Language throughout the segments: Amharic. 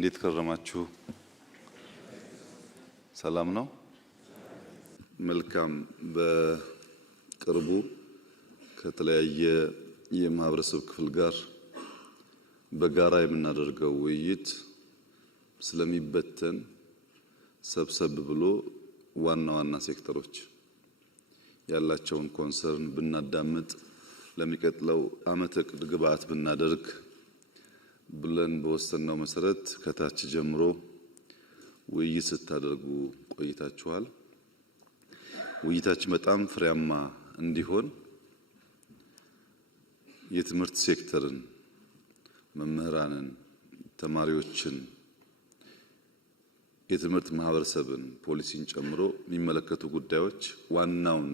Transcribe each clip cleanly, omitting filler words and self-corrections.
እንዴት ከረማችሁ? ሰላም ነው? መልካም። በቅርቡ ከተለያየ የማህበረሰብ ክፍል ጋር በጋራ የምናደርገው ውይይት ስለሚበተን ሰብሰብ ብሎ ዋና ዋና ሴክተሮች ያላቸውን ኮንሰርን ብናዳምጥ ለሚቀጥለው ዓመት እቅድ ግብዓት ብናደርግ ብለን በወሰነው መሰረት ከታች ጀምሮ ውይይት ስታደርጉ ቆይታችኋል። ውይይታችን በጣም ፍሬያማ እንዲሆን የትምህርት ሴክተርን፣ መምህራንን፣ ተማሪዎችን፣ የትምህርት ማህበረሰብን፣ ፖሊሲን ጨምሮ የሚመለከቱ ጉዳዮች ዋናውን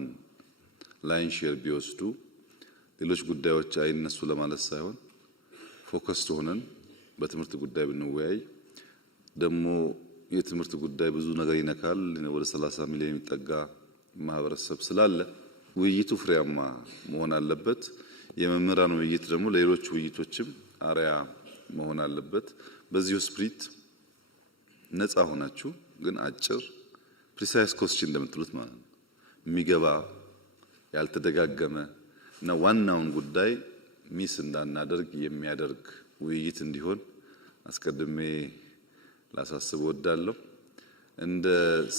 ላይን ሼር ቢወስዱ ሌሎች ጉዳዮች አይነሱ ለማለት ሳይሆን ፎከስድ ሆነን በትምህርት ጉዳይ ብንወያይ ደግሞ የትምህርት ጉዳይ ብዙ ነገር ይነካል። ወደ 30 ሚሊዮን የሚጠጋ ማህበረሰብ ስላለ ውይይቱ ፍሬያማ መሆን አለበት። የመምህራን ውይይት ደግሞ ለሌሎች ውይይቶችም አርአያ መሆን አለበት። በዚሁ ስፕሪት ነፃ ሆናችሁ ግን አጭር ፕሪሳይስ ኮስችን እንደምትሉት ማለት ነው የሚገባ ያልተደጋገመ እና ዋናውን ጉዳይ ሚስ እንዳናደርግ የሚያደርግ ውይይት እንዲሆን አስቀድሜ ላሳስብ ወዳለሁ። እንደ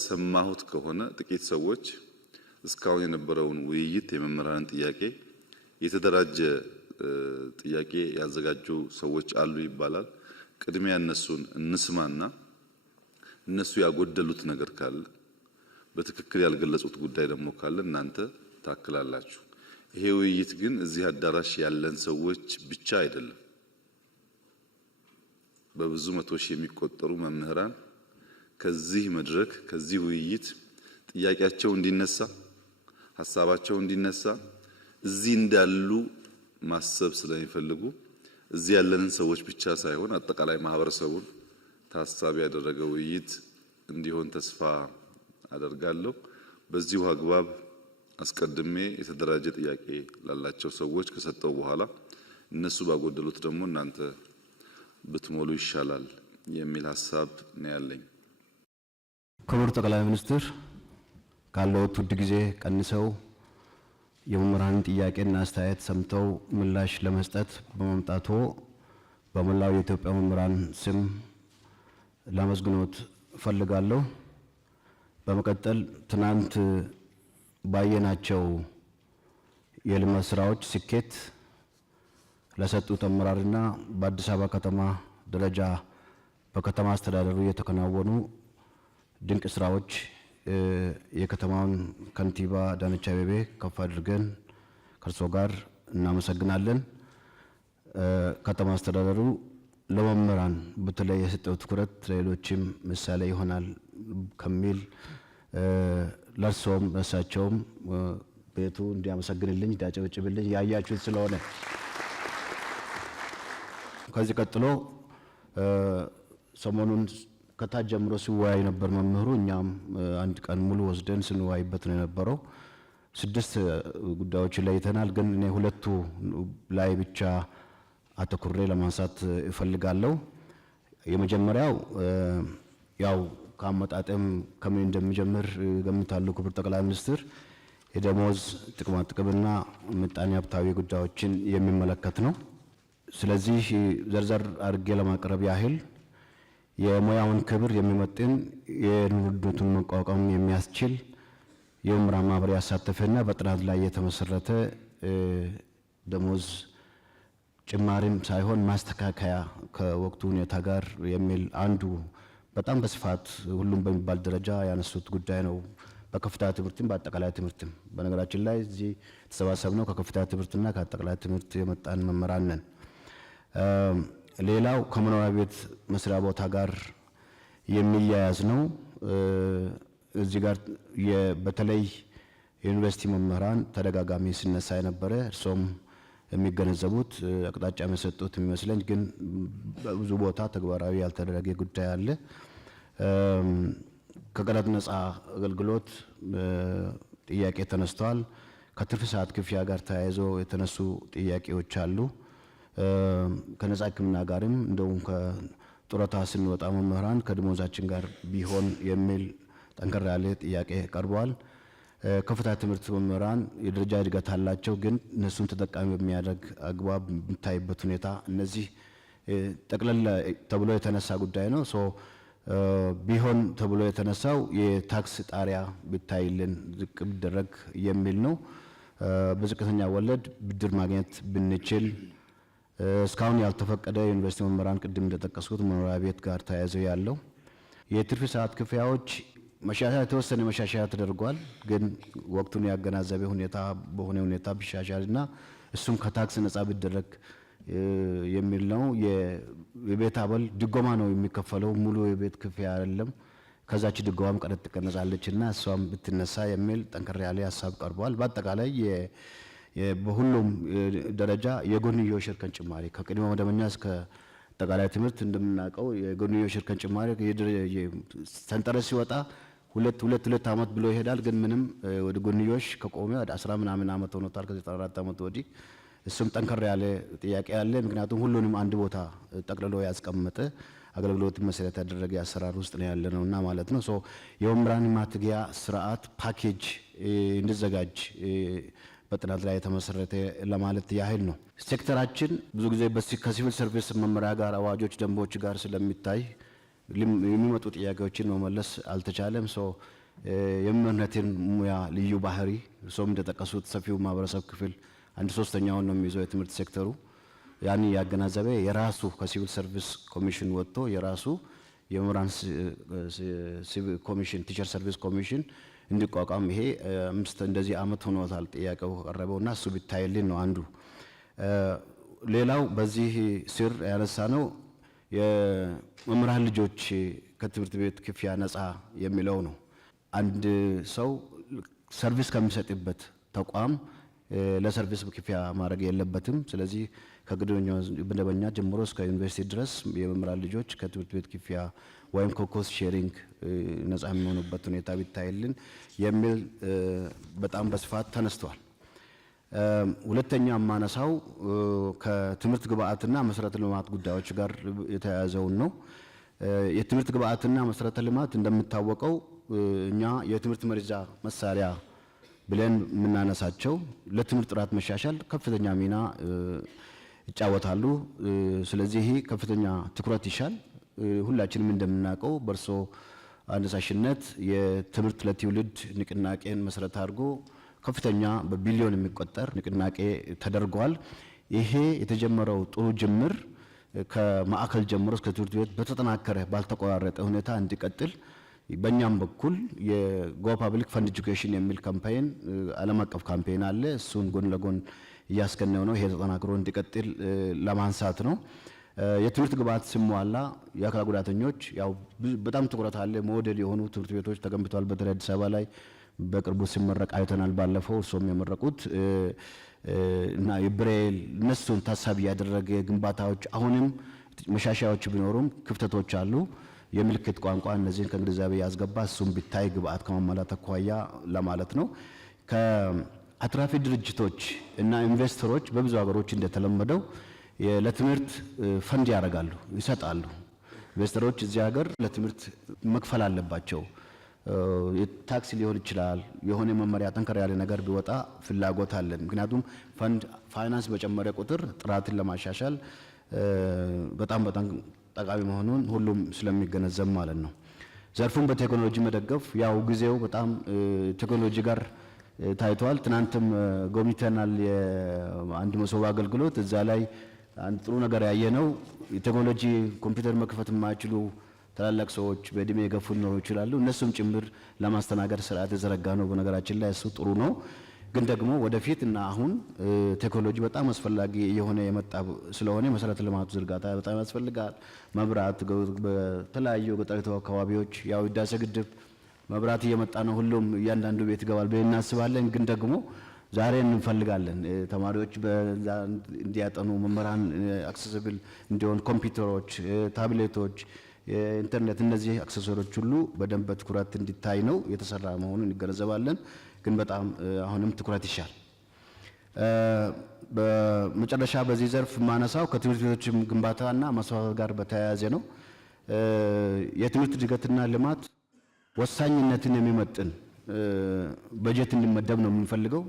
ሰማሁት ከሆነ ጥቂት ሰዎች እስካሁን የነበረውን ውይይት የመምህራንን ጥያቄ የተደራጀ ጥያቄ ያዘጋጁ ሰዎች አሉ ይባላል። ቅድሚያ እነሱን እንስማና እነሱ ያጎደሉት ነገር ካለ በትክክል ያልገለጹት ጉዳይ ደግሞ ካለ እናንተ ታክላላችሁ። ይሄ ውይይት ግን እዚህ አዳራሽ ያለን ሰዎች ብቻ አይደለም። በብዙ መቶ ሺህ የሚቆጠሩ መምህራን ከዚህ መድረክ ከዚህ ውይይት ጥያቄያቸው እንዲነሳ ሐሳባቸው እንዲነሳ እዚህ እንዳሉ ማሰብ ስለሚፈልጉ እዚህ ያለንን ሰዎች ብቻ ሳይሆን አጠቃላይ ማህበረሰቡን ታሳቢ ያደረገ ውይይት እንዲሆን ተስፋ አደርጋለሁ። በዚሁ አግባብ አስቀድሜ የተደራጀ ጥያቄ ላላቸው ሰዎች ከሰጠው በኋላ እነሱ ባጎደሉት ደግሞ እናንተ ብትሞሉ ይሻላል የሚል ሐሳብ ነው ያለኝ። ክቡር ጠቅላይ ሚኒስትር ካለው ውድ ጊዜ ቀንሰው የመምህራንን ጥያቄና አስተያየት ሰምተው ምላሽ ለመስጠት በመምጣቶ በመላው የኢትዮጵያ መምህራን ስም ላመስግኖት ፈልጋለሁ። በመቀጠል ትናንት ባየናቸው የልማት ስራዎች ስኬት ለሰጡት አመራርና በአዲስ አበባ ከተማ ደረጃ በከተማ አስተዳደሩ የተከናወኑ ድንቅ ስራዎች የከተማውን ከንቲባ አዳነች አቤቤ ከፍ አድርገን ከርሶ ጋር እናመሰግናለን። ከተማ አስተዳደሩ ለመምህራን በተለይ የሰጠው ትኩረት ለሌሎችም ምሳሌ ይሆናል ከሚል ለርሶም እሳቸውም ቤቱ እንዲያመሰግንልኝ እንዲያጨበጭብልኝ ያያችሁት ስለሆነ ከዚህ ቀጥሎ ሰሞኑን ከታች ጀምሮ ሲወያይ ነበር መምህሩ። እኛም አንድ ቀን ሙሉ ወስደን ስንወያይበት ነው የነበረው። 6 ጉዳዮችን ለይተናል። ግን እኔ ሁለቱ ላይ ብቻ አተኩሬ ለማንሳት እፈልጋለሁ። የመጀመሪያው ያው ከአመጣጤም ከምን እንደሚጀምር ገምታለሁ ክቡር ጠቅላይ ሚኒስትር፣ የደሞዝ ጥቅማ ጥቅምና ምጣኔ ሀብታዊ ጉዳዮችን የሚመለከት ነው። ስለዚህ ዘርዘር አድርጌ ለማቅረብ ያህል የሙያውን ክብር የሚመጥን የኑሮ ውድነቱን መቋቋም የሚያስችል የመምህራን ማህበር ያሳተፈና በጥናት ላይ የተመሰረተ ደሞዝ ጭማሪም ሳይሆን ማስተካከያ ከወቅቱ ሁኔታ ጋር የሚል አንዱ በጣም በስፋት ሁሉም በሚባል ደረጃ ያነሱት ጉዳይ ነው። በከፍተኛ ትምህርትም በአጠቃላይ ትምህርትም በነገራችን ላይ እዚህ ተሰባሰብነው ከከፍተኛ ትምህርትና ከአጠቃላይ ትምህርት የመጣን መምህራን ነን። ሌላው ከመኖሪያ ቤት መስሪያ ቦታ ጋር የሚያያዝ ነው። እዚህ ጋር በተለይ የዩኒቨርሲቲ መምህራን ተደጋጋሚ ሲነሳ የነበረ እርሶም የሚገነዘቡት አቅጣጫ የሰጡት የሚመስለኝ ግን በብዙ ቦታ ተግባራዊ ያልተደረገ ጉዳይ አለ። ከቀረጥ ነፃ አገልግሎት ጥያቄ ተነስተዋል። ከትርፍ ሰዓት ክፍያ ጋር ተያይዞ የተነሱ ጥያቄዎች አሉ። ከነፃ ሕክምና ጋርም እንደውም ጡረታ ስንወጣ መምህራን ከደሞዛችን ጋር ቢሆን የሚል ጠንከር ያለ ጥያቄ ቀርቧል። ከፍተኛ ትምህርት መምህራን የደረጃ እድገት አላቸው፣ ግን እነሱን ተጠቃሚ በሚያደርግ አግባብ የሚታይበት ሁኔታ እነዚህ ጠቅለል ተብሎ የተነሳ ጉዳይ ነው። ቢሆን ተብሎ የተነሳው የታክስ ጣሪያ ቢታይልን ዝቅ ቢደረግ የሚል ነው። በዝቅተኛ ወለድ ብድር ማግኘት ብንችል እስካሁን ያልተፈቀደ ዩኒቨርሲቲ መምህራን ቅድም እንደጠቀስኩት መኖሪያ ቤት ጋር ተያይዘው ያለው የትርፍ ሰዓት ክፍያዎች መሻሻያ የተወሰነ መሻሻያ ተደርጓል። ግን ወቅቱን ያገናዘበ ሁኔታ በሆነ ሁኔታ ቢሻሻልና እሱም ከታክስ ነጻ ቢደረግ የሚል ነው። የቤት አበል ድጎማ ነው የሚከፈለው፣ ሙሉ የቤት ክፍያ አይደለም። ከዛች ድጎማም ቀረጥ ትቀነሳለችና እሷም ብትነሳ የሚል ጠንከር ያለ ሀሳብ ቀርቧል። በአጠቃላይ በሁሉም ደረጃ የጎንዮሽ እርከን ጭማሪ ከቅድመ መደበኛ እስከ አጠቃላይ ትምህርት እንደምናውቀው የጎንዮሽ እርከን ጭማሪ ሰንጠረዥ ሲወጣ ሁለት ዓመት ብሎ ይሄዳል። ግን ምንም ወደ ጎንዮሽ ከቆመ ወደ 10 ምናምን ዓመት ሆኖታል ከ94 ዓመት ወዲህ። እሱም ጠንከር ያለ ጥያቄ አለ። ምክንያቱም ሁሉንም አንድ ቦታ ጠቅልሎ ያስቀመጠ አገልግሎትን መሰረት ያደረገ አሰራር ውስጥ ነው ያለነውና ማለት ነው። የመምህራን ማትጊያ ስርዓት ፓኬጅ እንዲዘጋጅ በጥናት ላይ የተመሰረተ ለማለት ያህል ነው። ሴክተራችን ብዙ ጊዜ ከሲቪል ሰርቪስ መመሪያ ጋር አዋጆች፣ ደንቦች ጋር ስለሚታይ የሚመጡ ጥያቄዎችን መመለስ አልተቻለም። የመምህርነትን ሙያ ልዩ ባህሪ እርሶም እንደጠቀሱት ሰፊው ማህበረሰብ ክፍል 1/3ኛውን ነው የሚይዘው የትምህርት ሴክተሩ። ያን ያገናዘበ የራሱ ከሲቪል ሰርቪስ ኮሚሽን ወጥቶ የራሱ የመምህራን ኮሚሽን ቲቸር ሰርቪስ ኮሚሽን እንዲቋቋም ይሄ እንደዚህ ዓመት ሆኖታል ጥያቄው ቀረበውና እሱ ቢታይልን ነው አንዱ። ሌላው በዚህ ስር ያነሳ ነው የመምህራን ልጆች ከትምህርት ቤት ክፍያ ነፃ የሚለው ነው። አንድ ሰው ሰርቪስ ከሚሰጥበት ተቋም ለሰርቪስ ክፍያ ማድረግ የለበትም። ስለዚህ ከመደበኛ ጀምሮ እስከ ዩኒቨርሲቲ ድረስ የመምህራን ልጆች ከትምህርት ቤት ክፍያ ወይም ከኮስት ሼሪንግ ነፃ የሚሆኑበት ሁኔታ ቢታይልን የሚል በጣም በስፋት ተነስቷል። ሁለተኛ የማነሳው ከትምህርት ግብዓትና መሰረተ ልማት ጉዳዮች ጋር የተያያዘውን ነው። የትምህርት ግብዓትና መሰረተ ልማት እንደሚታወቀው እኛ የትምህርት መርጃ መሳሪያ ብለን የምናነሳቸው ለትምህርት ጥራት መሻሻል ከፍተኛ ሚና ይጫወታሉ። ስለዚህ ይሄ ከፍተኛ ትኩረት ይሻል። ሁላችንም እንደምናውቀው በእርሶ አነሳሽነት የትምህርት ለትውልድ ንቅናቄን መሰረት አድርጎ ከፍተኛ በቢሊዮን የሚቆጠር ንቅናቄ ተደርጓል። ይሄ የተጀመረው ጥሩ ጅምር ከማዕከል ጀምሮ እስከ ትምህርት ቤት በተጠናከረ ባልተቆራረጠ ሁኔታ እንዲቀጥል በእኛም በኩል የጎ ፐብሊክ ፈንድ ኤጁኬሽን የሚል ካምፔን ዓለም አቀፍ ካምፔን አለ። እሱን ጎን ለጎን እያስገነው ነው። ይሄ ተጠናክሮ እንዲቀጥል ለማንሳት ነው። የትምህርት ግብዓት ሲሟላ የአካል ጉዳተኞች ያው በጣም ትኩረት አለ። ሞዴል የሆኑ ትምህርት ቤቶች ተገንብተዋል። በተለይ አዲስ አበባ ላይ በቅርቡ ሲመረቅ አይተናል። ባለፈው እርሶም የመረቁት እና የብሬል እነሱን ታሳቢ ያደረገ ግንባታዎች አሁንም መሻሻያዎች ቢኖሩም ክፍተቶች አሉ። የምልክት ቋንቋ እነዚህን ከግንዛቤ ያስገባ እሱም ቢታይ ግብዓት ከማሟላት አኳያ ለማለት ነው። ከአትራፊ ድርጅቶች እና ኢንቨስተሮች በብዙ ሀገሮች እንደተለመደው ለትምህርት ፈንድ ያደርጋሉ፣ ይሰጣሉ። ኢንቨስተሮች እዚህ ሀገር ለትምህርት መክፈል አለባቸው። ታክስ ሊሆን ይችላል። የሆነ መመሪያ ጠንከር ያለ ነገር ቢወጣ ፍላጎት አለን። ምክንያቱም ፋይናንስ በጨመረ ቁጥር ጥራትን ለማሻሻል በጣም ጠቃሚ መሆኑን ሁሉም ስለሚገነዘብ ማለት ነው። ዘርፉን በቴክኖሎጂ መደገፍ ያው ጊዜው በጣም ቴክኖሎጂ ጋር ታይቷል። ትናንትም ጎብኝተናል የአንድ መሶብ አገልግሎት። እዛ ላይ አንድ ጥሩ ነገር ያየነው የቴክኖሎጂ ኮምፒውተር መክፈት የማይችሉ ታላላቅ ሰዎች በእድሜ የገፉ ሊኖሩ ይችላሉ። እነሱም ጭምር ለማስተናገድ ስርዓት የዘረጋ ነው። በነገራችን ላይ እሱ ጥሩ ነው። ግን ደግሞ ወደፊት እና አሁን ቴክኖሎጂ በጣም አስፈላጊ የሆነ የመጣ ስለሆነ መሰረተ ልማቱ ዝርጋታ በጣም ያስፈልጋል። መብራት በተለያዩ ገጠሪቱ አካባቢዎች ያው ህዳሴ ግድብ መብራት እየመጣ ነው። ሁሉም እያንዳንዱ ቤት ይገባል ብለን እናስባለን። ግን ደግሞ ዛሬ እንፈልጋለን ተማሪዎች እንዲያጠኑ፣ መምህራን አክሰሲብል እንዲሆን ኮምፒውተሮች፣ ታብሌቶች፣ ኢንተርኔት እነዚህ አክሰሰሪዎች ሁሉ በደንብ በትኩረት እንዲታይ ነው የተሰራ መሆኑን ይገነዘባለን። ግን በጣም አሁንም ትኩረት ይሻል። በመጨረሻ በዚህ ዘርፍ ማነሳው ከትምህርት ቤቶችም ግንባታና ማስፋፋት ጋር በተያያዘ ነው። የትምህርት እድገትና ልማት ወሳኝነትን የሚመጥን በጀት እንዲመደብ ነው የምንፈልገው።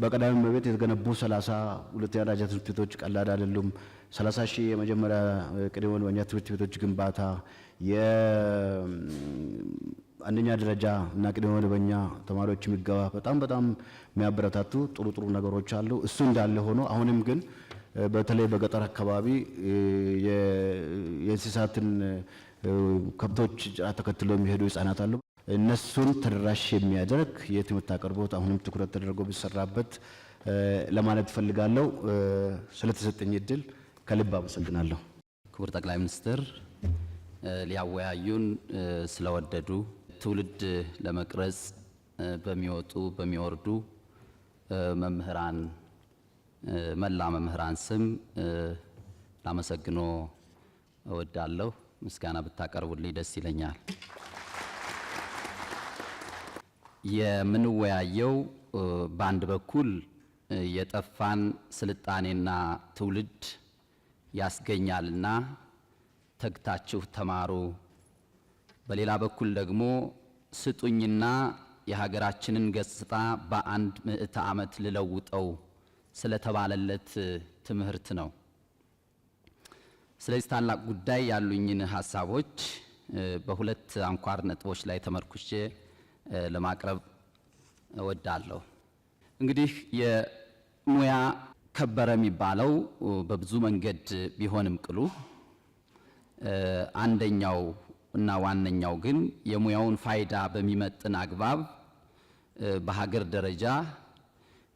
በቀዳሚ እመቤት የተገነቡ 30 ሁለተኛ ደረጃ ትምህርት ቤቶች ቀላል አይደሉም። 30 ሺህ የመጀመሪያ ቅድመ መደበኛ ትምህርት ቤቶች ግንባታ፣ የአንደኛ ደረጃ እና ቅድመ መደበኛ ተማሪዎች የሚገባ በጣም የሚያበረታቱ ጥሩ ነገሮች አሉ። እሱ እንዳለ ሆኖ አሁንም ግን በተለይ በገጠር አካባቢ የእንስሳትን ከብቶች ተከትሎ የሚሄዱ ህጻናት አሉ። እነሱን ተደራሽ የሚያደርግ የትምህርት አቅርቦት አሁንም ትኩረት ተደርጎ ቢሰራበት ለማለት ፈልጋለሁ። ስለተሰጠኝ እድል ከልብ አመሰግናለሁ። ክቡር ጠቅላይ ሚኒስትር ሊያወያዩን ስለወደዱ ትውልድ ለመቅረጽ በሚወጡ በሚወርዱ መምህራን መላ መምህራን ስም ላመሰግኖ እወዳለሁ። ምስጋና ብታቀርቡልኝ ደስ ይለኛል። የምንወያየው በአንድ በኩል የጠፋን ስልጣኔና ትውልድ ያስገኛልና ተግታችሁ ተማሩ፣ በሌላ በኩል ደግሞ ስጡኝና የሀገራችንን ገጽታ በአንድ ምዕተ ዓመት ልለውጠው ስለተባለለት ትምህርት ነው። ስለዚህ ታላቅ ጉዳይ ያሉኝን ሀሳቦች በሁለት አንኳር ነጥቦች ላይ ተመርኩሼ ለማቅረብ እወዳለሁ። እንግዲህ የሙያ ከበረ የሚባለው በብዙ መንገድ ቢሆንም ቅሉ አንደኛው እና ዋነኛው ግን የሙያውን ፋይዳ በሚመጥን አግባብ በሀገር ደረጃ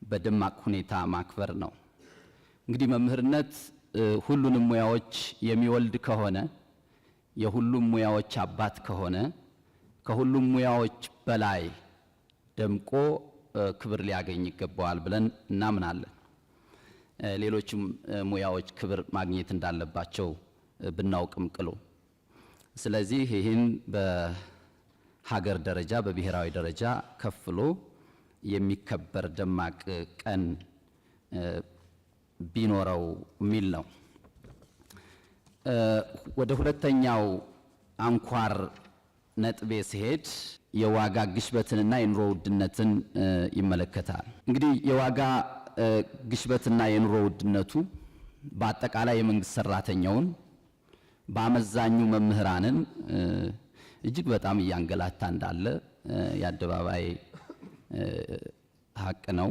በደማቅ ሁኔታ ማክበር ነው። እንግዲህ መምህርነት ሁሉንም ሙያዎች የሚወልድ ከሆነ የሁሉም ሙያዎች አባት ከሆነ ከሁሉም ሙያዎች በላይ ደምቆ ክብር ሊያገኝ ይገባዋል ብለን እናምናለን። ሌሎችም ሙያዎች ክብር ማግኘት እንዳለባቸው ብናውቅም ቅሉ ስለዚህ ይህን በሀገር ደረጃ በብሔራዊ ደረጃ ከፍሎ የሚከበር ደማቅ ቀን ቢኖረው የሚል ነው። ወደ ሁለተኛው አንኳር ነጥቤ ሲሄድ የዋጋ ግሽበትንና የኑሮ ውድነትን ይመለከታል። እንግዲህ የዋጋ ግሽበትና የኑሮ ውድነቱ በአጠቃላይ የመንግስት ሰራተኛውን በአመዛኙ መምህራንን እጅግ በጣም እያንገላታ እንዳለ የአደባባይ ሀቅ ነው።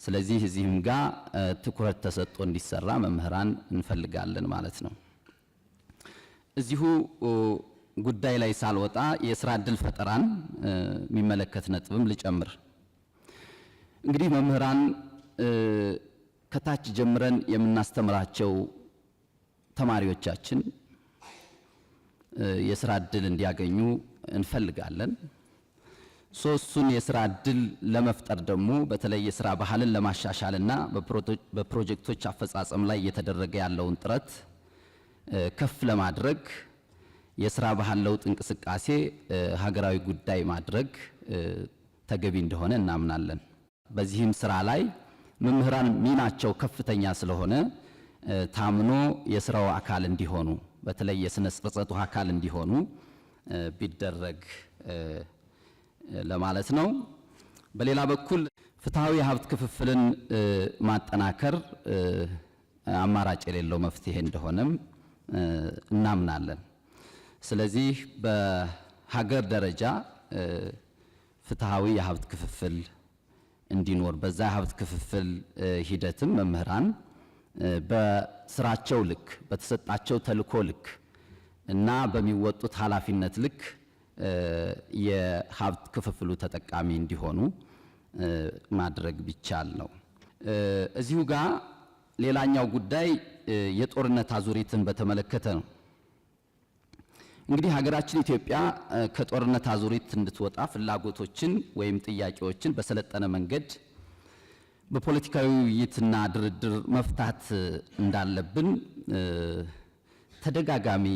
ስለዚህ እዚህም ጋር ትኩረት ተሰጥቶ እንዲሰራ መምህራን እንፈልጋለን ማለት ነው። እዚሁ ጉዳይ ላይ ሳልወጣ የስራ ዕድል ፈጠራን የሚመለከት ነጥብም ልጨምር። እንግዲህ መምህራን ከታች ጀምረን የምናስተምራቸው ተማሪዎቻችን የስራ ዕድል እንዲያገኙ እንፈልጋለን። ሶስቱን የስራ ዕድል ለመፍጠር ደግሞ በተለይ የስራ ባህልን ለማሻሻልና በፕሮጀክቶች አፈጻጸም ላይ እየተደረገ ያለውን ጥረት ከፍ ለማድረግ የስራ ባህል ለውጥ እንቅስቃሴ ሀገራዊ ጉዳይ ማድረግ ተገቢ እንደሆነ እናምናለን። በዚህም ስራ ላይ መምህራን ሚናቸው ከፍተኛ ስለሆነ ታምኖ የስራው አካል እንዲሆኑ በተለይ የስነ ጽርጸቱ አካል እንዲሆኑ ቢደረግ ለማለት ነው። በሌላ በኩል ፍትሃዊ የሀብት ክፍፍልን ማጠናከር አማራጭ የሌለው መፍትሄ እንደሆነም እናምናለን። ስለዚህ በሀገር ደረጃ ፍትሃዊ የሀብት ክፍፍል እንዲኖር በዛ የሀብት ክፍፍል ሂደትም መምህራን በስራቸው ልክ በተሰጣቸው ተልዕኮ ልክ እና በሚወጡት ኃላፊነት ልክ የሀብት ክፍፍሉ ተጠቃሚ እንዲሆኑ ማድረግ ቢቻል ነው። እዚሁ ጋር ሌላኛው ጉዳይ የጦርነት አዙሪትን በተመለከተ ነው። እንግዲህ ሀገራችን ኢትዮጵያ ከጦርነት አዙሪት እንድትወጣ ፍላጎቶችን ወይም ጥያቄዎችን በሰለጠነ መንገድ በፖለቲካዊ ውይይትና ድርድር መፍታት እንዳለብን ተደጋጋሚ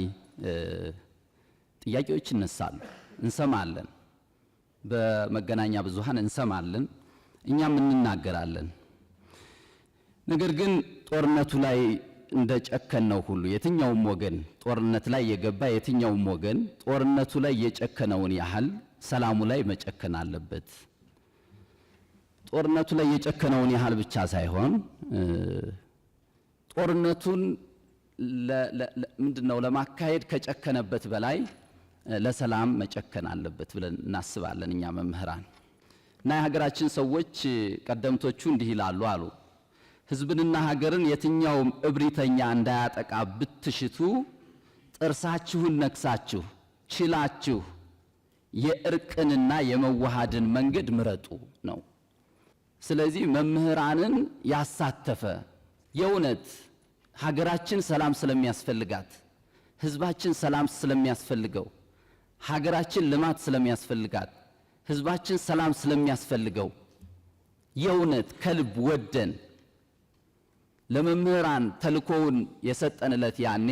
ጥያቄዎች ይነሳሉ፣ እንሰማለን፣ በመገናኛ ብዙሃን እንሰማለን፣ እኛም እንናገራለን። ነገር ግን ጦርነቱ ላይ እንደ ጨከነው ሁሉ የትኛውም ወገን ጦርነት ላይ የገባ የትኛውም ወገን ጦርነቱ ላይ የጨከነውን ያህል ሰላሙ ላይ መጨከን አለበት። ጦርነቱ ላይ የጨከነውን ያህል ብቻ ሳይሆን ጦርነቱን ምንድነው ለማካሄድ ከጨከነበት በላይ ለሰላም መጨከን አለበት ብለን እናስባለን እኛ መምህራን። እና የሀገራችን ሰዎች ቀደምቶቹ እንዲህ ይላሉ አሉ፣ ህዝብንና ሀገርን የትኛውም እብሪተኛ እንዳያጠቃ ብትሽቱ ጥርሳችሁን ነክሳችሁ ችላችሁ የእርቅንና የመዋሃድን መንገድ ምረጡ ነው። ስለዚህ መምህራንን ያሳተፈ የእውነት ሀገራችን ሰላም ስለሚያስፈልጋት፣ ህዝባችን ሰላም ስለሚያስፈልገው፣ ሀገራችን ልማት ስለሚያስፈልጋት፣ ህዝባችን ሰላም ስለሚያስፈልገው የእውነት ከልብ ወደን ለመምህራን ተልኮውን የሰጠንለት ያኔ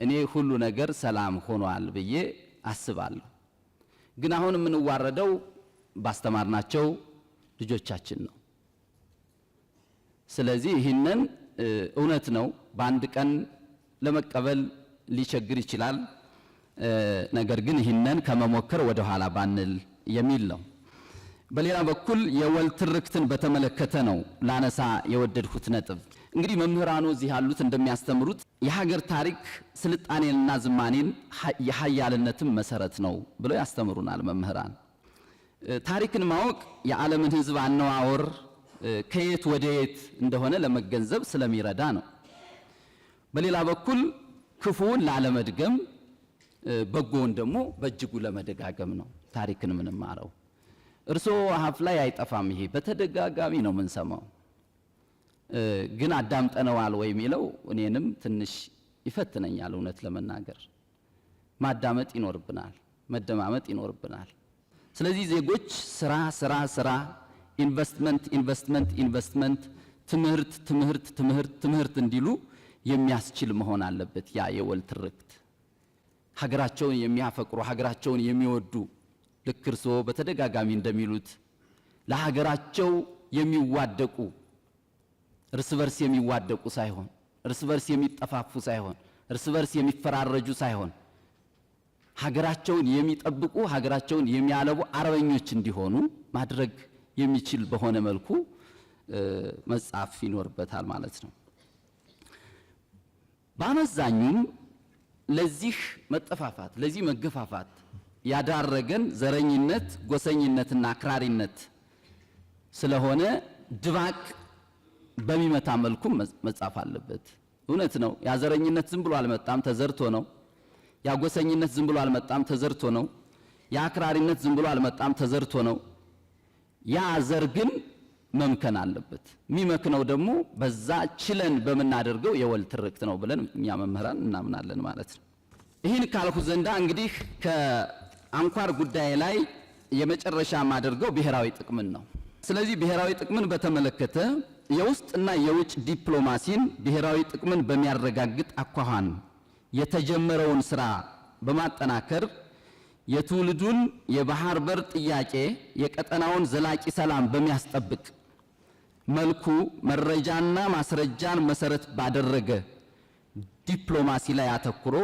እኔ ሁሉ ነገር ሰላም ሆኗል ብዬ አስባለሁ። ግን አሁን የምንዋረደው ባስተማርናቸው ልጆቻችን ነው። ስለዚህ ይህንን እውነት ነው በአንድ ቀን ለመቀበል ሊቸግር ይችላል። ነገር ግን ይህንን ከመሞከር ወደ ኋላ ባንል የሚል ነው። በሌላ በኩል የወል ትርክትን በተመለከተ ነው ላነሳ የወደድኩት ነጥብ። እንግዲህ መምህራኑ እዚህ ያሉት እንደሚያስተምሩት የሀገር ታሪክ ስልጣኔንና ዝማኔን የሀያልነትም መሰረት ነው ብለው ያስተምሩናል መምህራን። ታሪክን ማወቅ የዓለምን ህዝብ አነዋወር ከየት ወደ የት እንደሆነ ለመገንዘብ ስለሚረዳ ነው። በሌላ በኩል ክፉውን ላለመድገም በጎውን ደግሞ በእጅጉ ለመደጋገም ነው ታሪክን የምንማረው። እርስዎ አፍ ላይ አይጠፋም፣ ይሄ በተደጋጋሚ ነው የምንሰማው። ግን አዳምጠነዋል ወይ የሚለው እኔንም ትንሽ ይፈትነኛል። እውነት ለመናገር ማዳመጥ ይኖርብናል፣ መደማመጥ ይኖርብናል። ስለዚህ ዜጎች ስራ ስራ ስራ፣ ኢንቨስትመንት ኢንቨስትመንት ኢንቨስትመንት፣ ትምህርት ትምህርት ትምህርት ትምህርት እንዲሉ የሚያስችል መሆን አለበት። ያ የወል ትርክት ሀገራቸውን የሚያፈቅሩ ሀገራቸውን የሚወዱ ልክ እርስዎ በተደጋጋሚ እንደሚሉት ለሀገራቸው የሚዋደቁ እርስ በርስ የሚዋደቁ ሳይሆን እርስ በርስ የሚጠፋፉ ሳይሆን እርስ በርስ የሚፈራረጁ ሳይሆን ሀገራቸውን የሚጠብቁ ሀገራቸውን የሚያለቡ አርበኞች እንዲሆኑ ማድረግ የሚችል በሆነ መልኩ መጻፍ ይኖርበታል ማለት ነው። በአመዛኙም ለዚህ መጠፋፋት ለዚህ መገፋፋት ያዳረገን ዘረኝነት፣ ጎሰኝነትና አክራሪነት ስለሆነ ድባቅ በሚመታ መልኩ መጻፍ አለበት። እውነት ነው። ያ ዘረኝነት ዝም ብሎ አልመጣም፣ ተዘርቶ ነው። ያ ጎሰኝነት ዝም ብሎ አልመጣም፣ ተዘርቶ ነው። ያ አክራሪነት ዝም ብሎ አልመጣም፣ ተዘርቶ ነው። ያ ዘር ግን መምከን አለበት። የሚመክነው ደግሞ በዛ ችለን በመናደርገው የወል ትርክት ነው ብለን እኛ መምህራን እናምናለን ማለት ነው። ይህን ካልኩ ዘንዳ እንግዲህ ከአንኳር ጉዳይ ላይ የመጨረሻ ማደርገው ብሔራዊ ጥቅምን ነው። ስለዚህ ብሔራዊ ጥቅምን በተመለከተ የውስጥና የውጭ ዲፕሎማሲን ብሔራዊ ጥቅምን በሚያረጋግጥ አኳኋን የተጀመረውን ስራ በማጠናከር የትውልዱን የባህር በር ጥያቄ የቀጠናውን ዘላቂ ሰላም በሚያስጠብቅ መልኩ መረጃና ማስረጃን መሰረት ባደረገ ዲፕሎማሲ ላይ አተኩሮ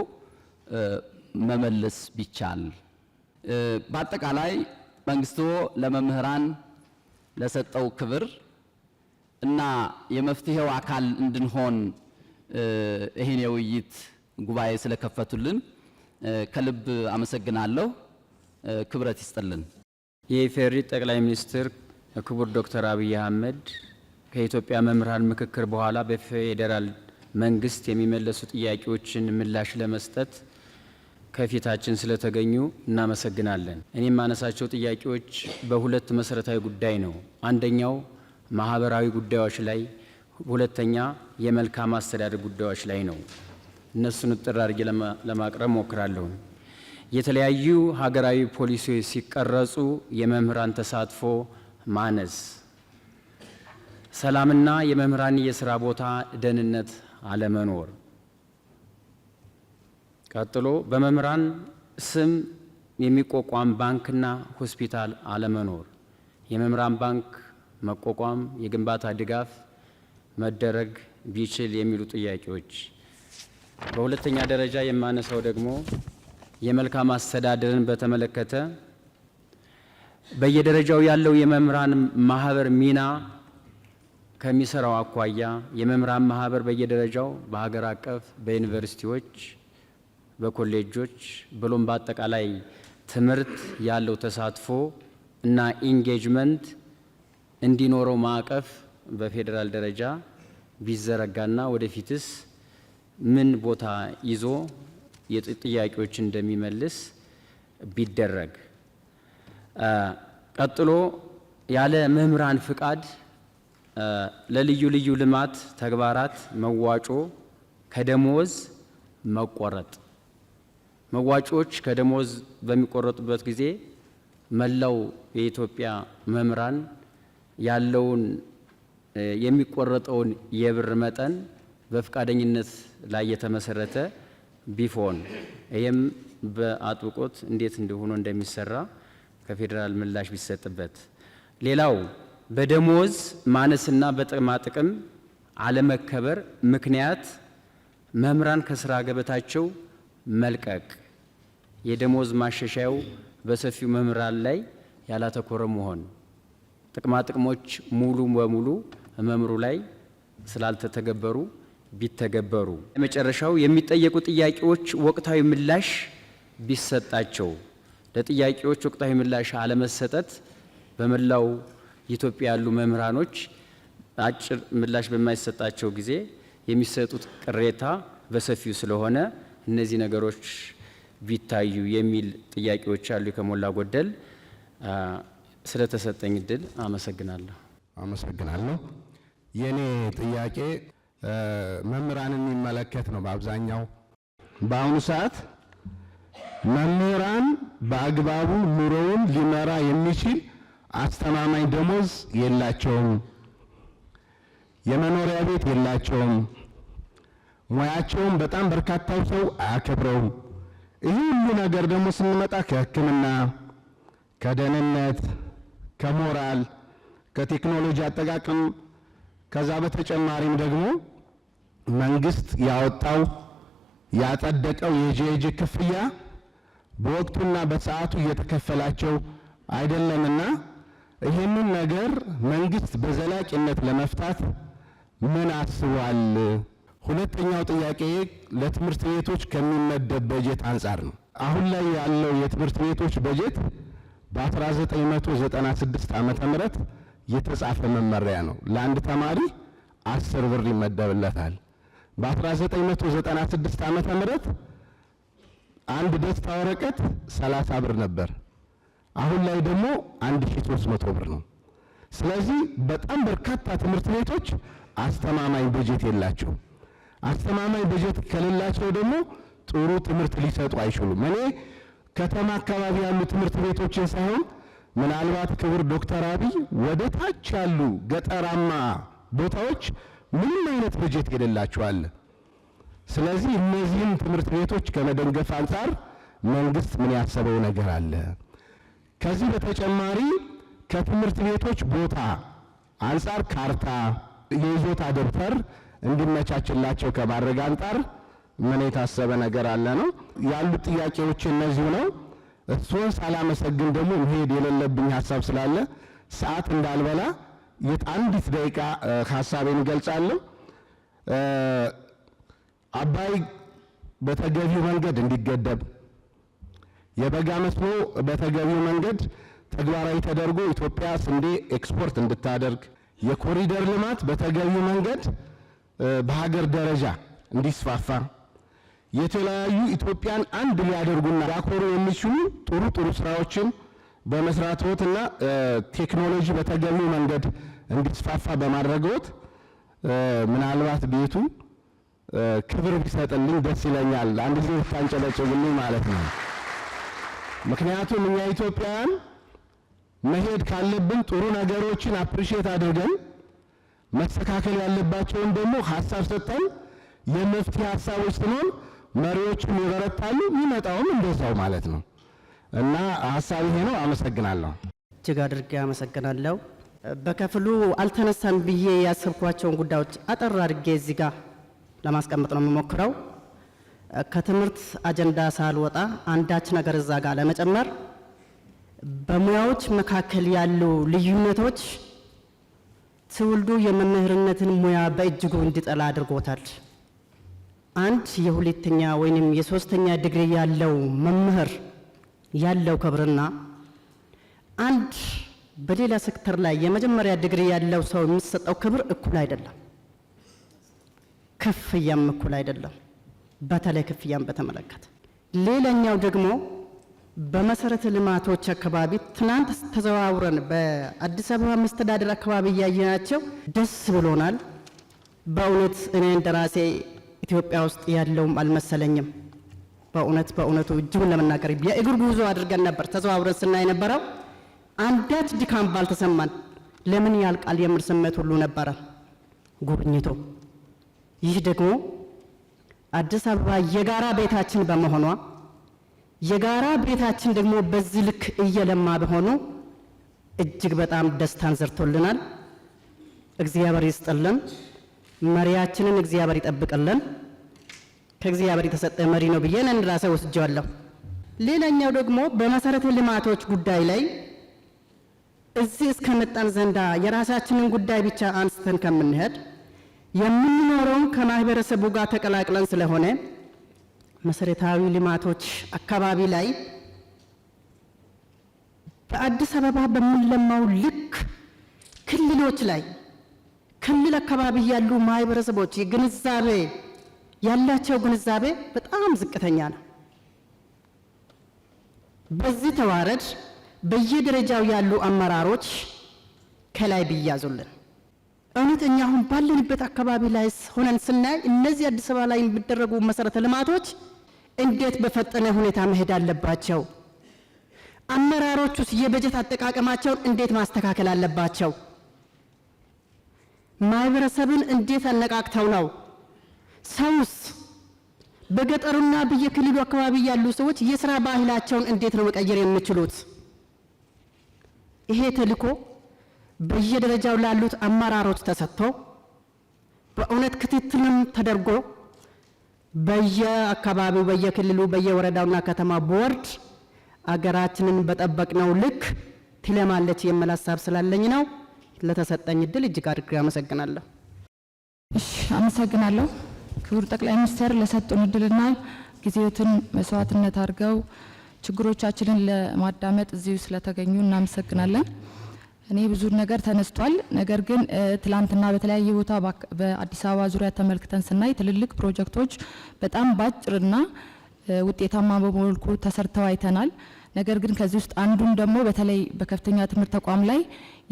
መመለስ ቢቻል። በአጠቃላይ መንግስቱ ለመምህራን ለሰጠው ክብር እና የመፍትሄው አካል እንድንሆን ይሄን የውይይት ጉባኤ ስለከፈቱልን ከልብ አመሰግናለሁ። ክብረት ይስጥልን። የኢፌዴሪ ጠቅላይ ሚኒስትር ክቡር ዶክተር አብይ አህመድ ከኢትዮጵያ መምህራን ምክክር በኋላ በፌዴራል መንግስት የሚመለሱ ጥያቄዎችን ምላሽ ለመስጠት ከፊታችን ስለተገኙ እናመሰግናለን። እኔም ማነሳቸው ጥያቄዎች በሁለት መሰረታዊ ጉዳይ ነው። አንደኛው ማህበራዊ ጉዳዮች ላይ፣ ሁለተኛ የመልካም አስተዳደር ጉዳዮች ላይ ነው። እነሱን ጥር አድርጌ ለማቅረብ ሞክራለሁ። የተለያዩ ሀገራዊ ፖሊሲዎች ሲቀረጹ የመምህራን ተሳትፎ ማነስ፣ ሰላምና የመምህራን የስራ ቦታ ደህንነት አለመኖር፣ ቀጥሎ በመምህራን ስም የሚቋቋም ባንክና ሆስፒታል አለመኖር፣ የመምህራን ባንክ መቋቋም፣ የግንባታ ድጋፍ መደረግ ቢችል የሚሉ ጥያቄዎች። በሁለተኛ ደረጃ የማነሳው ደግሞ የመልካም አስተዳደርን በተመለከተ በየደረጃው ያለው የመምህራን ማህበር ሚና ከሚሰራው አኳያ የመምህራን ማህበር በየደረጃው በሀገር አቀፍ በዩኒቨርሲቲዎች በኮሌጆች ብሎም በአጠቃላይ ትምህርት ያለው ተሳትፎ እና ኢንጌጅመንት እንዲኖረው ማዕቀፍ በፌዴራል ደረጃ ቢዘረጋና ወደፊትስ ምን ቦታ ይዞ የጥያቄዎችን እንደሚመልስ ቢደረግ። ቀጥሎ ያለ መምህራን ፍቃድ ለልዩ ልዩ ልማት ተግባራት መዋጮ ከደሞዝ መቆረጥ። መዋጮዎች ከደሞዝ በሚቆረጡበት ጊዜ መላው የኢትዮጵያ መምህራን ያለውን የሚቆረጠውን የብር መጠን በፍቃደኝነት ላይ የተመሰረተ ቢሆን ይህም በአጥብቆት እንዴት እንደሆነ እንደሚሰራ ከፌዴራል ምላሽ ቢሰጥበት። ሌላው በደሞዝ ማነስና በጥቅማ ጥቅም አለመከበር ምክንያት መምህራን ከስራ ገበታቸው መልቀቅ፣ የደሞዝ ማሻሻያው በሰፊው መምህራን ላይ ያላተኮረ መሆን፣ ጥቅማ ጥቅሞች ሙሉ በሙሉ መምህሩ ላይ ስላልተተገበሩ ቢተገበሩ፣ የመጨረሻው የሚጠየቁ ጥያቄዎች ወቅታዊ ምላሽ ቢሰጣቸው። ለጥያቄዎች ወቅታዊ ምላሽ አለመሰጠት በመላው ኢትዮጵያ ያሉ መምህራኖች አጭር ምላሽ በማይሰጣቸው ጊዜ የሚሰጡት ቅሬታ በሰፊው ስለሆነ እነዚህ ነገሮች ቢታዩ የሚል ጥያቄዎች አሉ። ከሞላ ጎደል ስለተሰጠኝ እድል አመሰግናለሁ። የኔ ጥያቄ መምህራንን የሚመለከት ነው። በአብዛኛው በአሁኑ ሰዓት መምህራን በአግባቡ ኑሮውን ሊመራ የሚችል አስተማማኝ ደሞዝ የላቸውም፣ የመኖሪያ ቤት የላቸውም፣ ሙያቸውም በጣም በርካታው ሰው አያከብረውም። ይህ ሁሉ ነገር ደግሞ ስንመጣ ከሕክምና፣ ከደህንነት፣ ከሞራል፣ ከቴክኖሎጂ አጠቃቀም ከዛ በተጨማሪም ደግሞ መንግስት ያወጣው ያጸደቀው የጄጄ ክፍያ በወቅቱና በሰዓቱ እየተከፈላቸው አይደለምና ይህንን ነገር መንግስት በዘላቂነት ለመፍታት ምን አስቧል? ሁለተኛው ጥያቄ ለትምህርት ቤቶች ከሚመደብ በጀት አንጻር ነው። አሁን ላይ ያለው የትምህርት ቤቶች በጀት በ1996 ዓመተ ምህረት የተጻፈ መመሪያ ነው። ለአንድ ተማሪ 10 ብር ይመደብለታል። በ1996 ዓመተ ምህረት አንድ ደስታ ወረቀት 30 ብር ነበር። አሁን ላይ ደግሞ 1300 ብር ነው። ስለዚህ በጣም በርካታ ትምህርት ቤቶች አስተማማኝ በጀት የላቸው። አስተማማኝ በጀት ከሌላቸው ደግሞ ጥሩ ትምህርት ሊሰጡ አይችሉም። እኔ ከተማ አካባቢ ያሉ ትምህርት ቤቶችን ሳይሆን ምናልባት ክቡር ዶክተር አብይ ወደ ታች ያሉ ገጠራማ ቦታዎች ምንም አይነት በጀት የሌላቸው አለ። ስለዚህ እነዚህን ትምህርት ቤቶች ከመደገፍ አንጻር መንግስት ምን ያሰበው ነገር አለ? ከዚህ በተጨማሪ ከትምህርት ቤቶች ቦታ አንጻር ካርታ፣ የይዞታ ደብተር እንዲመቻችላቸው ከማድረግ አንጻር ምን የታሰበ ነገር አለ ነው ያሉት ጥያቄዎች እነዚሁ ነው። እሱን ሳላመሰግን ደግሞ መሄድ የሌለብኝ ሀሳብ ስላለ ሰዓት እንዳልበላ አንዲት ደቂቃ ሀሳቤን እገልጻለሁ። አባይ በተገቢው መንገድ እንዲገደብ፣ የበጋ መስኖ በተገቢው መንገድ ተግባራዊ ተደርጎ ኢትዮጵያ ስንዴ ኤክስፖርት እንድታደርግ፣ የኮሪደር ልማት በተገቢው መንገድ በሀገር ደረጃ እንዲስፋፋ፣ የተለያዩ ኢትዮጵያን አንድ ሊያደርጉና ሊያኮሩ የሚችሉ ጥሩ ጥሩ ስራዎችን በመስራትዎትና ቴክኖሎጂ በተገቢው መንገድ እንዲስፋፋ በማድረግዎት ምናልባት ቤቱ ክብር ቢሰጥልኝ ደስ ይለኛል። አንድ ጊዜ ታንጨበጭቡልኝ ማለት ነው። ምክንያቱም እኛ ኢትዮጵያውያን መሄድ ካለብን ጥሩ ነገሮችን አፕሪሼት አድርገን መስተካከል ያለባቸውን ደግሞ ሀሳብ ሰጠን የመፍትሄ ሀሳቦች ስንሆን መሪዎችም ይበረታሉ፣ የሚመጣውም እንደዛው ማለት ነው። እና ሀሳብ ይሄ ነው። አመሰግናለሁ። እጅግ አድርጌ አመሰግናለሁ። በከፍሉ አልተነሳም ብዬ ያሰብኳቸውን ጉዳዮች አጠር አድርጌ እዚህ ጋር ለማስቀመጥ ነው የምሞክረው። ከትምህርት አጀንዳ ሳልወጣ አንዳች ነገር እዛ ጋር ለመጨመር በሙያዎች መካከል ያሉ ልዩነቶች ትውልዱ የመምህርነትን ሙያ በእጅጉ እንዲጠላ አድርጎታል። አንድ የሁለተኛ ወይንም የሶስተኛ ዲግሪ ያለው መምህር ያለው ክብርና አንድ በሌላ ሴክተር ላይ የመጀመሪያ ዲግሪ ያለው ሰው የሚሰጠው ክብር እኩል አይደለም። ክፍያም እኩል አይደለም። በተለይ ክፍያም በተመለከተ ሌላኛው ደግሞ በመሰረተ ልማቶች አካባቢ ትናንት ተዘዋውረን በአዲስ አበባ መስተዳድር አካባቢ ያየናቸው ደስ ብሎናል። በእውነት እኔ እንደራሴ ኢትዮጵያ ውስጥ ያለውም አልመሰለኝም። በእውነቱ እጅጉን ለመናገር የእግር ጉዞ አድርገን ነበር ተዘዋውረን ስናይ ነበረው። አንዳች ድካም ባልተሰማን ለምን ያልቃል የሚል ስሜት ሁሉ ነበረ ጉብኝቱ። ይህ ደግሞ አዲስ አበባ የጋራ ቤታችን በመሆኗ የጋራ ቤታችን ደግሞ በዚህ ልክ እየለማ በሆኑ እጅግ በጣም ደስታን ዘርቶልናል። እግዚአብሔር ይስጥልን። መሪያችንን እግዚአብሔር ይጠብቅልን። ከእግዚአብሔር የተሰጠ መሪ ነው ብዬ እኔ ራሴ ወስጄዋለሁ። ሌላኛው ደግሞ በመሰረተ ልማቶች ጉዳይ ላይ እዚህ እስከመጣን ዘንዳ የራሳችንን ጉዳይ ብቻ አንስተን ከምንሄድ የምንኖረው ከማህበረሰቡ ጋር ተቀላቅለን ስለሆነ መሰረታዊ ልማቶች አካባቢ ላይ በአዲስ አበባ በሚለማው ልክ ክልሎች ላይ ክልል አካባቢ ያሉ ማህበረሰቦች ግንዛቤ ያላቸው ግንዛቤ በጣም ዝቅተኛ ነው። በዚህ ተዋረድ በየደረጃው ያሉ አመራሮች ከላይ ቢያዙልን እውነተኛ አሁን ባለንበት አካባቢ ላይ ሆነን ስናይ እነዚህ አዲስ አበባ ላይ የሚደረጉ መሰረተ ልማቶች እንዴት በፈጠነ ሁኔታ መሄድ አለባቸው? አመራሮቹስ የበጀት አጠቃቀማቸውን እንዴት ማስተካከል አለባቸው? ማህበረሰብን እንዴት አነቃቅተው ነው? ሰውስ በገጠሩና በየክልሉ አካባቢ ያሉ ሰዎች የሥራ ባህላቸውን እንዴት ነው መቀየር የሚችሉት? ይሄ ተልእኮ በየደረጃው ላሉት አመራሮች ተሰጥቶ በእውነት ክትትልም ተደርጎ በየአካባቢው በየክልሉ በየወረዳውና ከተማ ቦርድ አገራችንን በጠበቅነው ልክ ትለማለች የሚል ሀሳብ ስላለኝ ነው። ለተሰጠኝ እድል እጅግ አድርጌ አመሰግናለሁ። እሺ፣ አመሰግናለሁ። ክቡር ጠቅላይ ሚኒስትር ለሰጡን እድልና ጊዜዎትን መስዋዕትነት አድርገው ችግሮቻችንን ለማዳመጥ እዚሁ ስለተገኙ እናመሰግናለን። እኔ ብዙ ነገር ተነስቷል። ነገር ግን ትላንትና በተለያየ ቦታ በአዲስ አበባ ዙሪያ ተመልክተን ስናይ ትልልቅ ፕሮጀክቶች በጣም ባጭርና ውጤታማ በመልኩ ተሰርተው አይተናል። ነገር ግን ከዚህ ውስጥ አንዱም ደግሞ በተለይ በከፍተኛ ትምህርት ተቋም ላይ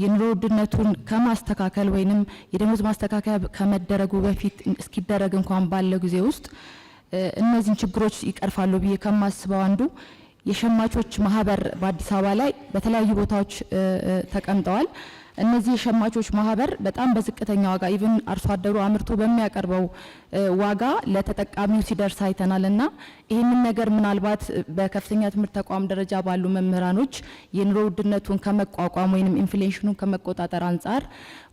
የኑሮ ውድነቱን ከማስተካከል ወይንም የደሞዝ ማስተካከያ ከመደረጉ በፊት እስኪደረግ እንኳን ባለው ጊዜ ውስጥ እነዚህን ችግሮች ይቀርፋሉ ብዬ ከማስበው አንዱ የሸማቾች ማህበር በአዲስ አበባ ላይ በተለያዩ ቦታዎች ተቀምጠዋል። እነዚህ የሸማቾች ማህበር በጣም በዝቅተኛ ዋጋ ኢቭን አርሶ አደሩ አምርቶ በሚያቀርበው ዋጋ ለተጠቃሚው ሲደርስ አይተናልና ይህንን ነገር ምናልባት በከፍተኛ ትምህርት ተቋም ደረጃ ባሉ መምህራኖች የኑሮ ውድነቱን ከመቋቋም ወይንም ኢንፍሌሽኑን ከመቆጣጠር አንጻር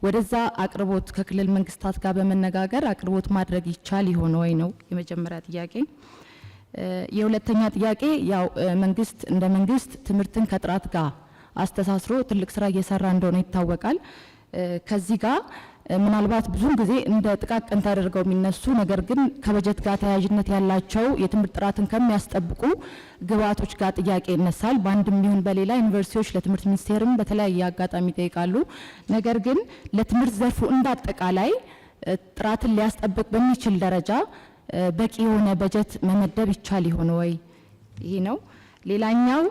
ወደዛ አቅርቦት ከክልል መንግስታት ጋር በመነጋገር አቅርቦት ማድረግ ይቻል ይሆን ወይ ነው የመጀመሪያ ጥያቄ። የሁለተኛ ጥያቄ ያው መንግስት እንደ መንግስት ትምህርትን ከጥራት ጋር አስተሳስሮ ትልቅ ስራ እየሰራ እንደሆነ ይታወቃል። ከዚህ ጋር ምናልባት ብዙውን ጊዜ እንደ ጥቃቅን ተደርገው የሚነሱ ነገር ግን ከበጀት ጋር ተያያዥነት ያላቸው የትምህርት ጥራትን ከሚያስጠብቁ ግብዓቶች ጋር ጥያቄ ይነሳል። በአንድም ይሁን በሌላ ዩኒቨርሲቲዎች ለትምህርት ሚኒስቴርም በተለያየ አጋጣሚ ይጠይቃሉ። ነገር ግን ለትምህርት ዘርፉ እንዳጠቃላይ ጥራትን ሊያስጠብቅ በሚችል ደረጃ በቂ የሆነ በጀት መመደብ ይቻል ይሆን ወይ? ይሄ ነው። ሌላኛው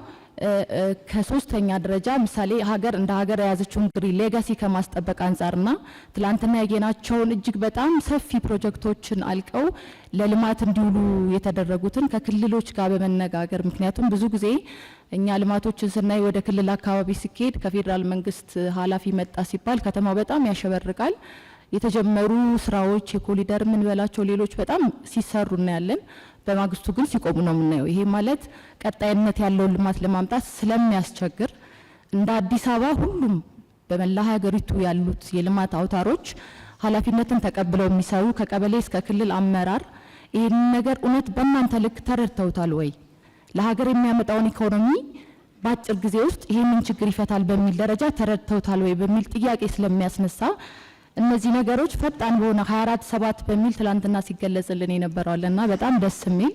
ከሶስተኛ ደረጃ ምሳሌ ሀገር እንደ ሀገር የያዘችውን እንግዲህ ሌጋሲ ከማስጠበቅ አንጻርና ትላንትና ያየናቸውን እጅግ በጣም ሰፊ ፕሮጀክቶችን አልቀው ለልማት እንዲውሉ የተደረጉትን ከክልሎች ጋር በመነጋገር ምክንያቱም ብዙ ጊዜ እኛ ልማቶችን ስናይ ወደ ክልል አካባቢ ሲኬድ ከፌዴራል መንግስት ኃላፊ መጣ ሲባል ከተማው በጣም ያሸበርቃል። የተጀመሩ ስራዎች የኮሪደር ምን በላቸው ሌሎች በጣም ሲሰሩ እናያለን። በማግስቱ ግን ሲቆሙ ነው የምናየው። ይሄ ማለት ቀጣይነት ያለውን ልማት ለማምጣት ስለሚያስቸግር እንደ አዲስ አበባ ሁሉም በመላ ሀገሪቱ ያሉት የልማት አውታሮች ኃላፊነትን ተቀብለው የሚሰሩ ከቀበሌ እስከ ክልል አመራር ይህን ነገር እውነት በእናንተ ልክ ተረድተውታል ወይ? ለሀገር የሚያመጣውን ኢኮኖሚ በአጭር ጊዜ ውስጥ ይህንን ችግር ይፈታል በሚል ደረጃ ተረድተውታል ወይ በሚል ጥያቄ ስለሚያስነሳ እነዚህ ነገሮች ፈጣን በሆነ 24/7 በሚል ትላንትና ሲገለጽልን የነበረዋልና በጣም ደስ የሚል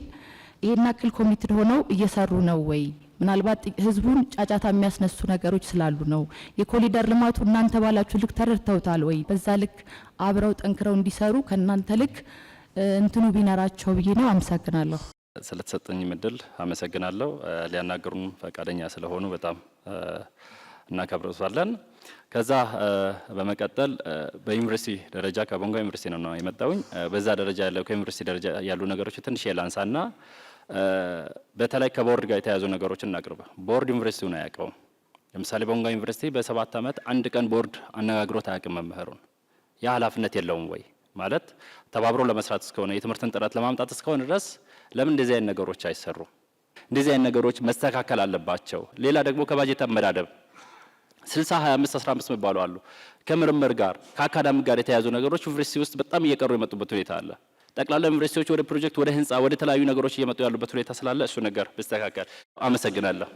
ይሄን አክል ኮሚትድ ሆነው እየሰሩ ነው ወይ? ምናልባት ህዝቡን ጫጫታ የሚያስነሱ ነገሮች ስላሉ ነው። የኮሪደር ልማቱ እናንተ ባላችሁ ልክ ተረድተውታል ወይ? በዛ ልክ አብረው ጠንክረው እንዲሰሩ ከእናንተ ልክ እንትኑ ቢኖራቸው ብዬ ነው። አመሰግናለሁ። ስለተሰጠኝ እድል አመሰግናለሁ። ሊያናገሩን ፈቃደኛ ስለሆኑ በጣም እናከብራለን። ከዛ በመቀጠል በዩኒቨርሲቲ ደረጃ ከቦንጋ ዩኒቨርሲቲ ነው የመጣውኝ። በዛ ደረጃ ያለው ከዩኒቨርሲቲ ደረጃ ያሉ ነገሮች ትንሽ የላንሳና በተለይ ከቦርድ ጋር የተያዙ ነገሮችን እናቅርብ። ቦርድ ዩኒቨርሲቲውን አያውቀውም። ለምሳሌ ቦንጋ ዩኒቨርሲቲ በ7 ዓመት አንድ ቀን ቦርድ አነጋግሮት አያውቅም መምህሩን። ያ ኃላፊነት የለውም ወይ ማለት ተባብሮ ለመስራት እስከሆነ የትምህርትን ጥራት ለማምጣት እስከሆነ ድረስ ለምን እንደዚህ አይነት ነገሮች አይሰሩም? እንደዚህ አይነት ነገሮች መስተካከል አለባቸው። ሌላ ደግሞ ከባጀት አመዳደብ 60 25 15 የሚባሉ አሉ። ከምርምር ጋር ከአካዳሚክ ጋር የተያዙ ነገሮች ዩኒቨርሲቲ ውስጥ በጣም እየቀሩ የመጡበት ሁኔታ አለ። ጠቅላላ ዩኒቨርሲቲዎች ወደ ፕሮጀክት፣ ወደ ህንፃ፣ ወደ ተለያዩ ነገሮች እየመጡ ያሉበት ሁኔታ ስላለ እሱ ነገር ብስተካከል። አመሰግናለሁ።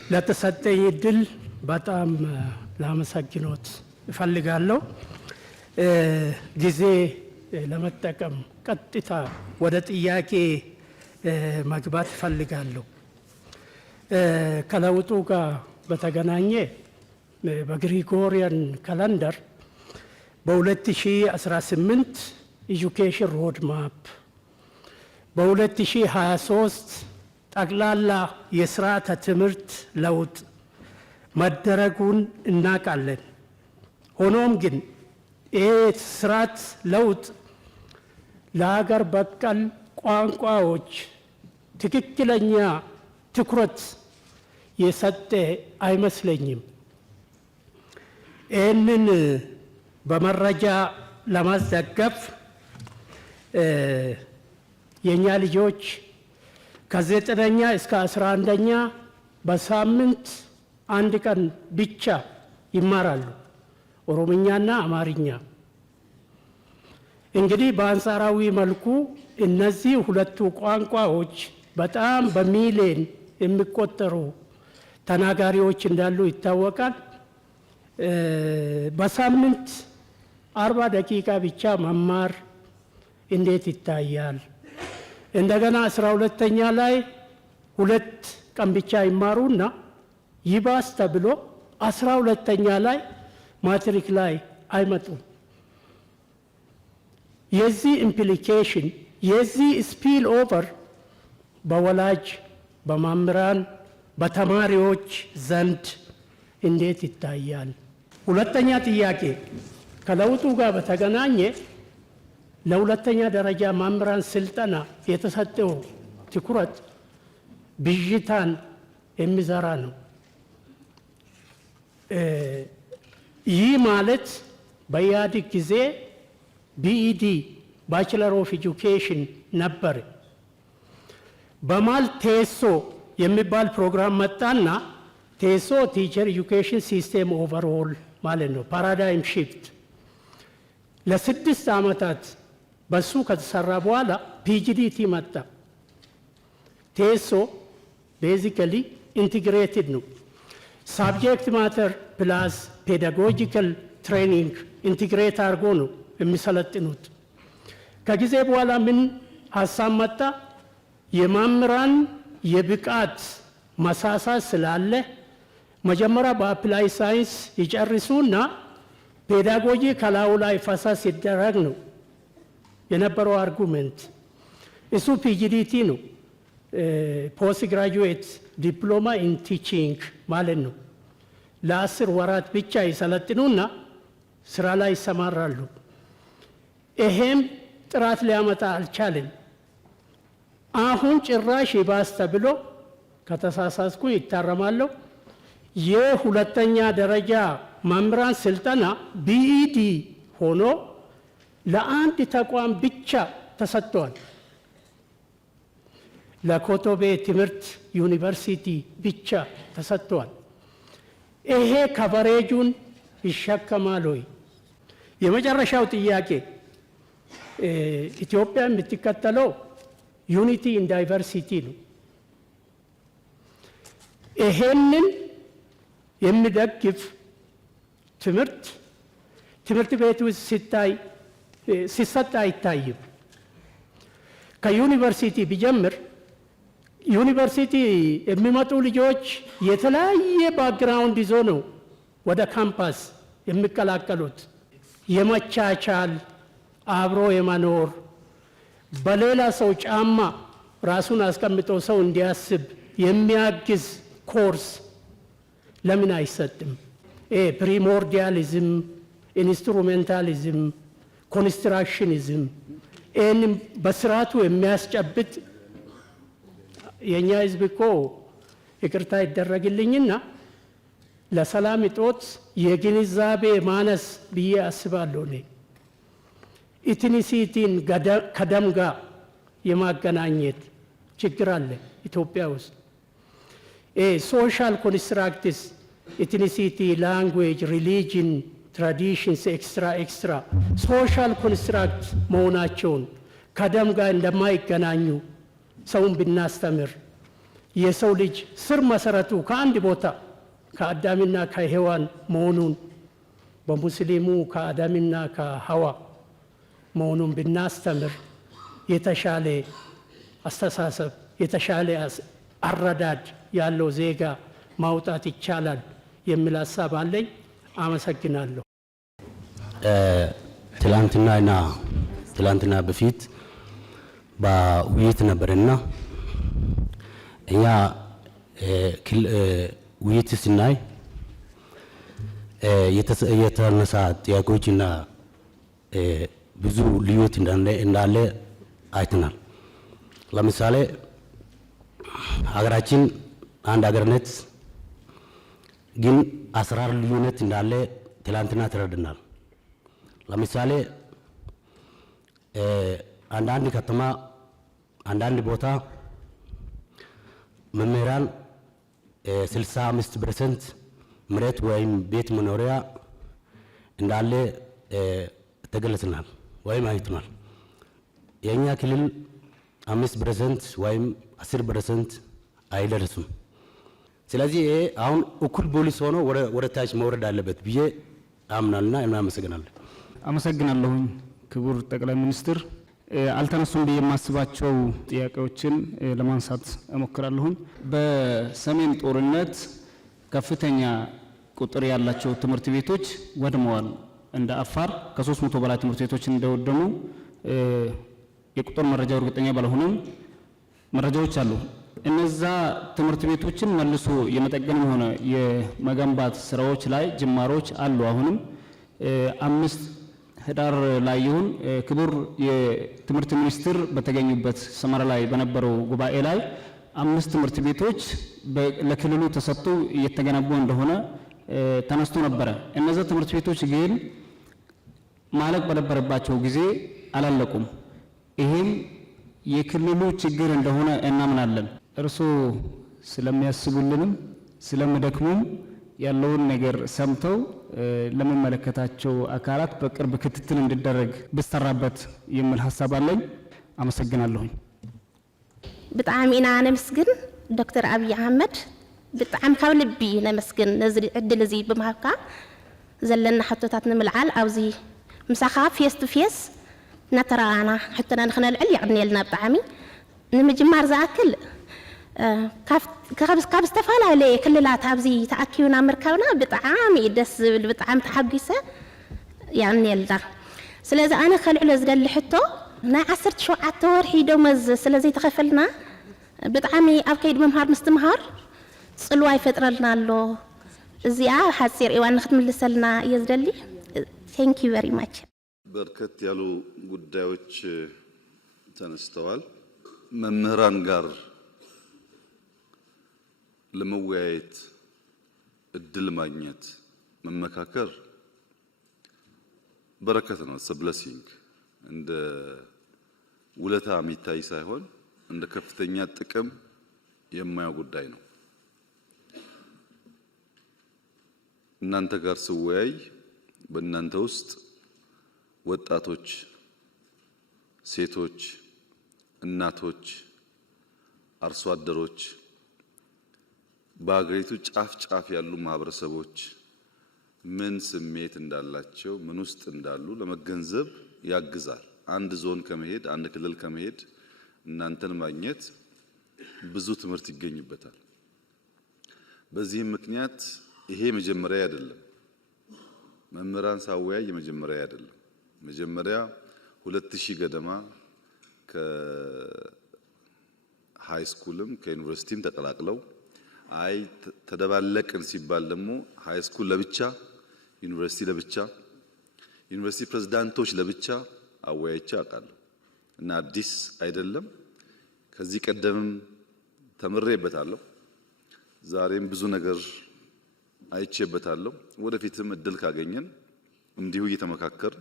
ለተሰጠኝ እድል በጣም ላመሰግኖት እፈልጋለሁ። ጊዜ ለመጠቀም ቀጥታ ወደ ጥያቄ መግባት እፈልጋለሁ። ከለውጡ ጋር በተገናኘ በግሪጎሪያን ካላንደር በ2018 ኤጁኬሽን ሮድ ማፕ በ2023 ጠቅላላ የስርዓተ ትምህርት ለውጥ መደረጉን እናውቃለን። ሆኖም ግን ይህ ስርዓት ለውጥ ለሀገር በቀል ቋንቋዎች ትክክለኛ ትኩረት የሰጠ አይመስለኝም። ይህንን በመረጃ ለማስደገፍ የኛ ልጆች ከ9ኛ እስከ 11ኛ በሳምንት አንድ ቀን ብቻ ይማራሉ፣ ኦሮምኛና አማርኛ። እንግዲህ በአንጻራዊ መልኩ እነዚህ ሁለቱ ቋንቋዎች በጣም በሚሊዮን የሚቆጠሩ ተናጋሪዎች እንዳሉ ይታወቃል። በሳምንት 40 ደቂቃ ብቻ መማር እንዴት ይታያል? እንደገና 12ኛ ላይ 2 ቀን ብቻ ይማሩና ይባስ ተብሎ 12ኛ ላይ ማትሪክ ላይ አይመጡም። የዚህ ኢምፕሊኬሽን የዚህ ስፒል ኦቨር በወላጅ በመምህራን በተማሪዎች ዘንድ እንዴት ይታያል? ሁለተኛ ጥያቄ ከለውጡ ጋር በተገናኘ ለሁለተኛ ደረጃ መምህራን ስልጠና የተሰጠው ትኩረት ብዥታን የሚዘራ ነው። ይህ ማለት በኢህአዴግ ጊዜ ቢኢዲ ባችለር ኦፍ ኤጁኬሽን ነበር። በማል ቴሶ የሚባል ፕሮግራም መጣና ቴሶ ቲቸር ኤጁኬሽን ሲስተም ኦቨርኦል ማለት ነው፣ ፓራዳይም ሺፍት። ለ6 ዓመታት በሱ ከተሰራ በኋላ ፒጂዲቲ መጣ። ቴሶ ቤዚካሊ ኢንቲግሬትድ ነው። ሳብጀክት ማተር ፕላስ ፔዳጎጂካል ትሬኒንግ ኢንቲግሬት አድርጎ ነው የሚሰለጥኑት። ከጊዜ በኋላ ምን ሀሳብ መጣ? የመምህራን የብቃት መሳሳት ስላለ መጀመሪያ በአፕላይ ሳይንስ ይጨርሱና ፔዳጎጂ ከላዩ ላይ ፈሳስ ሲደረግ ነው የነበረው አርጉመንት። እሱ ፒጂዲቲ ነው፣ ፖስት ግራጁዌት ዲፕሎማ ኢን ቲቺንግ ማለት ነው። ለ10 ወራት ብቻ ይሰለጥኑና ስራ ላይ ይሰማራሉ። ይሄም ጥራት ሊያመጣ አልቻለም። አሁን ጭራሽ ይባስ ተብሎ ከተሳሳስኩ ይታረማለሁ። የሁለተኛ ደረጃ መምህራን ስልጠና ቢኢዲ ሆኖ ለአንድ ተቋም ብቻ ተሰጥቷል። ለኮቶቤ ትምህርት ዩኒቨርሲቲ ብቻ ተሰጥቷል። ይሄ ከቨሬጁን ይሸከማል ወይ? የመጨረሻው ጥያቄ ኢትዮጵያ የምትከተለው ዩኒቲ ኢን ዳይቨርሲቲ ነው። ይሄንን የሚደግፍ ትምህርት ቤት ውስጥ ሲሰጥ አይታይም። ከዩኒቨርሲቲ ቢጀምር ዩኒቨርሲቲ የሚመጡ ልጆች የተለያየ ባክግራውንድ ይዞ ነው ወደ ካምፓስ የሚቀላቀሉት። የመቻቻል አብሮ የመኖር በሌላ ሰው ጫማ ራሱን አስቀምጦ ሰው እንዲያስብ የሚያግዝ ኮርስ ለምን አይሰጥም? ፕሪሞርዲያሊዝም፣ ኢንስትሩሜንታሊዝም፣ ኮንስትራክሽኒዝም ይህንም በስርዓቱ የሚያስጨብጥ የእኛ ህዝብ እኮ ይቅርታ ይደረግልኝና ለሰላም እጦት የግንዛቤ ማነስ ብዬ አስባለሁ። እኔ ኢትኒሲቲን ከደም ጋር የማገናኘት ችግር አለ ኢትዮጵያ ውስጥ። ሶሻል ኮንስትራክትስ ኢትኒሲቲ፣ ላንጉዌጅ፣ ሪሊጅን፣ ትራዲሽንስ ኤክስትራ ሶሻል ኮንስትራክት መሆናቸውን ከደም ጋር እንደማይገናኙ ሰውን ብናስተምር የሰው ልጅ ስር መሰረቱ ከአንድ ቦታ ከአዳምና ከሔዋን መሆኑን በሙስሊሙ ከአዳምና ከሐዋ መሆኑን ብናስተምር የተሻለ አስተሳሰብ የተሻለ አረዳድ ያለው ዜጋ ማውጣት ይቻላል የሚል ሀሳብ አለኝ። አመሰግናለሁ። ትላንትና በፊት በውይይት ነበርና እኛ ውይይት ስናይ የተነሳ ጥያቄዎችና ብዙ ልዩነት እንዳለ አይተናል። ለምሳሌ ሀገራችን አንድ ሀገር ነች፣ ግን አሰራር ልዩነት እንዳለ ትላንትና ተረድናል። ለምሳሌ አንዳንድ ከተማ አንዳንድ ቦታ መምህራን 65% መሬት ወይም ቤት መኖሪያ እንዳለ ተገለጽናል ወይም አይተናል። የኛ ክልል 5% ወይም 10% አይደርስም። ስለዚህ አሁን እኩል ፖሊስ ሆኖ ወደ ታች መውረድ አለበት ብዬ አምናልና እናመሰግናለን። አመሰግናለሁኝ ክቡር ጠቅላይ ሚኒስትር። አልተነሱም ብዬ የማስባቸው ጥያቄዎችን ለማንሳት እሞክራለሁኝ። በሰሜን ጦርነት ከፍተኛ ቁጥር ያላቸው ትምህርት ቤቶች ወድመዋል። እንደ አፋር ከ300 በላይ ትምህርት ቤቶች እንደወደሙ የቁጥር መረጃው እርግጠኛ ባልሆነም መረጃዎች አሉ። እነዛ ትምህርት ቤቶችን መልሶ የመጠገንም ሆነ የመገንባት ስራዎች ላይ ጅማሮች አሉ። አሁንም 5 ህዳር ላይ ይሁን ክቡር የትምህርት ሚኒስትር በተገኙበት ሰመራ ላይ በነበረው ጉባኤ ላይ 5 ትምህርት ቤቶች ለክልሉ ተሰጥቶ እየተገነቡ እንደሆነ ተነስቶ ነበረ። እነዛ ትምህርት ቤቶች ግን ማለቅ በነበረባቸው ጊዜ አላለቁም። ይሄም የክልሉ ችግር እንደሆነ እናምናለን። እርስዎ ስለሚያስቡልንም ስለምደክሙም ያለውን ነገር ሰምተው ለሚመለከታቸው አካላት በቅርብ ክትትል እንዲደረግ ብሰራበት የሚል ሀሳብ አለኝ። አመሰግናለሁኝ። ብጣዕሚ ኢና ነመስግን ዶክተር አብይ አህመድ ብጣዕሚ ካብ ልቢ ነመስግን ነዚ ዕድል እዚ ብምሃብካ ዘለና ሕቶታት ንምልዓል ኣብዚ ምሳኻ ፌስ ቱ ፌስ እናተረኣና ሕቶና ንክነልዕል ይዕድንየልና ብጣዕሚ ንምጅማር ዝኣክል ካብ ዝተፈላለየ ክልላት ኣብዚ ተኣኪብና ምርካብና ብጣዕሚ ደስ ዝብል ብጣዕሚ ተሓጒሰ ይዕድንየልና። ስለዚ ኣነ ከልዕሎ ዝደሊ ሕቶ ናይ 17 ወርሒ ደመወዝ ስለዘይተኸፈልና ብጣዕሚ ኣብ ከይዲ ምምሃር ምስትምሃር ጽልዋ ይፈጥረልና ኣሎ። እዚኣ ሓፂር እዋን ንክትምልሰልና እየ ዝደሊ። ቴንክ ዩ ቨሪ ማች። በርከት ያሉ ጉዳዮች ተነስተዋል። መምህራን ጋር ለመወያየት እድል ማግኘት መመካከር በረከት ነው። ብለሲንግ እንደ ውለታ የሚታይ ሳይሆን እንደ ከፍተኛ ጥቅም የማያው ጉዳይ ነው። እናንተ ጋር ስወያይ በእናንተ ውስጥ ወጣቶች፣ ሴቶች፣ እናቶች፣ አርሶ አደሮች በአገሪቱ ጫፍ ጫፍ ያሉ ማህበረሰቦች ምን ስሜት እንዳላቸው ምን ውስጥ እንዳሉ ለመገንዘብ ያግዛል። አንድ ዞን ከመሄድ አንድ ክልል ከመሄድ እናንተን ማግኘት ብዙ ትምህርት ይገኝበታል። በዚህም ምክንያት ይሄ መጀመሪያ አይደለም። መምህራን ሳወያይ መጀመሪያ አይደለም። መጀመሪያ 2000 ገደማ ከሃይ ስኩልም ከዩኒቨርሲቲም ተቀላቅለው አይ ተደባለቅን ሲባል ደግሞ ሃይ ስኩል ለብቻ ዩኒቨርሲቲ ለብቻ ዩኒቨርሲቲ ፕሬዝዳንቶች ለብቻ አወያይቼ አውቃለሁ እና አዲስ አይደለም። ከዚህ ቀደምም ተምሬበታለሁ። ዛሬም ብዙ ነገር አይቼበታለሁ። ወደፊትም እድል ካገኘን እንዲሁ እየተመካከር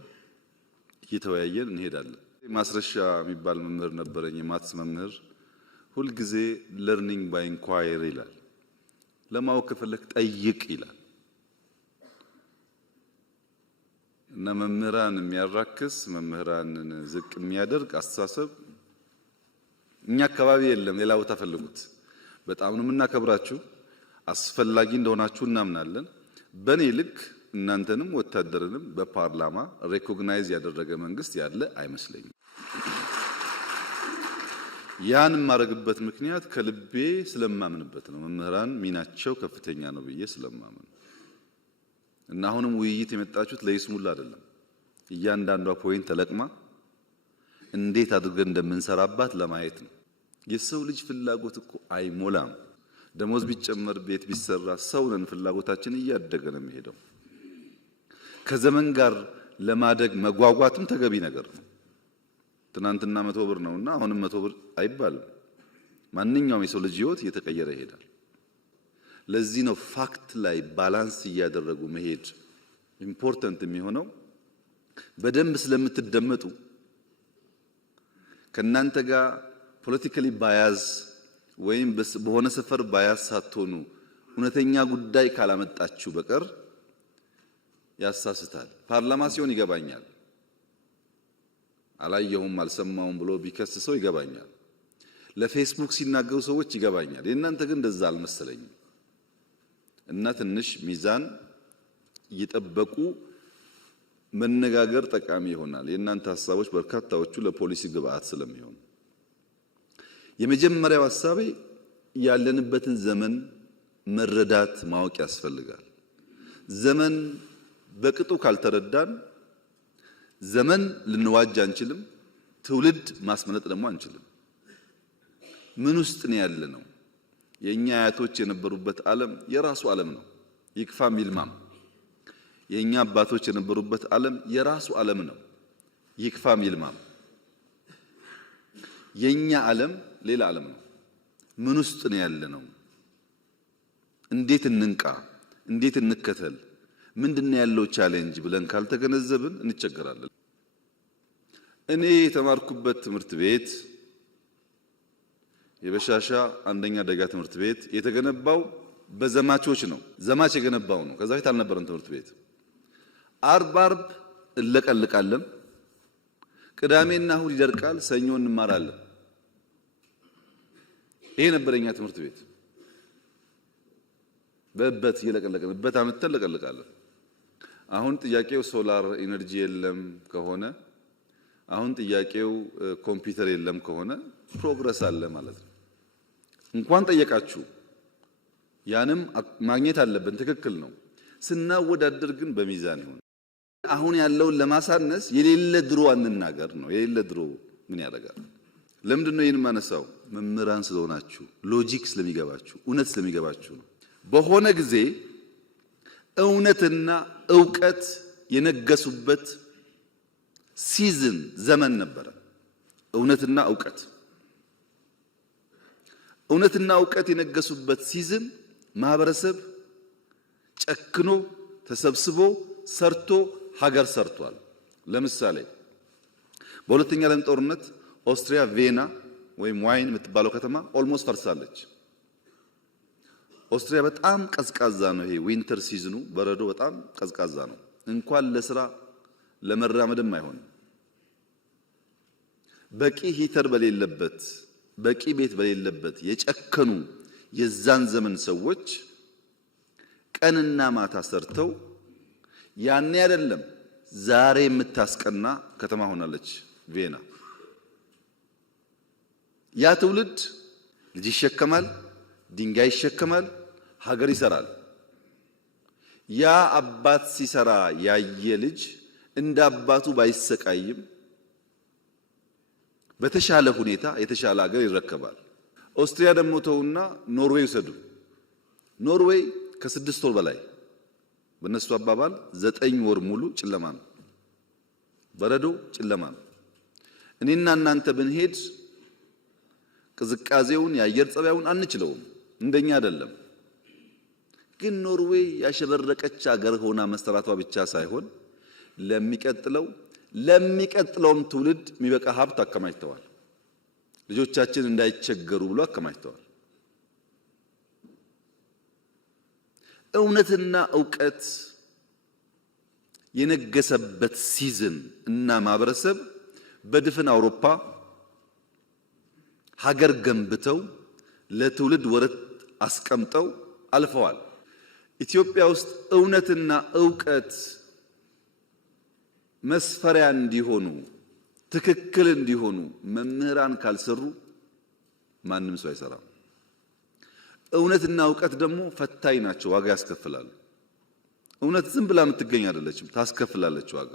እየተወያየን እንሄዳለን። ማስረሻ የሚባል መምህር ነበረኝ፣ የማትስ መምህር። ሁልጊዜ ለርኒንግ ባይ ኢንኳየሪ ይላል። ለማወቅ ከፈለክ ጠይቅ ይላል እና መምህራን የሚያራክስ መምህራንን ዝቅ የሚያደርግ አስተሳሰብ እኛ አካባቢ የለም። ሌላ ቦታ ፈልጉት። በጣም ነው የምናከብራችሁ፣ አስፈላጊ እንደሆናችሁ እናምናለን። በኔ ልክ እናንተንም ወታደርንም በፓርላማ ሬኮግናይዝ ያደረገ መንግስት ያለ አይመስለኝም። ያን የማደርግበት ምክንያት ከልቤ ስለማምንበት ነው። መምህራን ሚናቸው ከፍተኛ ነው ብዬ ስለማምን እና አሁንም ውይይት የመጣችሁት ለይስሙላ አይደለም። እያንዳንዷ ፖይንት ተለቅማ እንዴት አድርገን እንደምንሰራባት ለማየት ነው። የሰው ልጅ ፍላጎት እኮ አይሞላም። ደሞዝ ቢጨመር ቤት ቢሰራ ሰው ነን። ፍላጎታችን እያደገ ነው የሚሄደው። ከዘመን ጋር ለማደግ መጓጓትም ተገቢ ነገር ነው። ትናንትና 100 ብር ነውና አሁንም 100 ብር አይባልም። ማንኛውም የሰው ልጅ ህይወት እየተቀየረ ይሄዳል። ለዚህ ነው ፋክት ላይ ባላንስ እያደረጉ መሄድ ኢምፖርታንት የሚሆነው። በደንብ ስለምትደመጡ ከናንተ ጋር ፖለቲካሊ ባያዝ ወይም በሆነ ሰፈር ባያዝ ሳትሆኑ እውነተኛ ጉዳይ ካላመጣችሁ በቀር ያሳስታል። ፓርላማ ሲሆን ይገባኛል። አላየሁም አልሰማውም ብሎ ቢከስሰው ይገባኛል። ለፌስቡክ ሲናገሩ ሰዎች ይገባኛል። የእናንተ ግን እንደዛ አልመሰለኝም እና ትንሽ ሚዛን እየጠበቁ መነጋገር ጠቃሚ ይሆናል። የእናንተ ሐሳቦች በርካታዎቹ ለፖሊሲ ግብአት ስለሚሆኑ የመጀመሪያው ሐሳቤ ያለንበትን ዘመን መረዳት ማወቅ ያስፈልጋል። ዘመን በቅጡ ካልተረዳን ዘመን ልንዋጅ አንችልም። ትውልድ ማስመለጥ ደግሞ አንችልም። ምን ውስጥ ነው ያለነው? የኛ አያቶች የነበሩበት ዓለም የራሱ ዓለም ነው፣ ይክፋም ይልማም። የኛ አባቶች የነበሩበት ዓለም የራሱ ዓለም ነው፣ ይክፋም ይልማም። የኛ ዓለም ሌላ ዓለም ነው። ምን ውስጥ ነው ያለነው? እንዴት እንንቃ? እንዴት እንከተል? ምንድነው ያለው ቻሌንጅ ብለን ካልተገነዘብን እንቸገራለን። እኔ የተማርኩበት ትምህርት ቤት የበሻሻ አንደኛ ደረጃ ትምህርት ቤት የተገነባው በዘማቾች ነው። ዘማች የገነባው ነው። ከዛ ፊት አልነበረም ትምህርት ቤት። አርብ እንለቀልቃለን፣ ቅዳሜና እሁድ ይደርቃል፣ ሰኞ እንማራለን። ይሄ ነበረኛ ትምህርት ቤት። በበት እየለቀለቀን በት አመተን ለቀልቃለን። አሁን ጥያቄው ሶላር ኢነርጂ የለም ከሆነ፣ አሁን ጥያቄው ኮምፒውተር የለም ከሆነ ፕሮግረስ አለ ማለት ነው። እንኳን ጠየቃችሁ ያንም ማግኘት አለብን። ትክክል ነው። ስናወዳደር ግን በሚዛን ይሁን። አሁን ያለውን ለማሳነስ የሌለ ድሮ አንናገር ነው። የሌለ ድሮ ምን ያደርጋል? ለምንድን ነው ይህን ማነሳው? መምህራን ስለሆናችሁ፣ ሎጂክ ስለሚገባችሁ፣ እውነት ስለሚገባችሁ ነው። በሆነ ጊዜ እውነትና ዕውቀት የነገሱበት ሲዝን ዘመን ነበረ። እውነትና ዕውቀት የነገሱበት ሲዝን ማህበረሰብ ጨክኖ ተሰብስቦ ሰርቶ ሀገር ሰርቷል። ለምሳሌ በሁለተኛ ዓለም ጦርነት ኦስትሪያ ቬና ወይም ዋይን የምትባለው ከተማ ኦልሞስት ፈርሳለች። ኦስትሪያ በጣም ቀዝቃዛ ነው። ይሄ ዊንተር ሲዝኑ በረዶ በጣም ቀዝቃዛ ነው። እንኳን ለስራ ለመራመድም አይሆንም። በቂ ሂተር በሌለበት በቂ ቤት በሌለበት የጨከኑ የዛን ዘመን ሰዎች ቀንና ማታ ሰርተው ያኔ አይደለም ዛሬ የምታስቀና ከተማ ሆናለች ቪየና። ያ ትውልድ ልጅ ይሸከማል፣ ድንጋይ ይሸከማል፣ ሀገር ይሰራል። ያ አባት ሲሰራ ያየ ልጅ እንደ አባቱ ባይሰቃይም በተሻለ ሁኔታ የተሻለ ሀገር ይረከባል። ኦስትሪያ ደግሞ ተውና ኖርዌይ ውሰዱ። ኖርዌይ ከ6 ወር በላይ በነሱ አባባል 9 ወር ሙሉ ጨለማ ነው፣ በረዶ ጨለማ ነው። እኔና እናንተ ብንሄድ ቅዝቃዜውን የአየር ጸባዩን አንችለውም፣ እንደኛ አይደለም። ግን ኖርዌይ ያሸበረቀች ሀገር ሆና መሰራቷ ብቻ ሳይሆን ለሚቀጥለውም ትውልድ የሚበቃ ሀብት አከማችተዋል። ልጆቻችን እንዳይቸገሩ ብሎ አከማችተዋል። እውነትና ዕውቀት የነገሰበት ሲዝን እና ማህበረሰብ በድፍን አውሮፓ ሀገር ገንብተው ለትውልድ ወረት አስቀምጠው አልፈዋል። ኢትዮጵያ ውስጥ እውነትና ዕውቀት መስፈሪያ እንዲሆኑ ትክክል እንዲሆኑ መምህራን ካልሰሩ ማንም ሰው አይሰራም። እውነትና ዕውቀት ደግሞ ፈታኝ ናቸው፣ ዋጋ ያስከፍላሉ። እውነት ዝም ብላ የምትገኝ አይደለችም፣ ታስከፍላለች ዋጋ።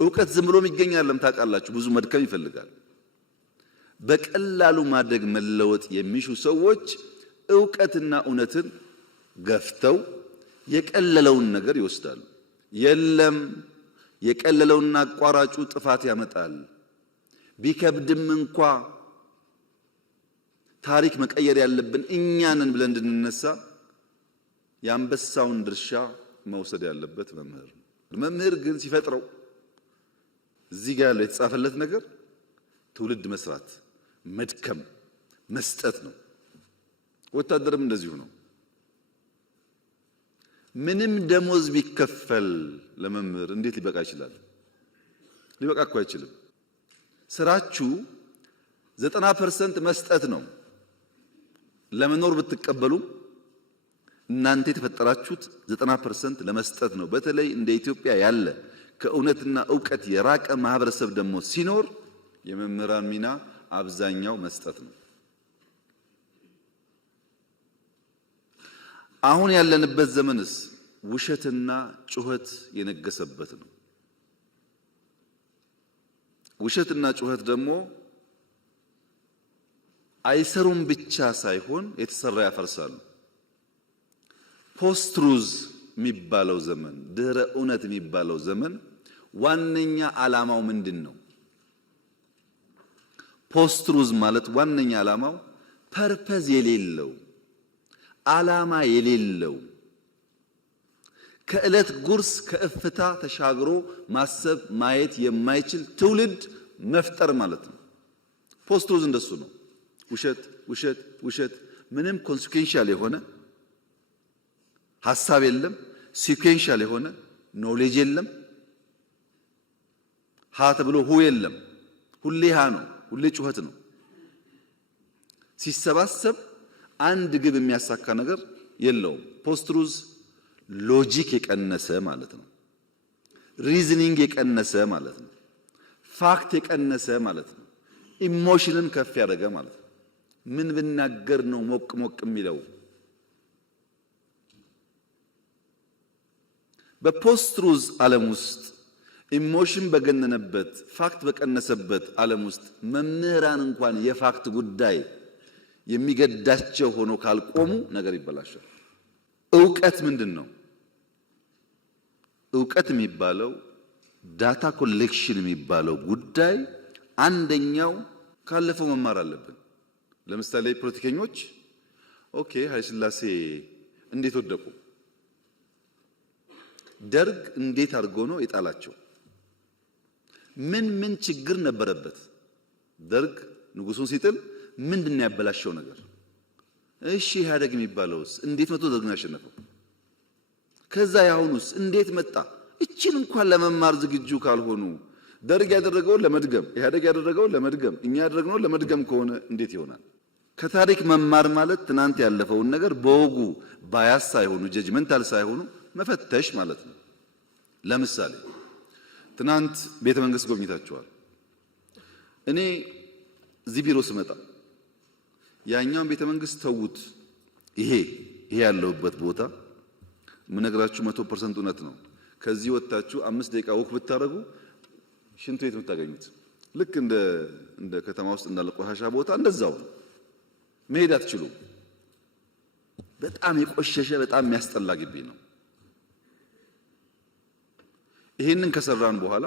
ዕውቀት ዝም ብሎ የሚገኝ አይደለም፣ ታውቃላችሁ፣ ብዙ መድከም ይፈልጋል። በቀላሉ ማደግ መለወጥ የሚሹ ሰዎች ዕውቀትና እውነትን ገፍተው የቀለለውን ነገር ይወስዳሉ። የለም የቀለለውና አቋራጩ ጥፋት ያመጣል። ቢከብድም እንኳ ታሪክ መቀየር ያለብን እኛንን ብለን እንድንነሳ የአንበሳውን ድርሻ መውሰድ ያለበት መምህር ነው። መምህር ግን ሲፈጥረው እዚህ ጋር ያለው የተጻፈለት ነገር ትውልድ መስራት፣ መድከም፣ መስጠት ነው። ወታደርም እንደዚሁ ነው። ምንም ደሞዝ ቢከፈል ለመምህር እንዴት ሊበቃ ይችላል? ሊበቃ እኮ አይችልም። ስራችሁ 90% መስጠት ነው። ለመኖር ብትቀበሉ እናንተ የተፈጠራችሁት 90% ለመስጠት ነው። በተለይ እንደ ኢትዮጵያ ያለ ከእውነትና ዕውቀት የራቀ ማህበረሰብ ደግሞ ሲኖር የመምህራን ሚና አብዛኛው መስጠት ነው። አሁን ያለንበት ዘመንስ ውሸትና ጩኸት የነገሰበት ነው። ውሸትና ጩኸት ደግሞ አይሰሩም ብቻ ሳይሆን የተሰራ ያፈርሳሉ። ፖስት ትሩዝ የሚባለው ዘመን፣ ድህረ እውነት የሚባለው ዘመን ዋነኛ ዓላማው ምንድን ነው? ፖስት ትሩዝ ማለት ዋነኛ ዓላማው ፐርፐዝ የሌለው ዓላማ የሌለው ከዕለት ጉርስ ከእፍታ ተሻግሮ ማሰብ ማየት የማይችል ትውልድ መፍጠር ማለት ነው። ፖስት ትሩዝ እንደሱ ነው። ውሸት ውሸት ውሸት፣ ምንም ኮንሲኩዌንሻል የሆነ ሐሳብ የለም፣ ሲኩዌንሻል የሆነ ኖሌጅ የለም። ሀ ተብሎ ሁ የለም፣ ሁሌ ሀ ነው፣ ሁሌ ጩኸት ነው። ሲሰባሰብ አንድ ግብ የሚያሳካ ነገር የለውም። ፖስት ትሩዝ ሎጂክ የቀነሰ ማለት ነው። ሪዝኒንግ የቀነሰ ማለት ነው። ፋክት የቀነሰ ማለት ነው። ኢሞሽንን ከፍ ያደረገ ማለት ነው። ምን ብናገር ነው ሞቅ ሞቅ የሚለው? በፖስት ትሩዝ ዓለም ውስጥ ኢሞሽን በገነነበት ፋክት በቀነሰበት ዓለም ውስጥ መምህራን እንኳን የፋክት ጉዳይ የሚገዳቸው ሆኖ ካልቆሙ ነገር ይበላሻል። ዕውቀት ምንድን ነው? ዕውቀት የሚባለው ዳታ ኮሌክሽን የሚባለው ጉዳይ አንደኛው ካለፈው መማር አለብን። ለምሳሌ ፖለቲከኞች ኦኬ ኃይለ ሥላሴ እንዴት ወደቁ? ደርግ እንዴት አድርጎ ነው የጣላቸው? ምን ችግር ነበረበት? ደርግ ንጉሱን ሲጥል ምንድነው ያበላሸው ነገር? እሺ ኢህአዴግ የሚባለውስ እንዴት መጥቶ ደርግን ያሸነፈው? ከዛ ያሁኑስ እንዴት መጣ? እቺን እንኳን ለመማር ዝግጁ ካልሆኑ ደርግ ያደረገው ለመድገም ኢህአዴግ ያደረገው ለመድገም እኛ ያደረግነው ለመድገም ከሆነ እንዴት ይሆናል? ከታሪክ መማር ማለት ትናንት ያለፈውን ነገር በወጉ ባያስ ሳይሆኑ ጀጅመንታል ሳይሆኑ መፈተሽ ማለት ነው። ለምሳሌ ትናንት ቤተ መንግስት ጎብኝታችኋል። እኔ እዚህ ቢሮ ስመጣ ያኛውን ቤተ መንግስት ተውት፣ ይሄ ያለውበት ቦታ ምነግራችሁ 100% እውነት ነው። ከዚህ ወጣችሁ 5 ደቂቃ ወክ ብታረጉ ሽንት ቤት የምታገኙት ልክ እንደ ከተማ ውስጥ እንዳለ ቆሻሻ ቦታ እንደዛው ነው። መሄድ አትችሉም። በጣም የቆሸሸ በጣም የሚያስጠላ ግቢ ነው። ይሄንን ከሰራን በኋላ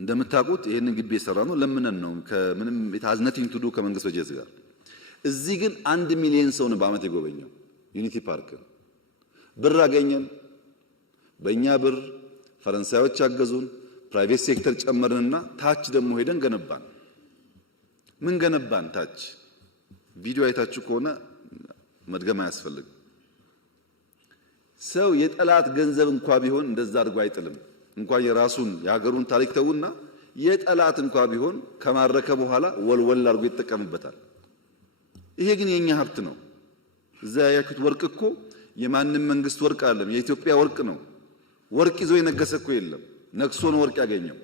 እንደምታውቁት ይሄንን ግቢ የሰራነው ለምነን ነው። ከምንም የታዝነቲንግ ቱዱ ከመንግስት በጀት ጋር እዚህ ግን 1 ሚሊዮን ሰው ነው በአመት የጎበኘው ዩኒቲ ፓርክ። ብር አገኘን። በእኛ ብር ፈረንሳዮች አገዙን። ፕራይቬት ሴክተር ጨመርንና ታች ደግሞ ሄደን ገነባን። ምን ገነባን? ታች ቪዲዮ አይታችሁ ከሆነ መድገም አያስፈልግም። ሰው የጠላት ገንዘብ እንኳን ቢሆን እንደዛ አድርጎ አይጥልም። እንኳን የራሱን የሀገሩን ታሪክ ተውና የጠላት እንኳን ቢሆን ከማረከ በኋላ ወልወል አድርጎ ይጠቀምበታል። ይሄ ግን የኛ ሀብት ነው። እዛ ያያችሁት ወርቅ እኮ የማንም መንግስት ወርቅ አይደለም፣ የኢትዮጵያ ወርቅ ነው። ወርቅ ይዞ የነገሰ እኮ የለም፣ ነክሶ ነው ወርቅ ያገኘው።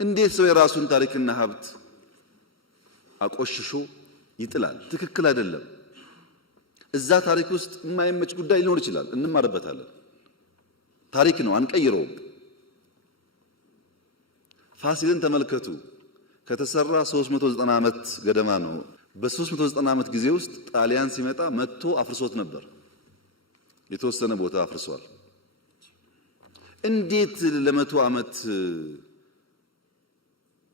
እንዴት ሰው የራሱን ታሪክና ሀብት አቆሽሾ ይጥላል? ትክክል አይደለም። እዛ ታሪክ ውስጥ የማይመች ጉዳይ ሊኖር ይችላል፣ እንማርበታለን። ታሪክ ነው፣ አንቀይረውም። ፋሲልን ተመልከቱ። ከተሰራ 390 ዓመት ገደማ ነው። በ390 ዓመት ጊዜ ውስጥ ጣሊያን ሲመጣ መጥቶ አፍርሶት ነበር። የተወሰነ ቦታ አፍርሷል። እንዴት ለ100 ዓመት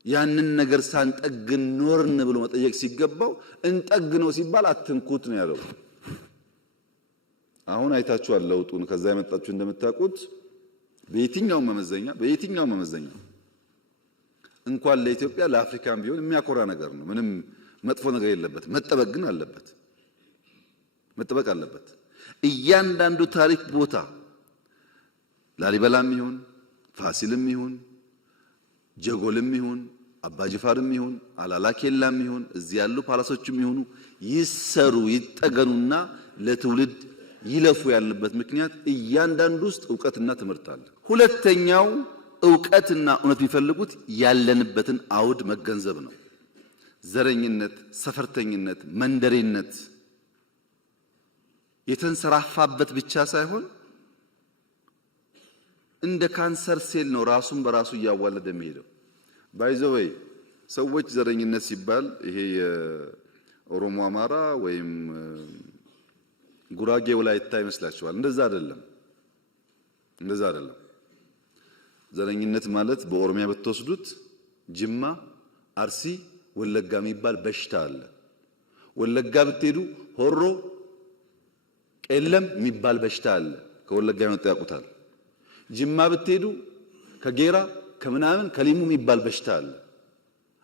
ያንን ነገር ሳንጠግን ኖርን ብሎ መጠየቅ ሲገባው እንጠግነው ሲባል አትንኩት ነው ያለው። አሁን አይታችኋል ለውጡን። ከዛ የመጣችሁ እንደምታውቁት በየትኛው መመዘኛ እንኳን ለኢትዮጵያ ለአፍሪካም ቢሆን የሚያኮራ ነገር ነው። ምንም መጥፎ ነገር የለበት። መጠበቅ ግን አለበት፣ መጠበቅ አለበት። እያንዳንዱ ታሪክ ቦታ ላሊበላም ይሁን ፋሲልም ይሁን ጀጎልም ይሁን አባጅፋርም ይሁን አላላኬላም ይሁን እዚህ ያሉ ፓላሶችም ይሁኑ ይሰሩ ይጠገኑና ለትውልድ ይለፉ ያለበት ምክንያት እያንዳንዱ ውስጥ ዕውቀትና ትምህርት አለ። ሁለተኛው ዕውቀትና እውነት ቢፈልጉት ያለንበትን አውድ መገንዘብ ነው። ዘረኝነት፣ ሰፈርተኝነት፣ መንደሬነት የተንሰራፋበት ብቻ ሳይሆን እንደ ካንሰር ሴል ነው ራሱን በራሱ እያዋለደ የሚሄደው። ባይዘወይ ሰዎች ዘረኝነት ሲባል ይሄ የኦሮሞ አማራ ወይም ጉራጌ ወላይታ ይመስላችኋል? እንደዛ አይደለም። ዘረኝነት ማለት በኦሮሚያ ብትወስዱት ጅማ፣ አርሲ፣ ወለጋ የሚባል በሽታ አለ። ወለጋ ብትሄዱ ሆሮ፣ ቄለም የሚባል በሽታ አለ። ከወለጋ የመጣ ያውቁታል። ጅማ ብትሄዱ ከጌራ ከምናምን ከሊሙ የሚባል በሽታ አለ።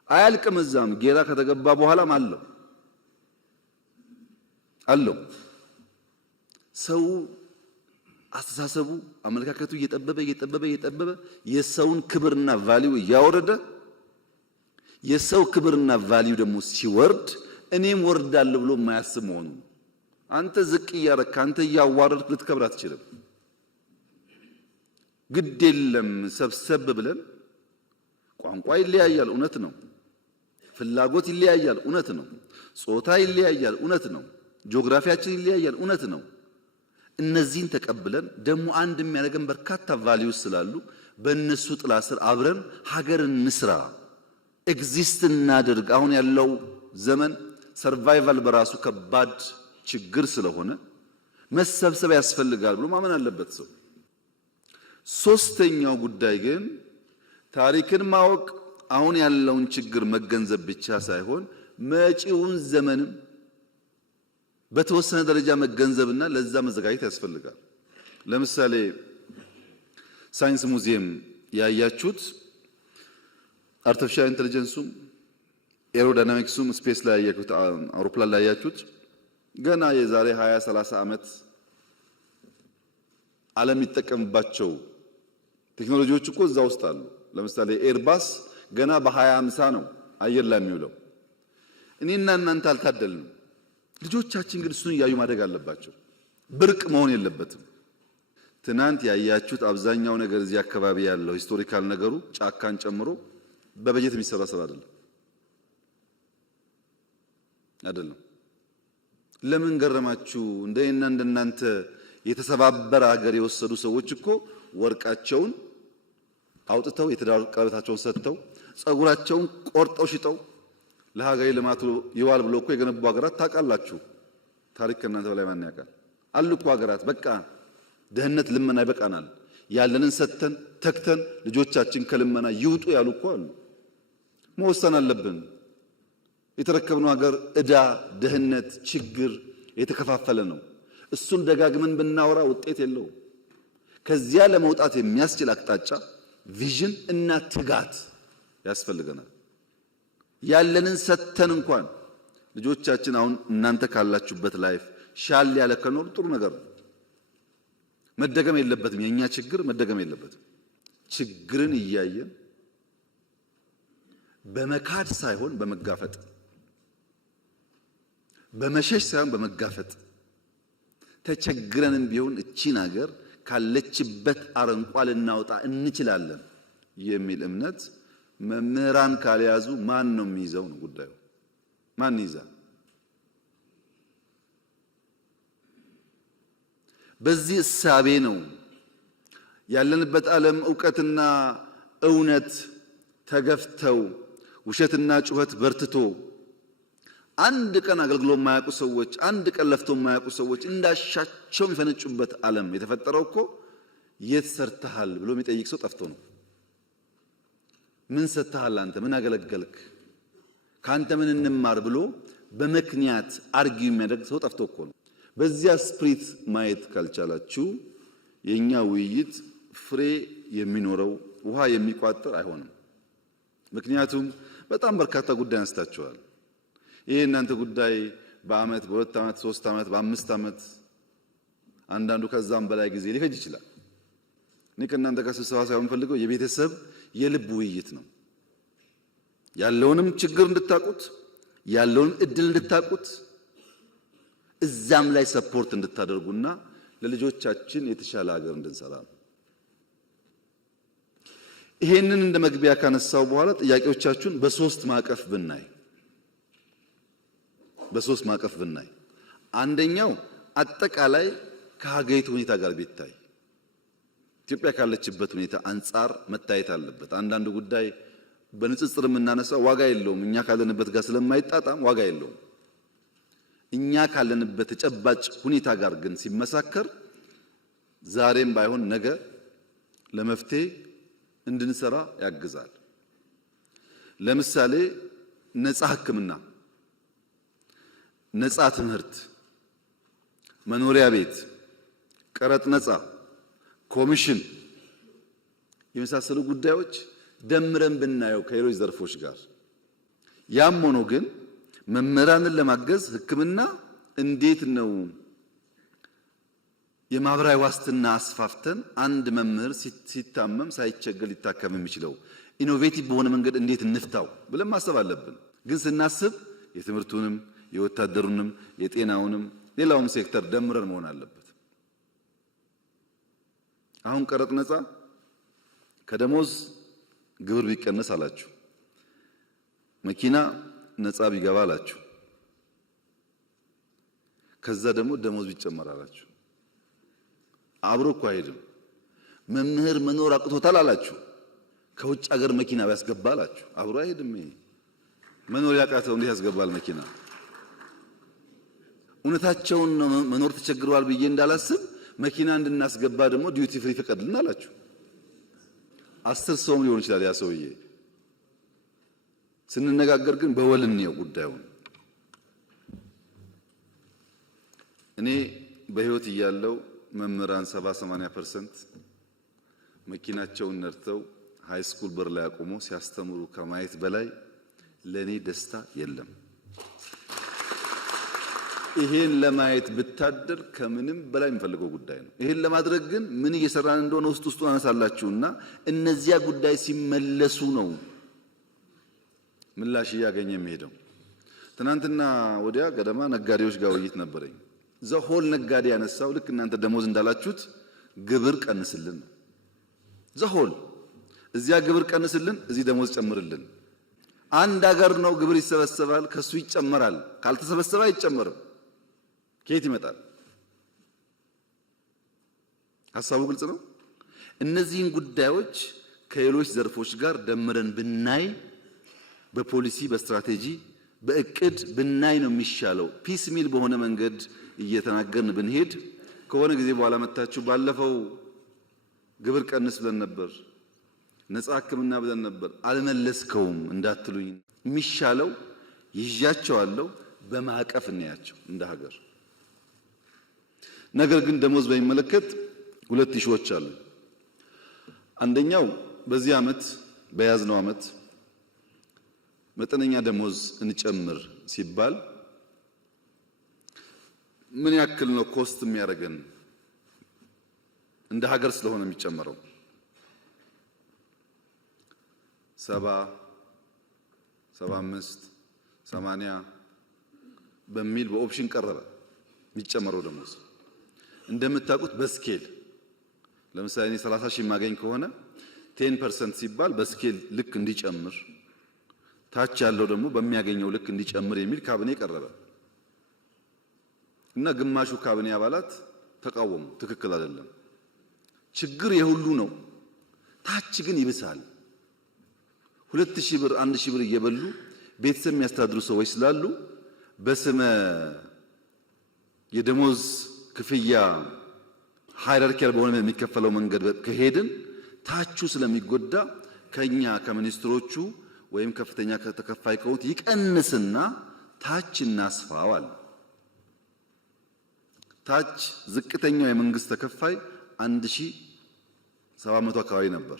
አያልቅም። እዛም ጌራ ከተገባ በኋላም አለው። ሰው አስተሳሰቡ አመለካከቱ እየጠበበ የሰውን ክብርና ቫልዩ እያወረደ የሰው ክብርና ቫልዩ ደግሞ ሲወርድ እኔም ወርዳለሁ ብሎ የማያስብ መሆኑ ነው። አንተ ዝቅ እያረክ አንተ እያዋረድክ ልትከብር አትችልም። ግድ የለም ሰብሰብ ብለን ቋንቋ ይለያያል፣ እውነት ነው። ፍላጎት ይለያያል፣ እውነት ነው። ጾታ ይለያያል፣ እውነት ነው። ጂኦግራፊያችን ይለያያል፣ እውነት ነው። እነዚህን ተቀብለን ደግሞ አንድ የሚያደርገን በርካታ ቫልዩስ ስላሉ በእነሱ ጥላ ስር አብረን ሀገርን እንስራ፣ ኤግዚስት እናድርግ። አሁን ያለው ዘመን ሰርቫይቫል በራሱ ከባድ ችግር ስለሆነ መሰብሰብ ያስፈልጋል ብሎ ማመን አለበት ሰው። ሶስተኛው ጉዳይ ግን ታሪክን ማወቅ አሁን ያለውን ችግር መገንዘብ ብቻ ሳይሆን መጪውን ዘመንም በተወሰነ ደረጃ መገንዘብና ለዛ መዘጋጀት ያስፈልጋል። ለምሳሌ ሳይንስ ሙዚየም ያያችሁት አርቲፊሻል ኢንተለጀንሱም ኤሮዳይናሚክሱም ስፔስ ላይ ያያችሁት አውሮፕላን ላይ ያያችሁት ገና የዛሬ 20 30 ዓመት ዓለም ይጠቀምባቸው ቴክኖሎጂዎች እኮ እዛ ውስጥ አሉ። ለምሳሌ ኤርባስ ገና በ2050 ነው አየር ላይ የሚውለው። እኔና እናንተ አልታደልንም። ልጆቻችን ግን እሱን እያዩ ማደግ አለባቸው። ብርቅ መሆን የለበትም። ትናንት ያያችሁት አብዛኛው ነገር እዚህ አካባቢ ያለው ሂስቶሪካል ነገሩ ጫካን ጨምሮ በበጀት የሚሰራ ስራ አይደለም። ለምን ገረማችሁ? እንደና እንደናንተ የተሰባበረ ሀገር የወሰዱ ሰዎች እኮ ወርቃቸውን አውጥተው የትዳር ቀለበታቸውን ሰጥተው ጸጉራቸውን ቆርጠው ሽጠው ለሀገሬ ልማት ይዋል ብሎ እኮ የገነቡ ሀገራት ታውቃላችሁ። ታሪክ ከእናንተ በላይ ማን ያውቃል? አሉ እኮ ሀገራት በቃ ደህንነት ልመና ይበቃናል፣ ያለንን ሰጥተን ተክተን ልጆቻችን ከልመና ይውጡ ያሉ እኮ አሉ። መወሰን አለብን። የተረከብነው ሀገር ዕዳ፣ ደህንነት፣ ችግር የተከፋፈለ ነው። እሱን ደጋግመን ብናወራ ውጤት የለውም። ከዚያ ለመውጣት የሚያስችል አቅጣጫ፣ ቪዥን እና ትጋት ያስፈልገናል። ያለንን ሰጥተን እንኳን ልጆቻችን አሁን እናንተ ካላችሁበት ላይፍ ሻል ያለ ከኖር ጥሩ ነገር ነው። መደገም የለበትም። የኛ ችግር መደገም የለበትም። ችግርን እያየን በመካድ ሳይሆን በመጋፈጥ፣ በመሸሽ ሳይሆን በመጋፈጥ ተቸግረንም ቢሆን እቺን ሀገር ካለችበት አረንቋ ልናወጣ እንችላለን የሚል እምነት መምህራን ካልያዙ ማን ነው የሚይዘው ነው ጉዳዩ። ማን ይይዛል? በዚህ እሳቤ ነው ያለንበት ዓለም ዕውቀትና እውነት ተገፍተው ውሸትና ጩኸት በርትቶ አንድ ቀን አገልግሎ የማያውቁ ሰዎች፣ አንድ ቀን ለፍቶ የማያውቁ ሰዎች እንዳሻቸው የሚፈነጩበት ዓለም የተፈጠረው እኮ የት ሰርተሃል ብሎ የሚጠይቅ ሰው ጠፍቶ ነው። ምን ሰጥተሃል አንተ? ምን አገለገልክ? ካንተ ምን እንማር ብሎ በምክንያት አርጊው የሚያደርግ ሰው ጠፍቶ እኮ ነው። በዚያ ስፕሪት ማየት ካልቻላችሁ የኛ ውይይት ፍሬ የሚኖረው ውሃ የሚቋጥር አይሆንም። ምክንያቱም በጣም በርካታ ጉዳይ አንስታችኋል። ይሄ እናንተ ጉዳይ በአመት በሁለት አመት 3 አመት በ5 አመት አንዳንዱ ከዛም በላይ ጊዜ ሊፈጅ ይችላል። እኔ ከእናንተ ጋር ስብሰባ ሳይሆን ፈልገው የቤተሰብ የልብ ውይይት ነው። ያለውንም ችግር እንድታቁት፣ ያለውን እድል እንድታቁት፣ እዛም ላይ ሰፖርት እንድታደርጉና ለልጆቻችን የተሻለ ሀገር እንድንሰራ ነው። ይሄንን እንደ መግቢያ ካነሳው በኋላ ጥያቄዎቻችሁን በሶስት ማቀፍ ብናይ አንደኛው አጠቃላይ ከሀገሪቱ ሁኔታ ጋር ቢታይ ኢትዮጵያ ካለችበት ሁኔታ አንጻር መታየት አለበት። አንዳንዱ ጉዳይ በንጽጽር የምናነሳው ዋጋ የለውም፣ እኛ ካለንበት ጋር ስለማይጣጣም ዋጋ የለውም። እኛ ካለንበት ተጨባጭ ሁኔታ ጋር ግን ሲመሳከር ዛሬም ባይሆን ነገ ለመፍትሄ እንድንሰራ ያግዛል። ለምሳሌ ነፃ ሕክምና፣ ነፃ ትምህርት፣ መኖሪያ ቤት፣ ቀረጥ ነፃ፣ ኮሚሽን የመሳሰሉ ጉዳዮች ደምረን ብናየው ከሌሎች ዘርፎች ጋር ያም ሆኖ ግን መምህራንን ለማገዝ ሕክምና እንዴት ነው የማህበራዊ ዋስትና አስፋፍተን አንድ መምህር ሲታመም ሳይቸገር ሊታከም የሚችለው ኢኖቬቲቭ በሆነ መንገድ እንዴት እንፍታው ብለን ማሰብ አለብን። ግን ስናስብ የትምህርቱንም የወታደሩንም የጤናውንም ሌላውም ሴክተር ደምረን መሆን አለበት። አሁን ቀረጥ ነፃ ከደሞዝ ግብር ቢቀነስ አላችሁ፣ መኪና ነፃ ቢገባ አላችሁ፣ ከዛ ደግሞ ደሞዝ ቢጨመር አላችሁ። አብሮ እኮ አይሄድም። መምህር መኖር አቅቶታል አላችሁ፣ ከውጭ ሀገር መኪና ቢያስገባ አላችሁ። አብሮ አይሄድም። ይሄ መኖር ያቃተው እንዴት ያስገባል መኪና? እውነታቸውን ነው። መኖር ተቸግረዋል ብዬ እንዳላስብ መኪና እንድናስገባ ደግሞ ዲዩቲ ፍሪ ፈቀድልን አላችሁ። 10 ሰውም ሊሆን ይችላል ያ ሰውዬ። ስንነጋገር ግን በወልን ነው ጉዳዩን። እኔ በህይወት እያለው መምህራን 70-80% መኪናቸውን ነድተው ሃይ ስኩል በር ላይ አቆሞ ሲያስተምሩ ከማየት በላይ ለኔ ደስታ የለም። ይሄን ለማየት ብታደር ከምንም በላይ የሚፈልገው ጉዳይ ነው። ይሄን ለማድረግ ግን ምን እየሰራን እንደሆነ ውስጡን አነሳላችሁና እነዚያ ጉዳይ ሲመለሱ ነው ምላሽ እያገኘ የሚሄደው። ትናንትና ወዲያ ገደማ ነጋዴዎች ጋር ውይይት ነበረኝ። ዘሆል ነጋዴ ያነሳው ልክ እናንተ ደሞዝ እንዳላችሁት ግብር ቀንስልን፣ ዘሆል እዚያ ግብር ቀንስልን፣ እዚህ ደሞዝ ጨምርልን። አንድ ሀገር ነው፣ ግብር ይሰበሰባል፣ ከሱ ይጨመራል። ካልተሰበሰበ አይጨመርም። ከየት ይመጣል? ሐሳቡ ግልጽ ነው። እነዚህን ጉዳዮች ከሌሎች ዘርፎች ጋር ደምረን ብናይ፣ በፖሊሲ በስትራቴጂ በእቅድ ብናይ ነው የሚሻለው። ፒስ ሚል በሆነ መንገድ እየተናገርን ብንሄድ ከሆነ ጊዜ በኋላ መታችሁ ባለፈው ግብር ቀንስ ብለን ነበር፣ ነፃ ሕክምና ብለን ነበር፣ አልመለስከውም እንዳትሉኝ። የሚሻለው ይዣቸዋለሁ በማዕቀፍ እናያቸው እንደ ሀገር። ነገር ግን ደሞዝ በሚመለከት ሁለት ኢሹዎች አሉ። አንደኛው በዚህ ዓመት በያዝነው ዓመት መጠነኛ ደሞዝ እንጨምር ሲባል ምን ያክል ነው ኮስት የሚያደርገን? እንደ ሀገር ስለሆነ የሚጨመረው 70 75 80 በሚል በኦፕሽን ቀረበ የሚጨመረው ደሞዝ። እንደምታውቁት በስኬል ለምሳሌ እኔ 30 ሺህ ማገኝ ከሆነ 10% ሲባል በስኬል ልክ እንዲጨምር፣ ታች ያለው ደግሞ በሚያገኘው ልክ እንዲጨምር የሚል ካቢኔ ቀረበ እና ግማሹ ካቢኔ አባላት ተቃወሙ። ትክክል አይደለም፣ ችግር የሁሉ ነው፣ ታች ግን ይብሳል። 2000 ብር 1000 ብር እየበሉ ቤተሰብ የሚያስተዳድሩ ሰዎች ስላሉ በስመ የደሞዝ ክፍያ ሃይራርኪያል በሆነ የሚከፈለው መንገድ ከሄድን ታቹ ስለሚጎዳ ከኛ ከሚኒስትሮቹ ወይም ከፍተኛ ተከፋይ ከሆኑት ይቀንስና ታች እናስፋዋል። ታች ዝቅተኛው የመንግስት ተከፋይ 1700 አካባቢ ነበር።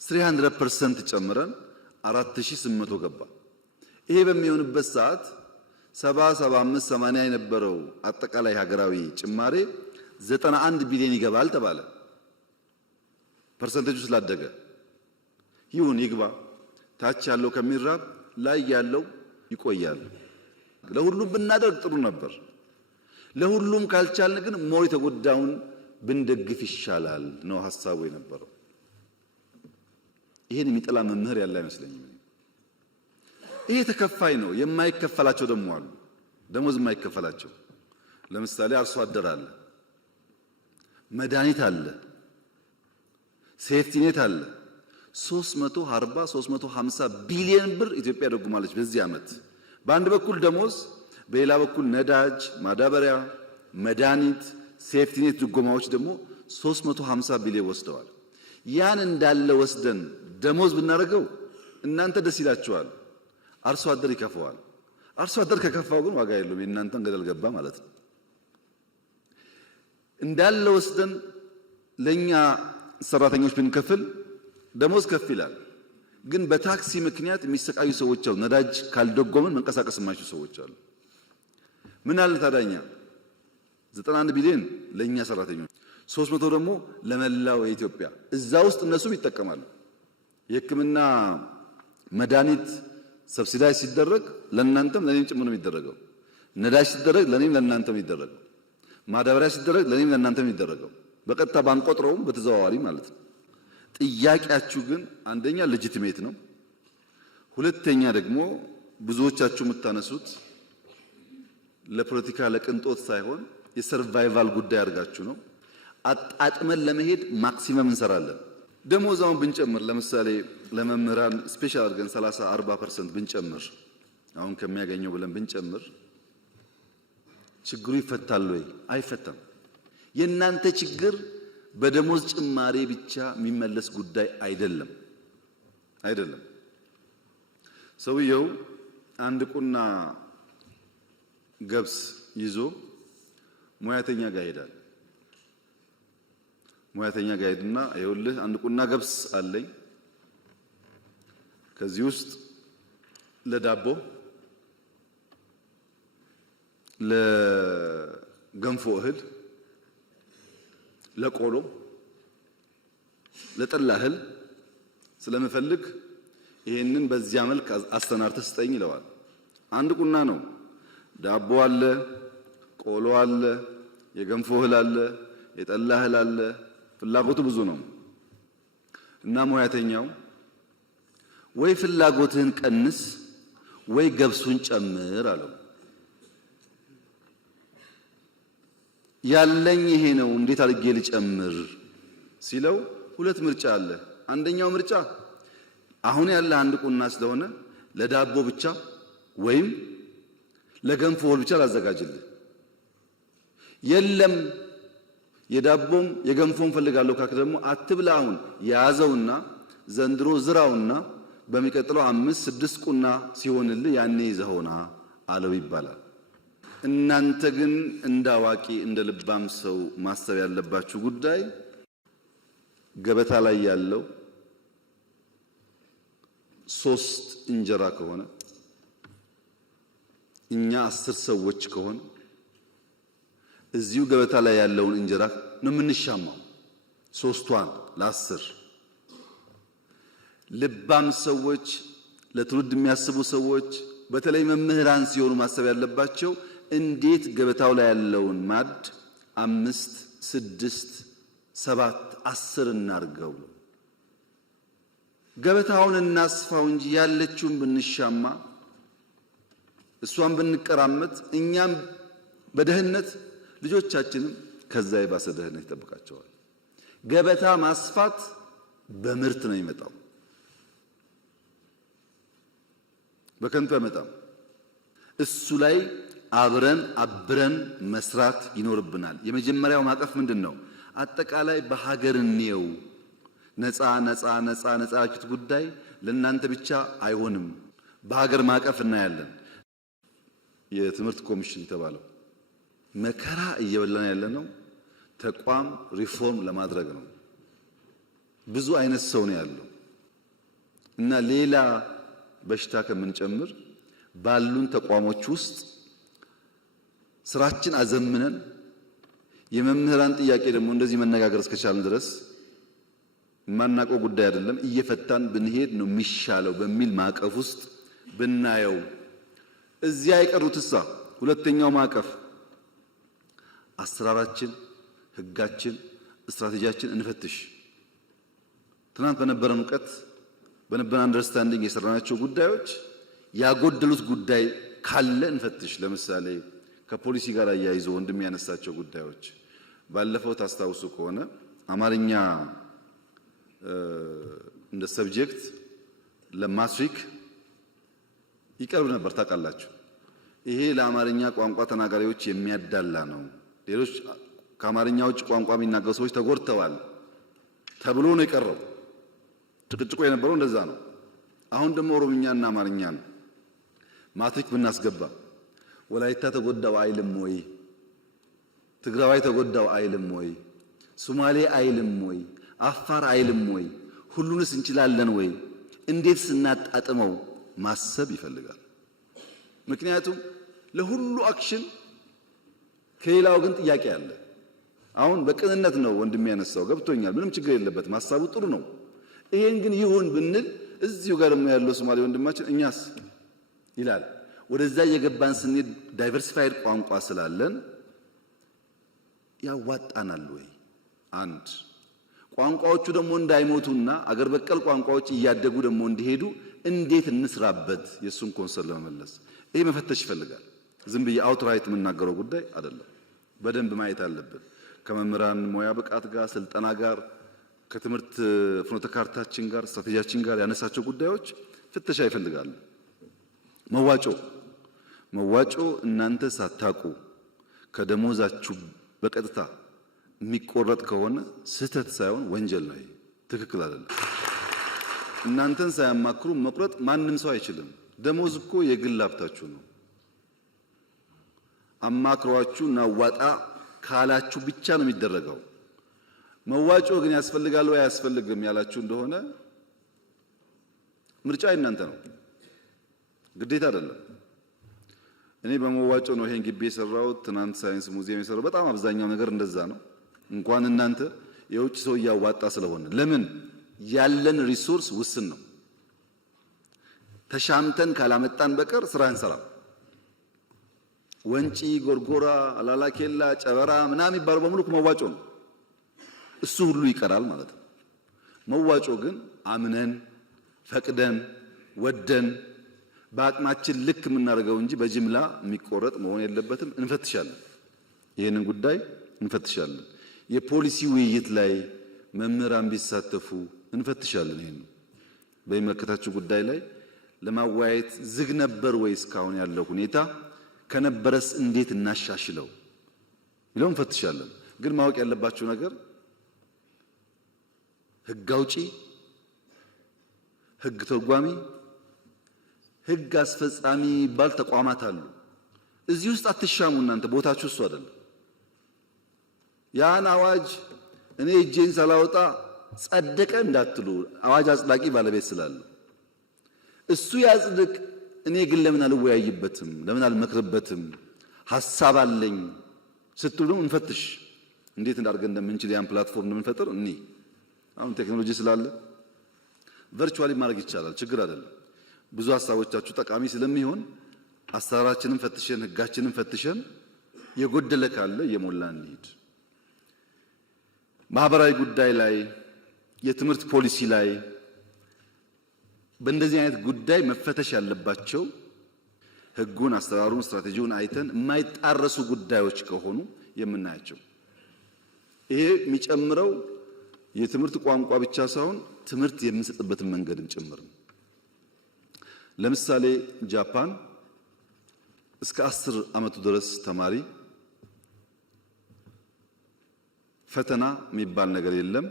300% ጨምረን 4800 ገባ። ይሄ በሚሆንበት ሰዓት 70 75 80 የነበረው አጠቃላይ ሀገራዊ ጭማሬ 91 ቢሊዮን ይገባል ተባለ። ፐርሰንቴጁ ስላደገ ይሁን ይግባ፣ ታች ያለው ከሚራብ ላይ ያለው ይቆያል። ለሁሉም ብናደርግ ጥሩ ነበር። ለሁሉም ካልቻልን ግን ሞር የተጎዳውን ብንደግፍ ይሻላል ነው ሐሳቡ የነበረው። ይሄን የሚጠላ መምህር ያለ አይመስለኝም። ይሄ ተከፋይ ነው። የማይከፈላቸው ደግሞ አሉ፣ ደሞዝ የማይከፈላቸው። ለምሳሌ አርሶ አደር አለ፣ መድኃኒት አለ፣ ሴፍቲኔት አለ። 340 350 ቢሊዮን ብር ኢትዮጵያ ደጉማለች በዚህ ዓመት። በአንድ በኩል ደሞዝ፣ በሌላ በኩል ነዳጅ፣ ማዳበሪያ፣ መድኃኒት፣ ሴፍቲኔት ድጎማዎች ደግሞ 350 ቢሊዮን ወስደዋል። ያን እንዳለ ወስደን ደሞዝ ብናደርገው እናንተ ደስ ይላችኋል፣ አርሶ አደር ይከፋዋል። አርሶ አደር ከከፋው ግን ዋጋ የለውም፣ የእናንተን ገደል ገባ ማለት ነው። እንዳለ ወስደን ለኛ ሰራተኞች ብንከፍል ደሞዝ ከፍ ይላል። ግን በታክሲ ምክንያት የሚሰቃዩ ሰዎች አሉ። ነዳጅ ካልደጎምን መንቀሳቀስ የማይችሉ ሰዎች አሉ። ምን አለ ታዳኛ 91 ቢሊዮን ለኛ ሰራተኞች፣ 300 ደግሞ ለመላው የኢትዮጵያ። እዛ ውስጥ እነሱም ይጠቀማሉ። የሕክምና መድኃኒት ሰብሲዳይ ሲደረግ ለእናንተም ለኔም ጭምር ነው የሚደረገው። ነዳጅ ሲደረግ ለኔም ለእናንተም የሚደረገው። ማዳበሪያ ሲደረግ ለኔም ለእናንተም የሚደረገው። በቀጥታ ባንቆጥረውም በተዘዋዋሪ ማለት ነው። ጥያቄያችሁ ግን አንደኛ ሌጂቲሜት ነው፣ ሁለተኛ ደግሞ ብዙዎቻችሁ የምታነሱት ለፖለቲካ ለቅንጦት ሳይሆን የሰርቫይቫል ጉዳይ አድርጋችሁ ነው። አጣጥመን ለመሄድ ማክሲመም እንሰራለን። ደሞዛውን ብንጨምር ለምሳሌ ለመምህራን ስፔሻል አድርገን 30 40% ብንጨምር አሁን ከሚያገኘው ብለን ብንጨምር ችግሩ ይፈታል ወይ? አይፈታም። የእናንተ ችግር በደሞዝ ጭማሬ ብቻ የሚመለስ ጉዳይ አይደለም። ሰውየው አንድ ቁና ገብስ ይዞ ሙያተኛ ጋር ይሄዳል። ሙያተኛ ጋር ሄድና ይኸውልህ አንድ ቁና ገብስ አለኝ፣ ከዚህ ውስጥ ለዳቦ ለገንፎ እህል ለቆሎ ለጠላ እህል ስለምፈልግ ይሄንን በዚያ መልክ አስተናርተህ ስጠኝ ይለዋል። አንድ ቁና ነው። ዳቦ አለ፣ ቆሎ አለ፣ የገንፎ እህል አለ፣ የጠላ እህል አለ። ፍላጎቱ ብዙ ነው እና ሙያተኛው ወይ ፍላጎትህን ቀንስ ወይ ገብሱን ጨምር አለው። ያለኝ ይሄ ነው እንዴት አድርጌ ልጨምር ሲለው ሁለት ምርጫ አለ። አንደኛው ምርጫ አሁን ያለ አንድ ቁና ስለሆነ ለዳቦ ብቻ ወይም ለገንፎ ብቻ ላዘጋጅልህ። የለም የዳቦም የገንፎም ፈልጋለሁ ካክ ደግሞ አትብላ። አሁን ያዘውና ዘንድሮ ዝራውና በሚቀጥለው 5-6 ቁና ሲሆንልህ ያኔ ይዘውና አለው ይባላል። እናንተ ግን እንደ አዋቂ እንደ ልባም ሰው ማሰብ ያለባችሁ ጉዳይ ገበታ ላይ ያለው 3 እንጀራ ከሆነ እኛ 10 ሰዎች ከሆነ እዚሁ ገበታ ላይ ያለውን እንጀራ ነው የምንሻማው፣ 3ቷን ለ10። ልባም ሰዎች፣ ለትውልድ የሚያስቡ ሰዎች፣ በተለይ መምህራን ሲሆኑ ማሰብ ያለባቸው እንዴት ገበታው ላይ ያለውን ማድ 5፣ 6፣ 7፣ 10 እናርገው። ገበታውን እናስፋው እንጂ ያለችውን ብንሻማ እሷን ብንቀራመት እኛም በደህነት ልጆቻችንም ከዛ የባሰ ደህነት ይጠብቃቸዋል። ገበታ ማስፋት በምርት ነው የሚመጣው፣ በከንቱ አይመጣም። እሱ ላይ አብረን መስራት ይኖርብናል። የመጀመሪያው ማቀፍ ምንድነው? አጠቃላይ በሀገር እንየው። ነፃ ያችሁት ጉዳይ ለእናንተ ብቻ አይሆንም። በሀገር ማቀፍ እናያለን። የትምህርት ኮሚሽን የተባለው መከራ እየበላን ያለነው ተቋም ሪፎርም ለማድረግ ነው። ብዙ አይነት ሰው ነው ያለው እና ሌላ በሽታ ከምንጨምር ባሉን ተቋሞች ውስጥ ስራችን አዘምነን የመምህራን ጥያቄ ደግሞ እንደዚህ መነጋገር እስከቻልን ድረስ ማናቀው ጉዳይ አይደለም፣ እየፈታን ብንሄድ ነው የሚሻለው በሚል ማቀፍ ውስጥ ብናየው። እዚያ የቀሩትሳ ሁለተኛው ማቀፍ አሰራራችን፣ ህጋችን፣ ስትራቴጂያችን እንፈትሽ። ትናንት በነበረን እውቀት በነበረን አንደርስታንዲንግ የሰራናቸው ጉዳዮች ያጎደሉት ጉዳይ ካለ እንፈትሽ። ለምሳሌ ከፖሊሲ ጋር አያይዞ ወንድም ያነሳቸው ጉዳዮች ባለፈው ታስታውሱ ከሆነ አማርኛ እንደ ሰብጀክት ለማትሪክ ይቀርብ ነበር። ታውቃላችሁ፣ ይሄ ለአማርኛ ቋንቋ ተናጋሪዎች የሚያዳላ ነው። ሌሎች ከአማርኛ ውጭ ቋንቋ የሚናገሩ ሰዎች ተጎድተዋል ተብሎ ነው የቀረው። ጭቅጭቆ የነበረው እንደዛ ነው። አሁን ደግሞ ኦሮምኛና አማርኛ ነው። ማትሪክ ብናስገባ ወላይታ ተጎዳው አይልም ወይ? ትግራዋይ ተጎዳው አይልም ወይ? ሶማሌ አይልም ወይ? አፋር አይልም ወይ? ሁሉንስ እንችላለን ወይ? እንዴት ስናጣጥመው ማሰብ ይፈልጋል። ምክንያቱም ለሁሉ አክሽን ከሌላው ግን ጥያቄ አለ። አሁን በቅንነት ነው ወንድም ያነሳው፣ ገብቶኛል። ምንም ችግር የለበትም፣ ሐሳቡ ጥሩ ነው። ይሄን ግን ይሁን ብንል እዚሁ ጋር ያለው ሶማሌ ወንድማችን እኛስ ይላል። ወደዛ እየገባን ስንሄድ ዳይቨርሲፋይድ ቋንቋ ስላለን ያዋጣናል ወይ? አንድ ቋንቋዎቹ ደግሞ እንዳይሞቱና አገር በቀል ቋንቋዎች እያደጉ ደግሞ እንዲሄዱ እንዴት እንስራበት? የሱን ኮንሰርን ለመመለስ ይሄ መፈተሽ ይፈልጋል። ዝም ብዬ አውትራይት የምናገረው ጉዳይ አይደለም። በደንብ ማየት አለብን። ከመምህራን ሙያ ብቃት ጋር፣ ስልጠና ጋር፣ ከትምህርት ፍኖተ ካርታችን ጋር፣ ስትራቴጂያችን ጋር ያነሳቸው ጉዳዮች ፍተሻ ይፈልጋሉ። መዋጮ እናንተ ሳታቁ ከደሞዛችሁ በቀጥታ የሚቆረጥ ከሆነ ስህተት ሳይሆን ወንጀል ነው። ትክክል አይደለም። እናንተን ሳያማክሩ መቁረጥ ማንም ሰው አይችልም። ደሞዝ እኮ የግል ሀብታችሁ ነው። አማክሯችሁ ናዋጣ ካላችሁ ብቻ ነው የሚደረገው። መዋጮ ግን ያስፈልጋል ወይ አያስፈልግም ያላችሁ እንደሆነ ምርጫ እናንተ ነው። ግዴታ አይደለም። እኔ በመዋጮ ነው ይሄን ግቢ የሰራሁት። ትናንት ሳይንስ ሙዚየም የሰራው በጣም አብዛኛው ነገር እንደዛ ነው። እንኳን እናንተ የውጭ ሰው እያዋጣ ስለሆነ ለምን ያለን ሪሶርስ ውስን ነው። ተሻምተን ካላመጣን በቀር ስራ እንሰራም። ወንጪ፣ ጎርጎራ፣ አላላኬላ፣ ጨበራ ምናምን የሚባለው በሙሉ መዋጮ ነው። እሱ ሁሉ ይቀራል ማለት ነው። መዋጮ ግን አምነን ፈቅደን ወደን በአቅማችን ልክ የምናደርገው እንጂ በጅምላ የሚቆረጥ መሆን የለበትም። እንፈትሻለን፣ ይህንን ጉዳይ እንፈትሻለን። የፖሊሲ ውይይት ላይ መምህራን ቢሳተፉ እንፈትሻለን። ይሄን በሚመለከታቸው ጉዳይ ላይ ለማወያየት ዝግ ነበር ወይ እስካሁን ያለው ሁኔታ ከነበረስ እንዴት እናሻሽለው ብለው እንፈትሻለን። ግን ማወቅ ያለባችሁ ነገር ህግ አውጪ፣ ህግ ተርጓሚ፣ ህግ አስፈጻሚ ባል ተቋማት አሉ። እዚህ ውስጥ አትሻሙ። እናንተ ቦታችሁ እሱ አይደለም። ያን አዋጅ እኔ እጄን ሳላወጣ ጸደቀ እንዳትሉ፣ አዋጅ አጽዳቂ ባለቤት ስላለ እሱ ያጽድቅ። እኔ ግን ለምን አልወያይበትም? ለምን አልመክርበትም? ሐሳብ አለኝ ስትሉ እንፈትሽ። እንዴት እንዳርገን እንደምንችል ያን ፕላትፎርም እንደምንፈጥር እኔ አሁን ቴክኖሎጂ ስላለ ቨርቹዋሊ ማድረግ ይቻላል። ችግር አይደለም። ብዙ ሐሳቦቻችሁ ጠቃሚ ስለሚሆን አሰራራችንን ፈትሸን ህጋችንን ፈትሸን የጎደለ ካለ እየሞላን እንሂድ። ማህበራዊ ጉዳይ ላይ የትምህርት ፖሊሲ ላይ በእንደዚህ አይነት ጉዳይ መፈተሽ ያለባቸው ህጉን፣ አሰራሩን፣ ስትራቴጂውን አይተን የማይጣረሱ ጉዳዮች ከሆኑ የምናያቸው። ይሄ የሚጨምረው የትምህርት ቋንቋ ብቻ ሳይሆን ትምህርት የምንሰጥበትን መንገድም ጭምር ነው። ለምሳሌ ጃፓን እስከ 10 ዓመቱ ድረስ ተማሪ ፈተና የሚባል ነገር የለም፣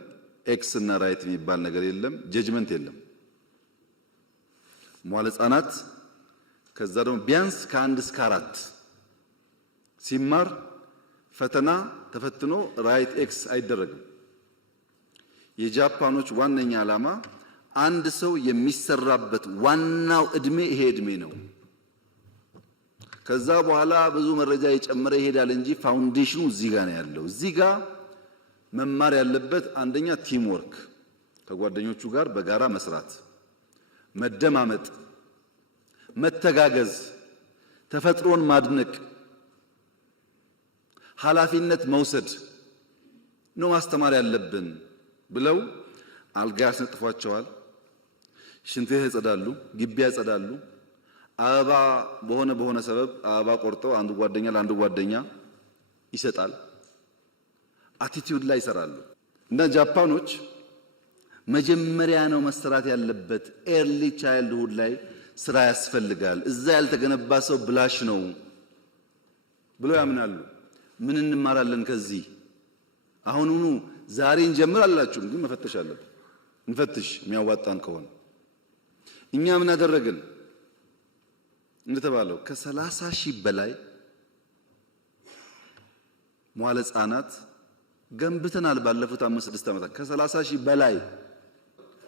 ኤክስ እና ራይት የሚባል ነገር የለም፣ ጀጅመንት የለም። መዋለ ህጻናት ከዛ ደግሞ ቢያንስ ከ1 እስከ 4 ሲማር ፈተና ተፈትኖ ራይት ኤክስ አይደረግም። የጃፓኖች ዋነኛ ዓላማ አንድ ሰው የሚሰራበት ዋናው እድሜ ይሄ እድሜ ነው። ከዛ በኋላ ብዙ መረጃ የጨመረ ይሄዳል እንጂ ፋውንዴሽኑ እዚህ ጋር ነው ያለው። እዚህ ጋር መማር ያለበት አንደኛ ቲም ወርክ፣ ከጓደኞቹ ጋር በጋራ መስራት፣ መደማመጥ፣ መተጋገዝ፣ ተፈጥሮን ማድነቅ፣ ኃላፊነት መውሰድ ነው ማስተማር ያለብን ብለው አልጋ ያስነጥፏቸዋል። ሽንት ቤት ያጸዳሉ፣ ግቢ ያጸዳሉ። አበባ በሆነ ሰበብ አበባ ቆርጠው አንዱ ጓደኛ ለአንዱ ጓደኛ ይሰጣል። አቲቲዩድ ላይ ይሰራሉ። እና ጃፓኖች መጀመሪያ ነው መሰራት ያለበት ኤርሊ ቻይልድሁድ ላይ ስራ ያስፈልጋል። እዛ ያልተገነባ ሰው ብላሽ ነው ብለው ያምናሉ። ምን እንማራለን ከዚህ? አሁኑኑ ዛሬ እንጀምር አላችሁ፣ ግን መፈተሽ አለብን። እንፈትሽ የሚያዋጣን ከሆነ። እኛ ምን አደረግን? እንደተባለው ከ30 ሺህ በላይ መዋለ ህጻናት ገንብተናል ባለፉት 5-6 ዓመታት። ከ30 ሺህ በላይ።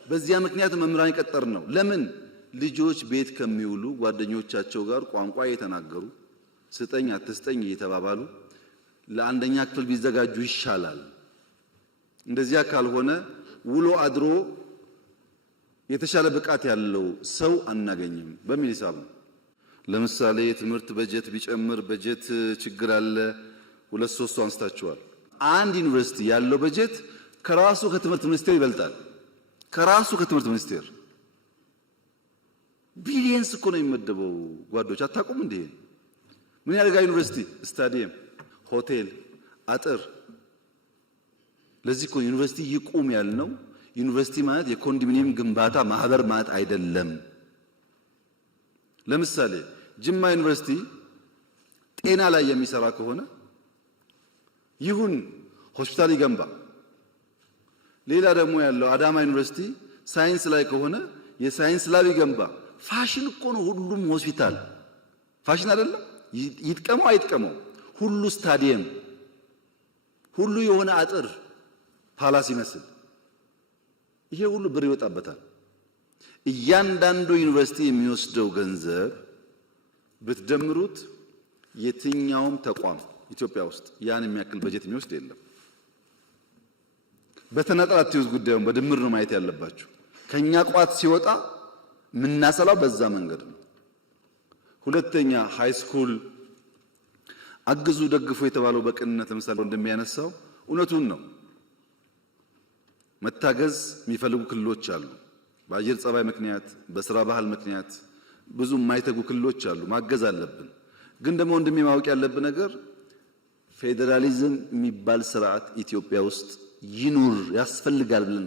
በዚያ ምክንያት መምህራን ይቀጠር ነው። ለምን? ልጆች ቤት ከሚውሉ ጓደኞቻቸው ጋር ቋንቋ እየተናገሩ ስጠኝ አትስጠኝ እየተባባሉ ለአንደኛ ክፍል ቢዘጋጁ ይሻላል። እንደዚያ ካልሆነ ውሎ አድሮ የተሻለ ብቃት ያለው ሰው አናገኝም በሚል ሂሳብ ነው። ለምሳሌ የትምህርት በጀት ቢጨምር በጀት ችግር አለ። 2-3 አንስታችኋል። አንድ ዩኒቨርሲቲ ያለው በጀት ከራሱ ከትምህርት ሚኒስቴር ይበልጣል። ከራሱ ከትምህርት ሚኒስቴር ቢሊየንስ እኮ ነው የሚመደበው። ጓዶች አታውቁም እንዴ? ምን ያደርጋል ዩኒቨርሲቲ? ስታዲየም፣ ሆቴል፣ አጥር። ለዚህ እኮ ዩኒቨርሲቲ ይቁም ያልነው። ዩኒቨርሲቲ ማለት የኮንዶሚኒየም ግንባታ ማህበር ማለት አይደለም። ለምሳሌ ጅማ ዩኒቨርሲቲ ጤና ላይ የሚሰራ ከሆነ ይሁን ሆስፒታል ይገንባ። ሌላ ደግሞ ያለው አዳማ ዩኒቨርሲቲ ሳይንስ ላይ ከሆነ የሳይንስ ላብ ይገንባ። ፋሽን እኮ ነው ሁሉም ሆስፒታል። ፋሽን አይደለም? ይጥቀመው አይጥቀመው ሁሉ ስታዲየም፣ ሁሉ የሆነ አጥር ፓላስ ይመስል ይሄ ሁሉ ብር ይወጣበታል። እያንዳንዱ ዩኒቨርሲቲ የሚወስደው ገንዘብ ብትደምሩት የትኛውም ተቋም ኢትዮጵያ ውስጥ ያን የሚያክል በጀት የሚወስድ የለም። በተናጠል አትዩት ጉዳዩን፣ በድምር ነው ማየት ያለባችሁ። ከኛ ቋት ሲወጣ ምናሰላው በዛ መንገድ ነው። ሁለተኛ ሃይ ስኩል አግዙ ደግፉ የተባለው በቅንነት ለምሳሌ እንደሚያነሳው እውነቱን ነው። መታገዝ የሚፈልጉ ክልሎች አሉ። በአየር ጸባይ ምክንያት፣ በስራ ባህል ምክንያት ብዙ የማይተጉ ክልሎች አሉ። ማገዝ አለብን። ግን ደግሞ እንደሚማወቅ ያለብን ነገር ፌዴራሊዝም የሚባል ስርዓት ኢትዮጵያ ውስጥ ይኑር ያስፈልጋል ብለን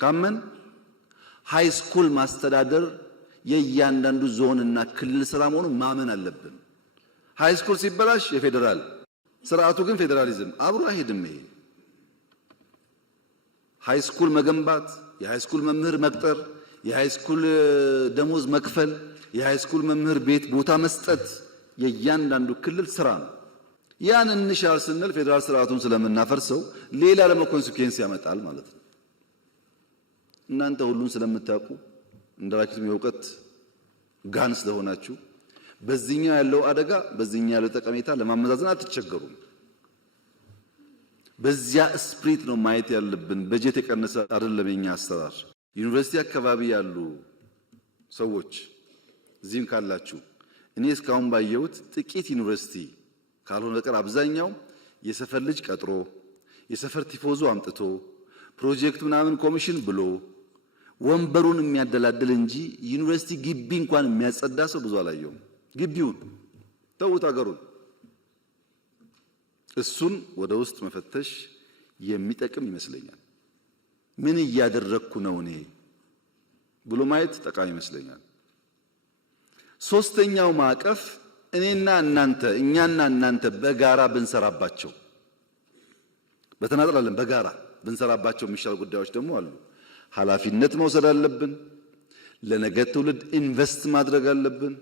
ካመን ሃይ ስኩል ማስተዳደር የእያንዳንዱ ዞንና ክልል ስራ መሆኑን ማመን አለብን። ሃይ ስኩል ሲበላሽ የፌዴራል ስርዓቱ ግን ፌዴራሊዝም አብሮ አይሄድም። ይሄ ሃይ ስኩል መገንባት፣ የሃይ ስኩል መምህር መቅጠር፣ የሃይ ስኩል ደሞዝ መክፈል፣ የሃይ ስኩል መምህር ቤት ቦታ መስጠት የእያንዳንዱ ክልል ስራ ነው። ያን እንሻል ስንል ፌዴራል ስርዓቱን ስለምናፈርሰው ሌላ ደግሞ ኮንሲኩዌንስ ያመጣል ማለት ነው። እናንተ ሁሉን ስለምታውቁ እንደራችሁም የእውቀት ጋን ስለሆናችሁ በዚህኛው ያለው አደጋ በዚህኛው ያለው ጠቀሜታ ለማመዛዘን አትቸገሩም። በዚያ ስፕሪት ነው ማየት ያለብን። በጀት የቀነሰ አይደለም የኛ አሰራር። ዩኒቨርሲቲ አካባቢ ያሉ ሰዎች እዚህም ካላችሁ እኔ እስካሁን ባየሁት ጥቂት ዩኒቨርሲቲ ካልሆነ በቀር አብዛኛው የሰፈር ልጅ ቀጥሮ የሰፈር ቲፎዞ አምጥቶ ፕሮጀክት ምናምን ኮሚሽን ብሎ ወንበሩን የሚያደላድል እንጂ ዩኒቨርሲቲ ግቢ እንኳን የሚያጸዳ ሰው ብዙ አላየውም። ግቢውን ተውት አገሩን። እሱን ወደ ውስጥ መፈተሽ የሚጠቅም ይመስለኛል። ምን እያደረግኩ ነው እኔ ብሎ ማየት ጠቃሚ ይመስለኛል። ሶስተኛው ማዕቀፍ እኛና እናንተ በጋራ ብንሰራባቸው፣ በተናጠላለን በጋራ ብንሰራባቸው የሚሻሉ ጉዳዮች ደግሞ አሉ። ኃላፊነት መውሰድ አለብን። ለነገ ትውልድ ኢንቨስት ማድረግ አለብን።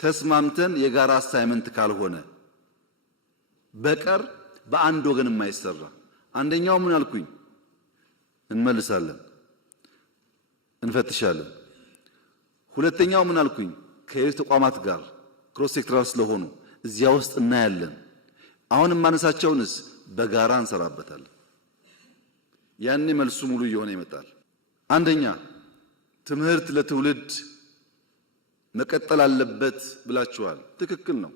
ተስማምተን የጋራ አሳይመንት ካልሆነ በቀር በአንድ ወገን የማይሰራ አንደኛው ምን አልኩኝ እንመልሳለን፣ እንፈትሻለን። ሁለተኛው ምን አልኩኝ ከሌሎች ተቋማት ጋር ክሮስ ሴክተራል ስለሆኑ እዚያ ውስጥ እናያለን። አሁን የማነሳቸውንስ በጋራ እንሰራበታለን። ያኔ መልሱ ሙሉ እየሆነ ይመጣል። አንደኛ ትምህርት ለትውልድ መቀጠል አለበት ብላችኋል። ትክክል ነው፣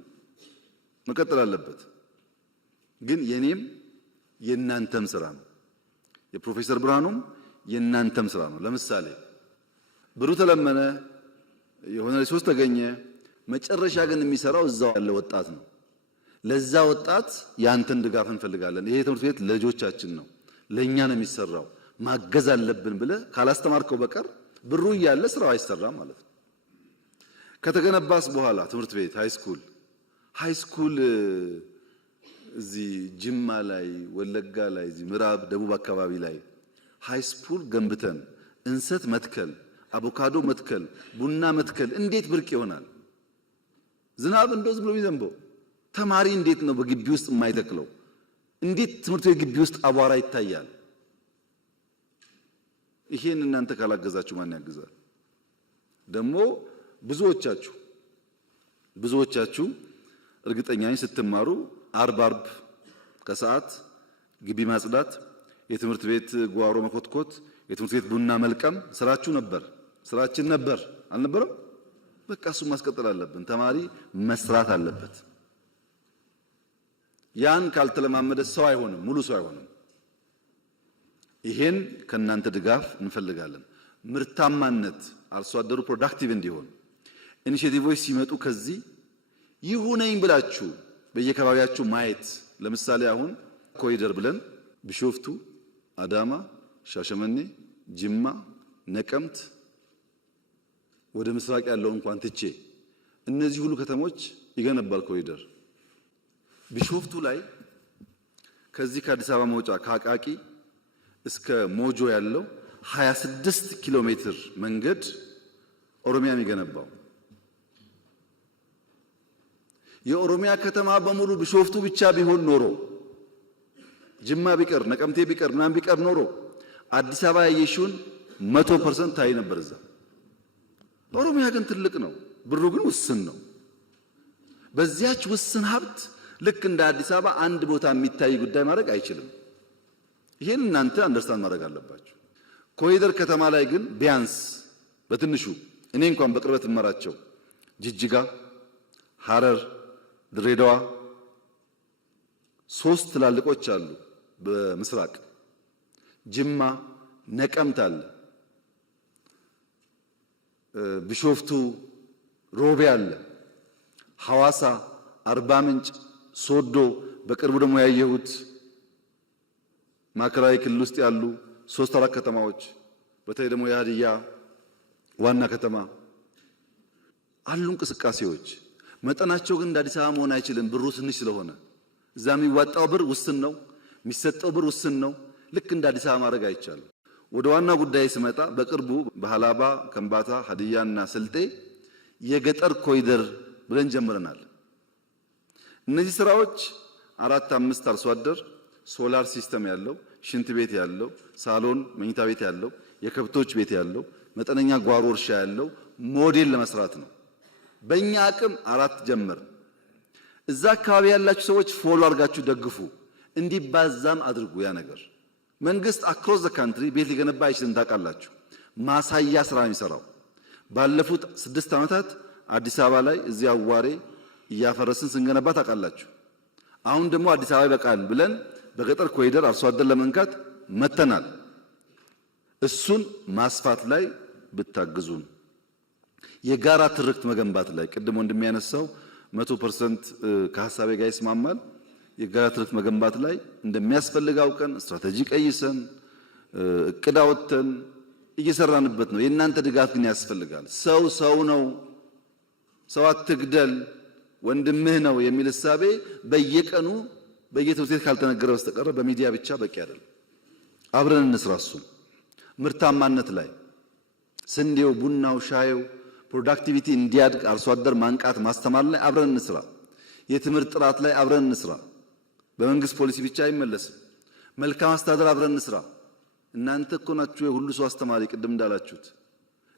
መቀጠል አለበት። ግን የኔም የናንተም ስራ ነው፣ የፕሮፌሰር ብርሃኑም የናንተም ስራ ነው። ለምሳሌ ብሩ ተለመነ፣ የሆነ ሪሶርስ ተገኘ፣ መጨረሻ ግን የሚሰራው እዛው ያለ ወጣት ነው። ለዛ ወጣት ያንተን ድጋፍ እንፈልጋለን። ይሄ ትምህርት ቤት ለልጆቻችን ነው፣ ለኛ ነው የሚሰራው፣ ማገዝ አለብን ብለህ ካላስተማርከው በቀር ብሩ እያለ ስራው አይሰራም ማለት ነው። ከተገነባስ በኋላ ትምህርት ቤት ሃይ ስኩል እዚህ ጅማ ላይ፣ ወለጋ ላይ፣ እዚህ ምዕራብ ደቡብ አካባቢ ላይ ሃይ ስኩል ገንብተን እንሰት መትከል፣ አቮካዶ መትከል፣ ቡና መትከል እንዴት ብርቅ ይሆናል? ዝናብ እንደዚህ ብሎ የሚዘንበው ተማሪ እንዴት ነው በግቢ ውስጥ የማይተክለው? እንዴት ትምህርት ቤት ግቢ ውስጥ አቧራ ይታያል? ይሄን እናንተ ካላገዛችሁ ማን ያግዛል? ደግሞ ብዙዎቻችሁ እርግጠኛ ነኝ ስትማሩ አርብ ከሰዓት ግቢ ማጽዳት፣ የትምህርት ቤት ጓሮ መኮትኮት፣ የትምህርት ቤት ቡና መልቀም ስራችን ነበር አልነበረም? በቃ እሱ ማስቀጠል አለብን። ተማሪ መስራት አለበት። ያን ካልተለማመደ ሰው አይሆንም፣ ሙሉ ሰው አይሆንም። ይሄን ከናንተ ድጋፍ እንፈልጋለን። ምርታማነት፣ አርሶ አደሩ ፕሮዳክቲቭ እንዲሆን ኢኒሼቲቮች ሲመጡ ከዚህ ይሁነኝ ብላችሁ በየከባቢያችሁ ማየት። ለምሳሌ አሁን ኮሪደር ብለን ቢሾፍቱ፣ አዳማ፣ ሻሸመኔ፣ ጅማ፣ ነቀምት ወደ ምስራቅ ያለው እንኳን ትቼ እነዚህ ሁሉ ከተሞች ይገነባል ኮሪደር። ቢሾፍቱ ላይ ከዚህ ከአዲስ አበባ መውጫ ከአቃቂ እስከ ሞጆ ያለው 26 ኪሎ ሜትር መንገድ ኦሮሚያ የሚገነባው። የኦሮሚያ ከተማ በሙሉ ቢሾፍቱ ብቻ ቢሆን ኖሮ፣ ጅማ ቢቀር፣ ነቀምቴ ቢቀር፣ ምናምን ቢቀር ኖሮ አዲስ አበባ ያየሽውን 100% ታይ ነበር እዛ። ኦሮሚያ ግን ትልቅ ነው፣ ብሩ ግን ውስን ነው። በዚያች ውስን ሀብት ልክ እንደ አዲስ አበባ አንድ ቦታ የሚታይ ጉዳይ ማድረግ አይችልም። ይሄን እናንተ አንደርስታንድ ማድረግ አለባችሁ። ኮሪደር ከተማ ላይ ግን ቢያንስ በትንሹ እኔ እንኳን በቅርበት እመራቸው ጅጅጋ፣ ሐረር፣ ድሬዳዋ 3 ትላልቆች አሉ። በምስራቅ ጅማ፣ ነቀምት አለ፣ ቢሾፍቱ፣ ሮቤ አለ፣ ሐዋሳ፣ አርባ ምንጭ፣ ሶዶ፣ በቅርቡ ደግሞ ያየሁት ማዕከላዊ ክልል ውስጥ ያሉ 3-4 ከተማዎች በተለይ ደግሞ የሀዲያ ዋና ከተማ አሉ እንቅስቃሴዎች። መጠናቸው ግን እንደ አዲስ አበባ መሆን አይችልም፣ ብሩ ትንሽ ስለሆነ። እዛ የሚዋጣው ብር ውስን ነው፣ የሚሰጠው ብር ውስን ነው። ልክ እንደ አዲስ አበባ ማድረግ አይቻልም። ወደ ዋና ጉዳይ ስመጣ በቅርቡ በሃላባ፣ ከምባታ፣ ሀዲያና ስልጤ የገጠር ኮሪደር ብለን ጀምረናል። እነዚህ ስራዎች 4-5 አርሶ አደር ሶላር ሲስተም ያለው፣ ሽንት ቤት ያለው፣ ሳሎን መኝታ ቤት ያለው፣ የከብቶች ቤት ያለው፣ መጠነኛ ጓሮ እርሻ ያለው ሞዴል ለመስራት ነው። በእኛ አቅም 4 ጀመር። እዛ አካባቢ ያላችሁ ሰዎች ፎሎ አድርጋችሁ ደግፉ፣ እንዲባዛም አድርጉ። ያ ነገር መንግስት አክሮስ ዘ ካንትሪ ቤት ሊገነባ አይችልም። ታውቃላችሁ፣ ማሳያ ስራ ነው የሚሰራው። ባለፉት 6 ዓመታት አዲስ አበባ ላይ እዚህ አዋሬ እያፈረስን ስንገነባ ታውቃላችሁ። አሁን ደግሞ አዲስ አበባ ይበቃል ብለን በገጠር ኮሪደር አርሶ አደር ለመንካት መተናል። እሱን ማስፋት ላይ ብታግዙን፣ የጋራ ትርክት መገንባት ላይ ቅድም ወንድም ያነሳው 100% ከሐሳቤ ጋር ይስማማል። የጋራ ትርክት መገንባት ላይ እንደሚያስፈልግ አውቀን ስትራቴጂ ቀይሰን እቅድ አወጥተን እየሰራንበት ነው። የእናንተ ድጋፍ ግን ያስፈልጋል። ሰው ነው፣ ሰው አትግደል፣ ወንድምህ ነው የሚል እሳቤ በየቀኑ በየትምህርት ቤት ካልተነገረ በስተቀር በሚዲያ ብቻ በቂ አይደለም። አብረን እንስራ። እሱም ምርታማነት ላይ ስንዴው፣ ቡናው፣ ሻዩ ፕሮዳክቲቪቲ እንዲያድግ አርሶ አደር ማንቃት ማስተማር ላይ አብረን እንስራ። የትምህርት ጥራት ላይ አብረን እንስራ። በመንግስት ፖሊሲ ብቻ አይመለስም። መልካም አስተዳደር አብረን እንስራ። እናንተ እኮ ናችሁ የሁሉ ሰው አስተማሪ። ቅድም እንዳላችሁት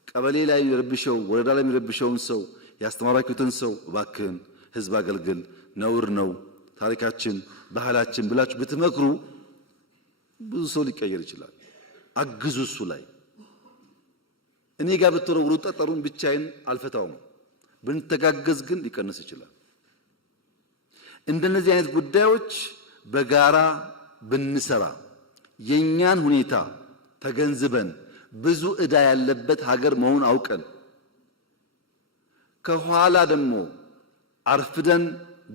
ቀበሌ ላይ የሚረብሸው ወረዳ ላይ የሚረብሸውን ሰው ያስተማራችሁትን ሰው እባክህን ህዝብ አገልግል፣ ነውር ነው ታሪካችን ባህላችን ብላችሁ ብትመክሩ ብዙ ሰው ሊቀየር ይችላል። አግዙ። እሱ ላይ እኔ ጋር ብትወረውሩ ጠጠሩን ብቻዬን አልፈታውም። ብንተጋገዝ ግን ሊቀንስ ይችላል። እንደነዚህ አይነት ጉዳዮች በጋራ ብንሰራ የኛን ሁኔታ ተገንዝበን ብዙ ዕዳ ያለበት ሀገር መሆን አውቀን ከኋላ ደግሞ አርፍደን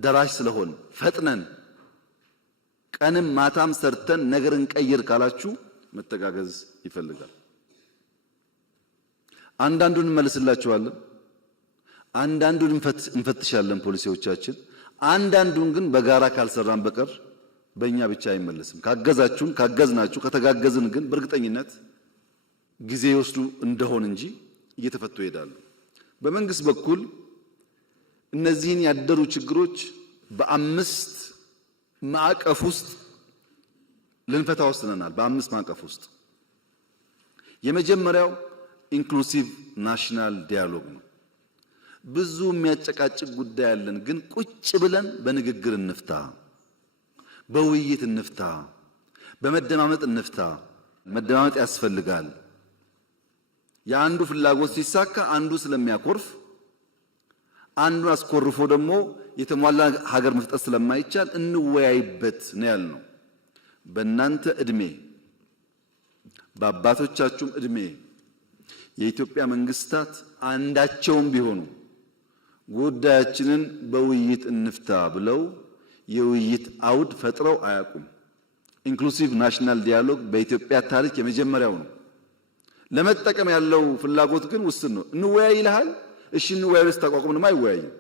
ደራሽ ስለሆን ፈጥነን ቀንም ማታም ሰርተን ነገር እንቀይር ካላችሁ መተጋገዝ ይፈልጋል። አንዳንዱን እንመልስላችኋለን፣ አንዳንዱን እንፈትሻለን ፖሊሲዎቻችን። አንዳንዱን ግን በጋራ ካልሰራን በቀር በእኛ ብቻ አይመለስም። ካገዛችሁን ካገዝናችሁ ከተጋገዝን ግን በእርግጠኝነት ጊዜ ይወስዱ እንደሆን እንጂ እየተፈቱ ይሄዳሉ። በመንግስት በኩል እነዚህን ያደሩ ችግሮች በ5 ማዕቀፍ ውስጥ ልንፈታ ወስነናል። በ5 ማዕቀፍ ውስጥ የመጀመሪያው ኢንክሉሲቭ ናሽናል ዲያሎግ ነው። ብዙ የሚያጨቃጭቅ ጉዳይ አለን፣ ግን ቁጭ ብለን በንግግር እንፍታ፣ በውይይት እንፍታ፣ በመደማመጥ እንፍታ። መደማመጥ ያስፈልጋል። የአንዱ ፍላጎት ሲሳካ አንዱ ስለሚያኮርፍ አንዱን አስኮርፎ ደግሞ የተሟላ ሀገር መፍጠር ስለማይቻል እንወያይበት ነው ያልነው። በእናንተ እድሜ በአባቶቻችሁም እድሜ የኢትዮጵያ መንግስታት አንዳቸውም ቢሆኑ ጉዳያችንን በውይይት እንፍታ ብለው የውይይት አውድ ፈጥረው አያውቁም። ኢንክሉሲቭ ናሽናል ዲያሎግ በኢትዮጵያ ታሪክ የመጀመሪያው ነው። ለመጠቀም ያለው ፍላጎት ግን ውስን ነው። እንወያይ ይልሃል። እሺ እንወያይ ስታቋቁም ደግሞ አይወያይም።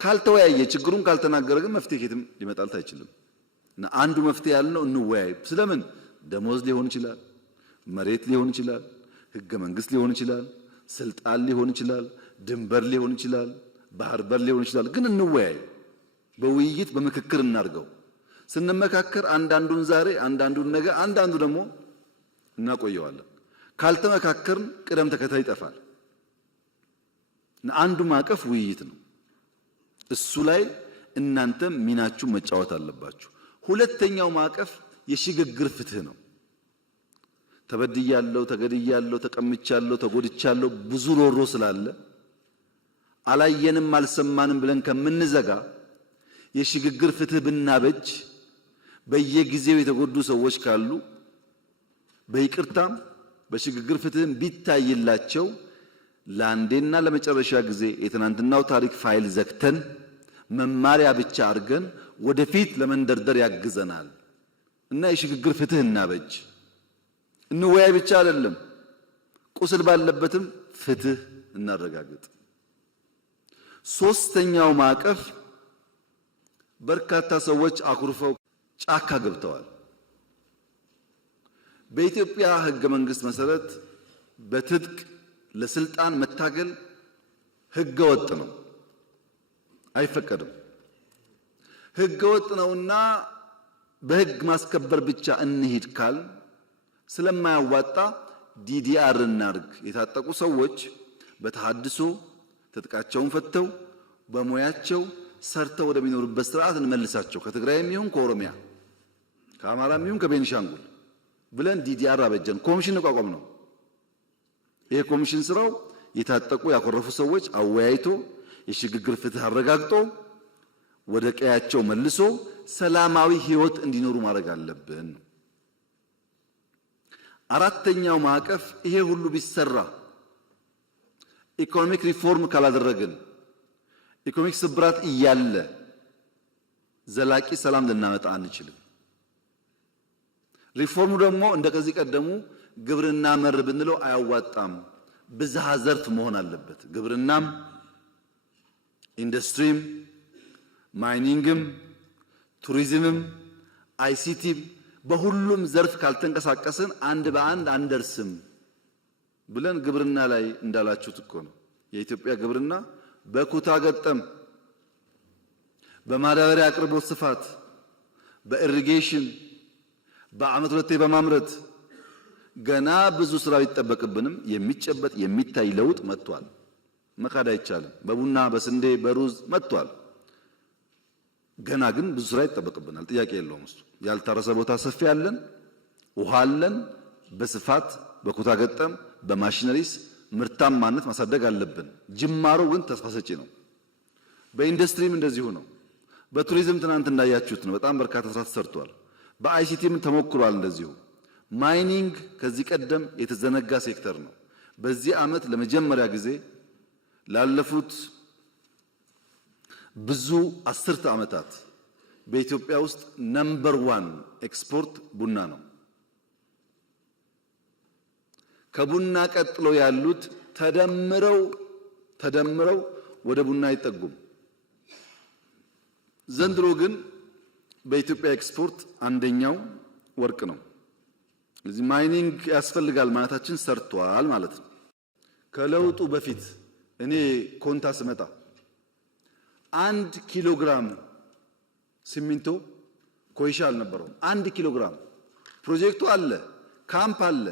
ካልተወያየ ችግሩን ካልተናገረ ግን መፍትሄ ከየትም ሊመጣልት አይችልም። እና አንዱ መፍትሄ ያልነው እንወያይ። ስለምን? ደሞዝ ሊሆን ይችላል፣ መሬት ሊሆን ይችላል፣ ህገ መንግስት ሊሆን ይችላል፣ ስልጣን ሊሆን ይችላል፣ ድንበር ሊሆን ይችላል፣ ባህር በር ሊሆን ይችላል። ግን እንወያይ፣ በውይይት በምክክር እናርገው። ስንመካከር አንዳንዱን ዛሬ አንዳንዱን ነገ አንዳንዱ ደግሞ እናቆየዋለን። ካልተመካከርን ቅደም ተከተል ይጠፋል። አንዱ ማዕቀፍ ውይይት ነው። እሱ ላይ እናንተም ሚናችሁ መጫወት አለባችሁ። ሁለተኛው ማዕቀፍ የሽግግር ፍትህ ነው። ተበድያለሁ፣ ተገድያለሁ፣ ተቀምቻለሁ፣ ተጎድቻለሁ ብዙ ሮሮ ስላለ አላየንም አልሰማንም ብለን ከምንዘጋ የሽግግር ፍትህ ብናበጅ በየጊዜው የተጎዱ ሰዎች ካሉ በይቅርታም በሽግግር ፍትህም ቢታይላቸው ለአንዴና ለመጨረሻ ጊዜ የትናንትናው ታሪክ ፋይል ዘግተን መማሪያ ብቻ አድርገን ወደፊት ለመንደርደር ያግዘናል እና የሽግግር ፍትህ እናበጅ። እንወያይ ብቻ አይደለም፣ ቁስል ባለበትም ፍትህ እናረጋግጥ። ሶስተኛው ማዕቀፍ በርካታ ሰዎች አኩርፈው ጫካ ገብተዋል። በኢትዮጵያ ሕገ መንግስት መሰረት በትጥቅ ለስልጣን መታገል ሕገ ወጥ ነው፣ አይፈቀድም። ሕገ ወጥ ነውና በሕግ ማስከበር ብቻ እንሂድ ካል ስለማያዋጣ ዲዲአር እናርግ። የታጠቁ ሰዎች በተሐድሶ ትጥቃቸውን ፈተው በሙያቸው ሰርተው ወደሚኖሩበት ስርዓት እንመልሳቸው። ከትግራይም ይሁን ከኦሮሚያ ከአማራም ይሁን ከቤኒሻንጉል ብለን ዲዲአር አበጀን። ኮሚሽን ተቋቋም ነው። ይሄ ኮሚሽን ስራው የታጠቁ ያኮረፉ ሰዎች አወያይቶ የሽግግር ፍትህ አረጋግጦ ወደ ቀያቸው መልሶ ሰላማዊ ህይወት እንዲኖሩ ማድረግ አለብን። አራተኛው ማዕቀፍ ይሄ ሁሉ ቢሰራ ኢኮኖሚክ ሪፎርም ካላደረግን ኢኮኖሚክ ስብራት እያለ ዘላቂ ሰላም ልናመጣ አንችልም። ሪፎርሙ ደግሞ እንደ ከዚህ ቀደሙ ግብርና መር ብንለው አያዋጣም። ብዝሃ ዘርፍ መሆን አለበት። ግብርናም፣ ኢንዱስትሪም፣ ማይኒንግም፣ ቱሪዝምም፣ አይሲቲም በሁሉም ዘርፍ ካልተንቀሳቀስን አንድ በአንድ አንደርስም ብለን ግብርና ላይ እንዳላችሁት እኮ ነው። የኢትዮጵያ ግብርና በኩታ ገጠም፣ በማዳበሪያ አቅርቦት ስፋት፣ በኢሪጌሽን በዓመት ሁለቴ በማምረት ገና ብዙ ስራ ይጠበቅብንም የሚጨበጥ የሚታይ ለውጥ መጥቷል። መካድ አይቻልም። በቡና በስንዴ በሩዝ መጥቷል። ገና ግን ብዙ ስራ ይጠበቅብናል። ጥያቄ የለውም እሱ። ያልታረሰ ቦታ ሰፊ አለን፣ ውሃ አለን። በስፋት በኩታ ገጠም በማሽነሪስ ምርታማነት ማሳደግ አለብን። ጅማሮ ግን ተስፋ ሰጪ ነው። በኢንዱስትሪም እንደዚሁ ነው። በቱሪዝም ትናንት እንዳያችሁት ነው። በጣም በርካታ ስራ ተሰርቷል። በአይሲቲም ተሞክሯል እንደዚሁ። ማይኒንግ ከዚህ ቀደም የተዘነጋ ሴክተር ነው። በዚህ ዓመት ለመጀመሪያ ጊዜ ላለፉት ብዙ አስርተ ዓመታት በኢትዮጵያ ውስጥ ነምበር 1 ኤክስፖርት ቡና ነው። ከቡና ቀጥሎ ያሉት ተደምረው ወደ ቡና አይጠጉም። ዘንድሮ ግን በኢትዮጵያ ኤክስፖርት አንደኛው ወርቅ ነው። ስለዚህ ማይኒንግ ያስፈልጋል ማለታችን ሰርቷል ማለት ነው። ከለውጡ በፊት እኔ ኮንታ ስመጣ 1 ኪሎ ግራም ሲሚንቶ ኮይሻ አልነበረውም። 1 ኪሎ ግራም ፕሮጀክቱ አለ፣ ካምፕ አለ።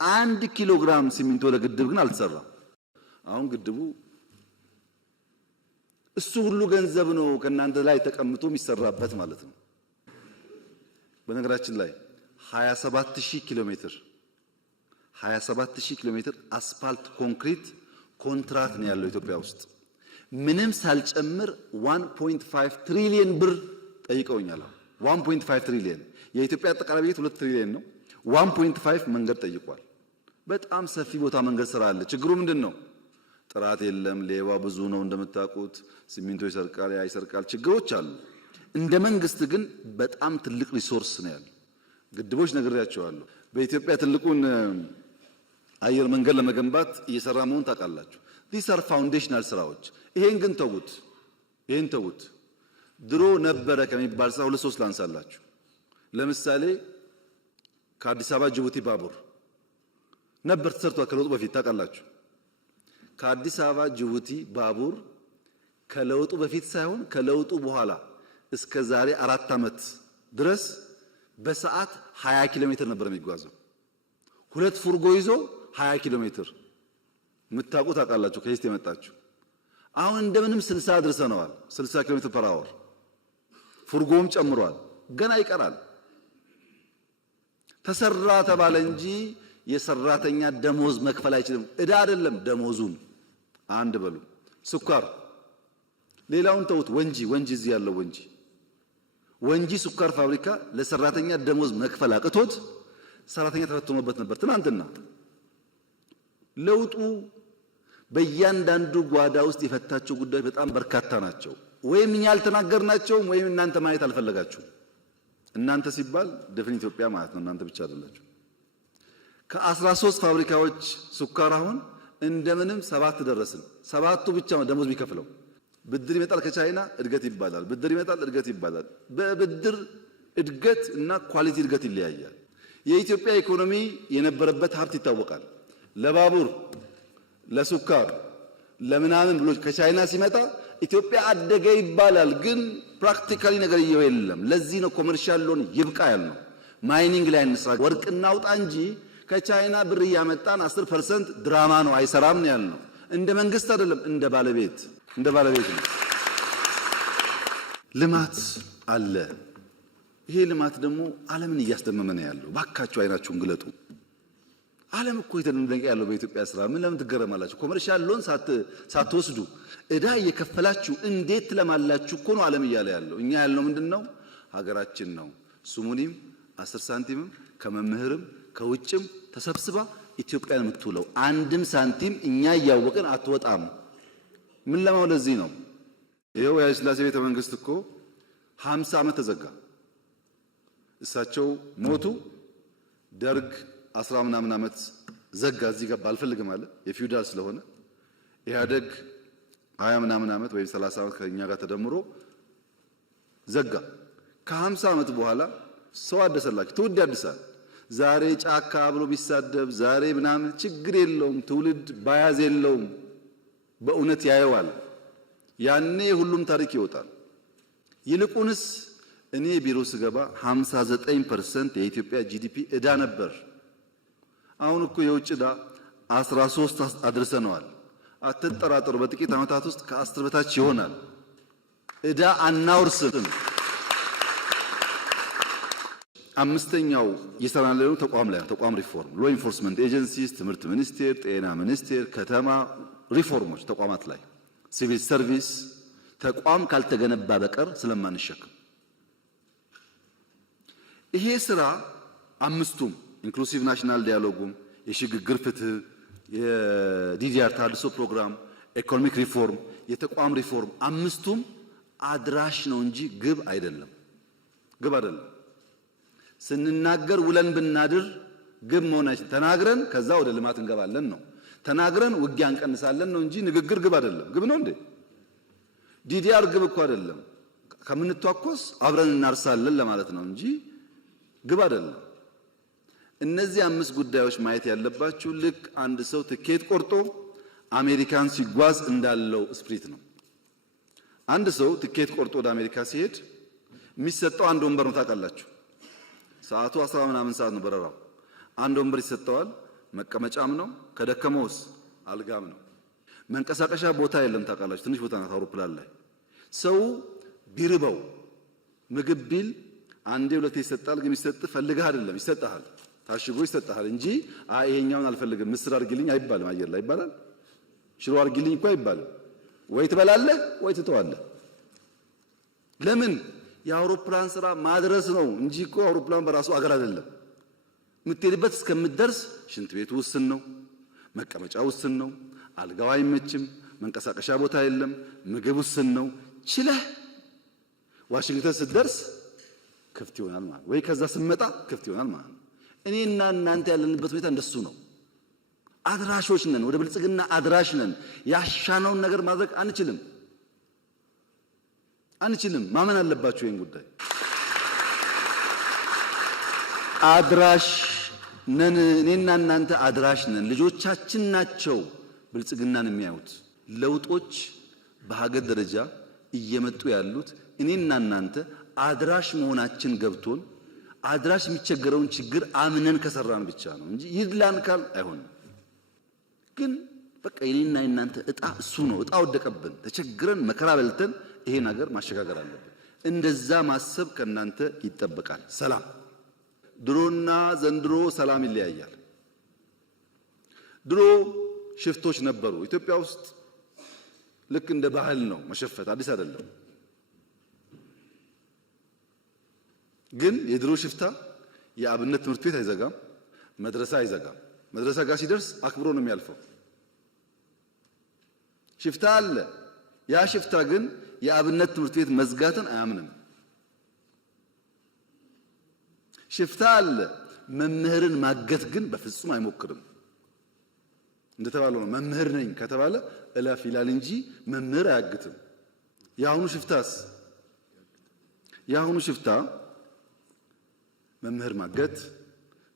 1 ኪሎ ግራም ሲሚንቶ ለግድብ ግን አልተሰራም። አሁን ግድቡ እሱ ሁሉ ገንዘብ ነው ከናንተ ላይ ተቀምጦ የሚሰራበት ማለት ነው። በነገራችን ላይ 27000 ኪሎ ሜትር አስፋልት ኮንክሪት ኮንትራክት ነው ያለው ኢትዮጵያ ውስጥ። ምንም ሳልጨምር 1.5 ትሪሊየን ብር ጠይቀውኛል። 1.5 ትሪሊየን የኢትዮጵያ አጠቃላይ በጀት 2 ትሪሊየን ነው። 1.5 መንገድ ጠይቋል። በጣም ሰፊ ቦታ መንገድ ስራ አለ። ችግሩ ምንድነው? ጥራት የለም፣ ሌባ ብዙ ነው እንደምታውቁት፣ ሲሚንቶ ይሰርቃል፣ ያይሰርቃል፣ ችግሮች አሉ። እንደ መንግስት ግን በጣም ትልቅ ሪሶርስ ነው ያለው። ግድቦች ነግሬያቸዋለሁ። በኢትዮጵያ ትልቁን አየር መንገድ ለመገንባት እየሰራ መሆን ታውቃላችሁ። these are foundational ስራዎች። ይሄን ግን ተውት። ድሮ ነበረ ከሚባል ስራ 2-3 ላንሳላችሁ። ለምሳሌ ከአዲስ አበባ ጅቡቲ ባቡር ነበር ተሰርቷል ከለውጡ በፊት ታውቃላችሁ። ከአዲስ አበባ ጅቡቲ ባቡር ከለውጡ በፊት ሳይሆን ከለውጡ በኋላ እስከ ዛሬ 4 ዓመት ድረስ በሰዓት 20 ኪሎ ሜትር ነበር የሚጓዘው። 2 ፉርጎ ይዞ 20 ኪሎ ሜትር የምታውቁት አቃላችሁ ከዚህ የመጣችሁ አሁን እንደምንም 60 አድርሰነዋል። 60 ኪሎ ሜትር ፐር አወር ፉርጎም ጨምሯል። ገና ይቀራል። ተሰራ ተባለ እንጂ የሰራተኛ ደሞዝ መክፈል አይችልም። እዳ አይደለም ደሞዙን አንድ በሉ። ስኳር ሌላውን ተውት። ወንጂ እዚህ ያለው ወንጂ ስኳር ፋብሪካ ለሰራተኛ ደሞዝ መክፈል አቅቶት ሰራተኛ ተፈትኖበት ነበር ትናንትና። ለውጡ በእያንዳንዱ ጓዳ ውስጥ የፈታቸው ጉዳዮች በጣም በርካታ ናቸው። ወይም እኛ አልተናገርናቸውም ወይም እናንተ ማየት አልፈለጋችሁም። እናንተ ሲባል ድፍን ኢትዮጵያ ማለት ነው። እናንተ ብቻ አይደላችሁ። ከ13 ፋብሪካዎች ስኳር አሁን እንደምንም 7 ደረስን። 7ቱ ብቻ ነው ደሞዝ ቢከፍለው። ብድር ይመጣል ከቻይና እድገት ይባላል። ብድር ይመጣል እድገት ይባላል። በብድር እድገት እና ኳሊቲ እድገት ይለያያል። የኢትዮጵያ ኢኮኖሚ የነበረበት ሀብት ይታወቃል። ለባቡር፣ ለስኳር፣ ለምናምን ብሎ ከቻይና ሲመጣ ኢትዮጵያ አደገ ይባላል። ግን ፕራክቲካሊ ነገር የለም። ለዚህ ነው ኮመርሻል ሎን ይብቃ ያልነው። ማይኒንግ ላይ እንስራ፣ ወርቅ እናውጣ እንጂ ከቻይና ብር እያመጣን 10% ድራማ ነው አይሰራም ነው ያልነው። እንደ መንግስት አይደለም፣ እንደ ባለቤት ነው። ልማት አለ። ይሄ ልማት ደግሞ ዓለምን እያስደመመ ነው ያለው። ባካችሁ አይናችሁን ግለጡ። ዓለም እኮ የተደነቀ ያለው በኢትዮጵያ ስራ። ምን ለምን ትገረማላችሁ? ኮመርሻል ሎን ሳትወስዱ እዳ እየከፈላችሁ እንዴት ለማላችሁ እኮ ነው ዓለም እያለ ያለው። እኛ ያልነው ምንድነው? ሀገራችን ነው ስሙኒም 10 ሳንቲምም ከመምህርም ከውጭም ተሰብስባ ኢትዮጵያን የምትውለው አንድም ሳንቲም እኛ እያወቅን አትወጣም። ምን ለማው ለዚህ ነው። ይሄው የኃይለ ሥላሴ ቤተ መንግስት እኮ 50 ዓመት ተዘጋ። እሳቸው ሞቱ። ደርግ 10 ምናምን ዓመት ዘጋ። እዚህ ገባ አልፈልግም አለ የፊውዳል ስለሆነ። ኢህአደግ 20 ምናምን ዓመት ወይም 30 ዓመት ከኛ ጋር ተደምሮ ዘጋ። ከ50 ዓመት በኋላ ሰው አደሰላችሁ። ትውልድ ያድሳል። ዛሬ ጫካ ብሎ ቢሳደብ ዛሬ ምናምን ችግር የለውም። ትውልድ ባያዝ የለውም። በእውነት ያየዋል። ያኔ ሁሉም ታሪክ ይወጣል። ይልቁንስ እኔ ቢሮ ስገባ 59% የኢትዮጵያ ጂዲፒ ዕዳ ነበር። አሁን እኮ የውጭ ዕዳ 13 አድርሰነዋል። አትጠራጠሩ፣ በጥቂት ዓመታት ውስጥ ከ10 በታች ይሆናል። ዕዳ አናውርስም። አምስተኛው የሰራን ላይ ተቋም ላይ ተቋም ሪፎርም፣ ሎ ኢንፎርስመንት ኤጀንሲስ፣ ትምህርት ሚኒስቴር፣ ጤና ሚኒስቴር፣ ከተማ ሪፎርሞች ተቋማት ላይ ሲቪል ሰርቪስ ተቋም ካልተገነባ በቀር ስለማንሸክም ይሄ ስራ አምስቱም ኢንክሉሲቭ ናሽናል ዲያሎጉም፣ የሽግግር ፍትህ፣ የዲዲአር ታድሶ ፕሮግራም፣ ኢኮኖሚክ ሪፎርም፣ የተቋም ሪፎርም አምስቱም አድራሽ ነው እንጂ ግብ አይደለም። ስንናገር ውለን ብናድር ግብ መሆናችን ተናግረን ከዛ ወደ ልማት እንገባለን ነው። ተናግረን ውጊያ እንቀንሳለን ነው እንጂ ንግግር ግብ አይደለም። ግብ ነው እንዴ? ዲዲአር ግብ እኮ አይደለም። ከምንተዋኮስ አብረን እናርሳለን ለማለት ነው እንጂ ግብ አይደለም። እነዚህ 5 ጉዳዮች ማየት ያለባችሁ ልክ አንድ ሰው ትኬት ቆርጦ አሜሪካን ሲጓዝ እንዳለው ስፕሪት ነው። አንድ ሰው ትኬት ቆርጦ ወደ አሜሪካ ሲሄድ የሚሰጠው አንድ ወንበር ነው። ታውቃላችሁ፣ ሰዓቱ 10 ምናምን ሰዓት ነው በረራው። አንድ ወንበር ይሰጠዋል። መቀመጫም ነው፣ ከደከመውስ አልጋም ነው። መንቀሳቀሻ ቦታ የለም። ታውቃላችሁ፣ ትንሽ ቦታ ናት አውሮፕላን ላይ። ሰው ቢርበው ምግብ ቢል አንዴ ሁለቴ ይሰጣል። ግን ይሰጥ ፈልገህ አይደለም፣ ይሰጣል፣ ታሽጎ ይሰጣል እንጂ ይሄኛውን አልፈልግም ምስር አድርግልኝ አይባልም። አየር ላይ ይባላል። ሽሮ አድርግልኝ እኮ አይባልም። ወይ ትበላለህ ወይ ትተዋለህ። ለምን? የአውሮፕላን ስራ ማድረስ ነው እንጂ እኮ አውሮፕላን በራሱ አገር አይደለም። የምትሄድበት እስከምትደርስ ሽንት ቤቱ ውስን ነው፣ መቀመጫ ውስን ነው፣ አልጋው አይመችም፣ መንቀሳቀሻ ቦታ የለም፣ ምግብ ውስን ነው። ችለህ ዋሽንግተን ስትደርስ ክፍት ይሆናል ማለት ወይ ከዛ ስመጣ ክፍት ይሆናል ማለት ነው። እኔና እናንተ ያለንበት ሁኔታ እንደሱ ነው። አድራሾች ነን፣ ወደ ብልጽግና አድራሽ ነን። ያሻነውን ነገር ማድረግ አንችልም። ማመን አለባችሁ ይሄን ጉዳይ። አድራሽ ነን። እኔና እናንተ አድራሽ ነን። ልጆቻችን ናቸው ብልጽግናን የሚያዩት። ለውጦች በሀገር ደረጃ እየመጡ ያሉት እኔና እናንተ አድራሽ መሆናችን ገብቶን አድራሽ የሚቸገረውን ችግር አምነን ከሰራን ብቻ ነው እንጂ ይድላን ካል አይሆንም። ግን በቃ የኔና የናንተ እጣ እሱ ነው። እጣ ወደቀብን፣ ተቸግረን መከራ በልተን ይሄን ሀገር ማሸጋገር አለብን። እንደዛ ማሰብ ከናንተ ይጠበቃል። ሰላም ድሮና ዘንድሮ ሰላም ይለያያል። ድሮ ሽፍቶች ነበሩ ኢትዮጵያ ውስጥ። ልክ እንደ ባህል ነው መሸፈት፣ አዲስ አይደለም። ግን የድሮ ሽፍታ የአብነት ትምህርት ቤት አይዘጋም፣ መድረሳ አይዘጋም። መድረሳ ጋር ሲደርስ አክብሮ ነው የሚያልፈው። ሽፍታ አለ። ያ ሽፍታ ግን የአብነት ትምህርት ቤት መዝጋትን አያምንም። ሽፍታ አለ። መምህርን ማገት ግን በፍጹም አይሞክርም። እንደተባለው ነው። መምህር ነኝ ከተባለ እላፍ ይላል እንጂ መምህር አያግትም። የአሁኑ ሽፍታ መምህር ማገት፣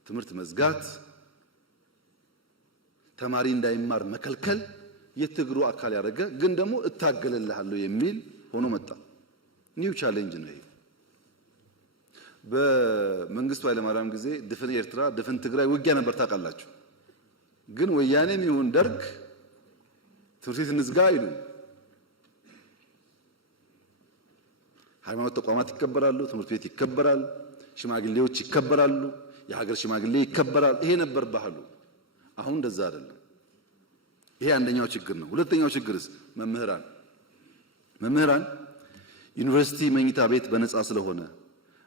ትምህርት መዝጋት፣ ተማሪ እንዳይማር መከልከል የትግሩ አካል ያደረገ ግን ደግሞ እታገልልሃለሁ የሚል ሆኖ መጣ። ኒው ቻሌንጅ ነው ይሄ። በመንግስቱ ኃይለማርያም ጊዜ ድፍን ኤርትራ፣ ድፍን ትግራይ ውጊያ ነበር ታውቃላችሁ። ግን ወያኔም ይሁን ደርግ ትምህርት ቤት እንዝጋ አይሉ። ሃይማኖት ተቋማት ይከበራሉ፣ ትምህርት ቤት ይከበራል፣ ሽማግሌዎች ይከበራሉ፣ የሀገር ሽማግሌ ይከበራል። ይሄ ነበር ባህሉ። አሁን እንደዛ አይደለም። ይሄ አንደኛው ችግር ነው። ሁለተኛው ችግርስ መምህራን ዩኒቨርሲቲ መኝታ ቤት በነፃ ስለሆነ፣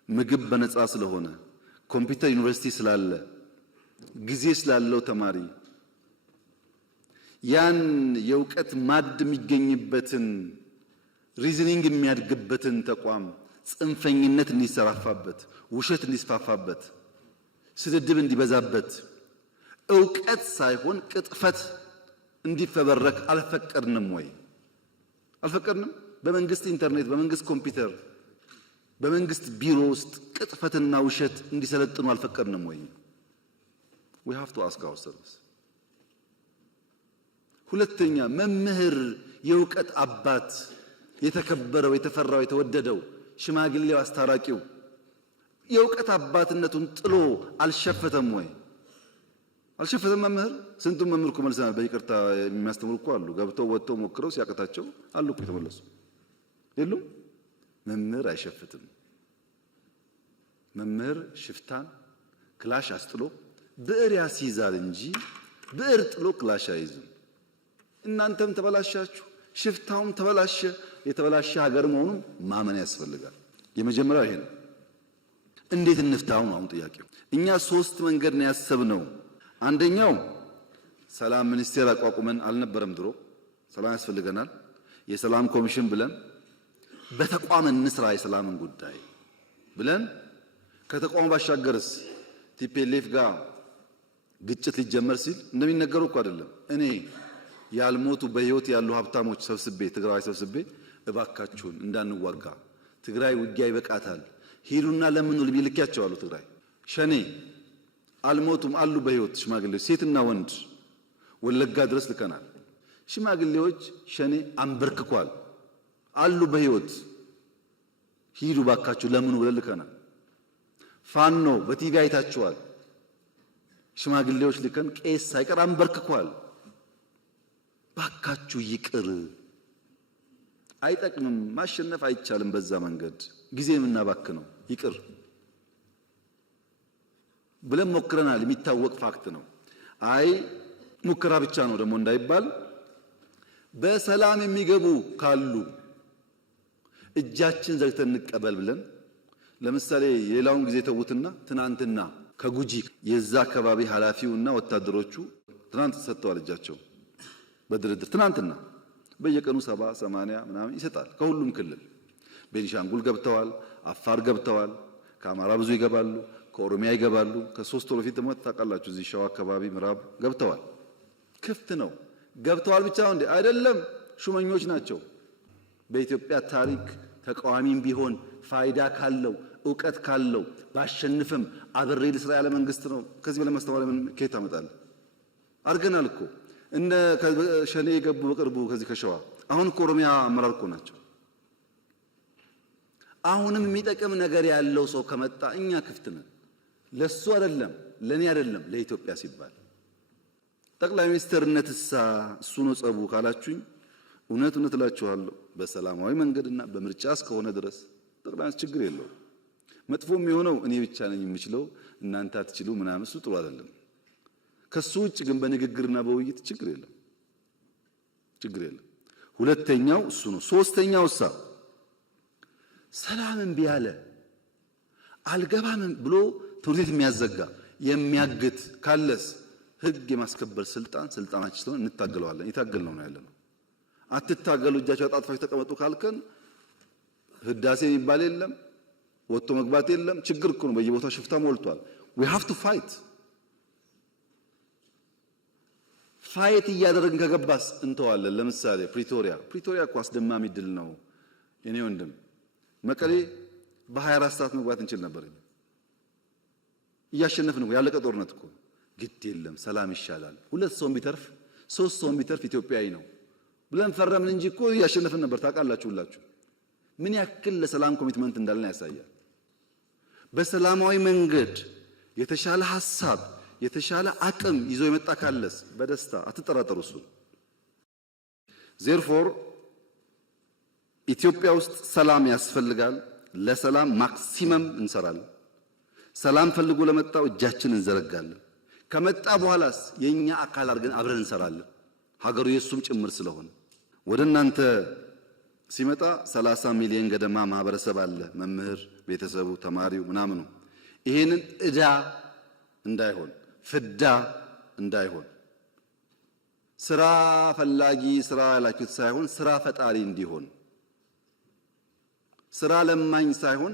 ምግብ በነፃ ስለሆነ፣ ኮምፒውተር ዩኒቨርሲቲ ስላለ፣ ጊዜ ስላለው ተማሪ ያን የእውቀት ማድ የሚገኝበትን ሪዝኒንግ የሚያድግበትን ተቋም ጽንፈኝነት እንዲሰራፋበት፣ ውሸት እንዲስፋፋበት፣ ስድድብ እንዲበዛበት፣ እውቀት ሳይሆን ቅጥፈት እንዲፈበረክ አልፈቀድንም ወይ? አልፈቀድንም። በመንግስት ኢንተርኔት፣ በመንግስት ኮምፒውተር፣ በመንግስት ቢሮ ውስጥ ቅጥፈትና ውሸት እንዲሰለጥኑ አልፈቀድንም ወይ? we have to ask ourselves። ሁለተኛ መምህር የእውቀት አባት የተከበረው፣ የተፈራው፣ የተወደደው ሽማግሌው፣ አስታራቂው የእውቀት አባትነቱን ጥሎ አልሸፈተም ወይ? አልሸፈተም። መምህር ስንቱን መምህር እኮ መልሰናል። በይቅርታ የሚያስተምሩ እኮ አሉ። ገብተው ወጥተው ሞክረው ሲያቀታቸው አሉ እኮ የተመለሱ የሉም። መምህር አይሸፍትም። መምህር ሽፍታን ክላሽ አስጥሎ ብዕር ያስይዛል እንጂ ብዕር ጥሎ ክላሽ አይዝም። እናንተም ተበላሻችሁ፣ ሽፍታውም ተበላሸ። የተበላሸ ሀገር መሆኑን ማመን ያስፈልጋል። የመጀመሪያው ይሄ ነው። እንዴት እንፍታው ነው አሁን ጥያቄው። እኛ ሶስት መንገድ ነው ያሰብነው። አንደኛው ሰላም ሚኒስቴር አቋቁመን አልነበረም ድሮ። ሰላም ያስፈልገናል፣ የሰላም ኮሚሽን ብለን በተቋም እንስራ የሰላምን ጉዳይ ብለን ከተቋሙ ባሻገርስ ቲፒኤልኤፍ ጋር ግጭት ሊጀመር ሲል እንደሚነገረው እኮ አይደለም። እኔ ያልሞቱ በህይወት ያሉ ሀብታሞች ሰብስቤ ትግራይ ሰብስቤ እባካችሁን እንዳንዋጋ፣ ትግራይ ውጊያ ይበቃታል፣ ሂዱና ለምን ልሚልኪያቸው አሉ። ትግራይ ሸኔ አልሞቱም አሉ በህይወት ሽማግሌዎች፣ ሴትና ወንድ ወለጋ ድረስ ልከናል። ሽማግሌዎች ሸኔ አንበርክኳል አሉ በህይወት፣ ሂዱ ባካችሁ ለምን ብለን ልከናል። ፋኖ በቲቪ አይታችኋል። ሽማግሌዎች ልከን ቄስ ሳይቀር አንበርክኳል። ባካችሁ ይቅር፣ አይጠቅምም፣ ማሸነፍ አይቻልም በዛ መንገድ፣ ጊዜ የምናባክነው ይቅር ብለን ሞክረናል። የሚታወቅ ፋክት ነው። አይ ሙከራ ብቻ ነው ደግሞ እንዳይባል በሰላም የሚገቡ ካሉ እጃችን ዘግተን እንቀበል ብለን ለምሳሌ የሌላውን ጊዜ ተውትና ትናንትና ከጉጂ የዛ አካባቢ ኃላፊውና ወታደሮቹ ትናንት ሰጥተዋል እጃቸው በድርድር። ትናንትና በየቀኑ 70 80 ምናምን ይሰጣል ከሁሉም ክልል። ቤኒሻንጉል ገብተዋል፣ አፋር ገብተዋል፣ ከአማራ ብዙ ይገባሉ፣ ከኦሮሚያ ይገባሉ። ከሶስት ወር በፊት ደግሞ ታውቃላችሁ እዚህ ሸዋ አካባቢ ምዕራብ ገብተዋል። ክፍት ነው። ገብተዋል ብቻ ነው እንዴ? አይደለም፣ ሹመኞች ናቸው። በኢትዮጵያ ታሪክ ተቃዋሚም ቢሆን ፋይዳ ካለው ዕውቀት ካለው ባሸንፍም አብሬ ልስራ ያለ መንግስት ነው። ከዚህ በላይ ማስተዋል ምን ከየት አመጣለሁ? አድርገናል እኮ እነ ሸኔ የገቡ በቅርቡ ከዚህ ከሸዋ አሁን እኮ ኦሮሚያ አመራር እኮ ናቸው። አሁንም የሚጠቅም ነገር ያለው ሰው ከመጣ እኛ ክፍት ነን። ለሱ አይደለም ለኔ አይደለም ለኢትዮጵያ ሲባል ጠቅላይ ሚኒስትርነትሳ እሱ ነው ጸቡ ካላችሁኝ እውነት እላችኋለሁ በሰላማዊ መንገድና በምርጫ እስከሆነ ድረስ ጠቅላይ ችግር የለውም። መጥፎም የሆነው እኔ ብቻ ነኝ የምችለው እናንተ አትችሉ ምናምን እሱ ጥሩ አይደለም። ከሱ ውጭ ግን በንግግርና በውይይት ችግር የለም። ሁለተኛው እሱ ነው። ሶስተኛው ሰላምን ቢያለ አልገባም ብሎ ትውልድ የሚያዘጋ የሚያግት ካለስ ህግ የማስከበር ስልጣናችን ስለሆነ እንታገለዋለን። የታገልነው ነው ያለነው። አትታገሉ እጃችሁ አጣጥፋችሁ ተቀመጡ ካልከን ህዳሴ የሚባል የለም፣ ወጥቶ መግባት የለም። ችግር እኮ ነው። በየቦታው ሽፍታ ሞልቷል። we have to fight እያደረግን ከገባስ እንተዋለን። ለምሳሌ ፕሪቶሪያ እኮ አስደማሚ ድል ነው የኔ ወንድም። መቀሌ በ24 ሰዓት መግባት እንችል ነበር። እያሸነፍን ነው። ያለቀ ጦርነት እኮ ግድ የለም ሰላም ይሻላል። 2 ሰው ቢተርፍ 3 ሰው ቢተርፍ ኢትዮጵያዊ ነው ብለን ፈረምን እንጂ እኮ እያሸነፍን ነበር። ታውቃላችሁ ሁላችሁ ምን ያክል ለሰላም ኮሚትመንት እንዳለን ያሳያል። በሰላማዊ መንገድ የተሻለ ሐሳብ የተሻለ አቅም ይዞ የመጣ ካለስ በደስታ አትጠራጠሩ። እሱ therefore ኢትዮጵያ ውስጥ ሰላም ያስፈልጋል። ለሰላም ማክሲመም እንሰራለን። ሰላም ፈልጎ ለመጣው እጃችንን እንዘረጋለን። ከመጣ በኋላስ የኛ አካል አድርገን አብረን እንሰራለን። ሀገሩ የሱም ጭምር ስለሆነ ወደ እናንተ ሲመጣ 30 ሚሊዮን ገደማ ማህበረሰብ አለ። መምህር፣ ቤተሰቡ፣ ተማሪው ምናምኑ ይሄንን እዳ እንዳይሆን ፍዳ እንዳይሆን ስራ ፈላጊ ስራ ያላችሁት ሳይሆን ስራ ፈጣሪ እንዲሆን ስራ ለማኝ ሳይሆን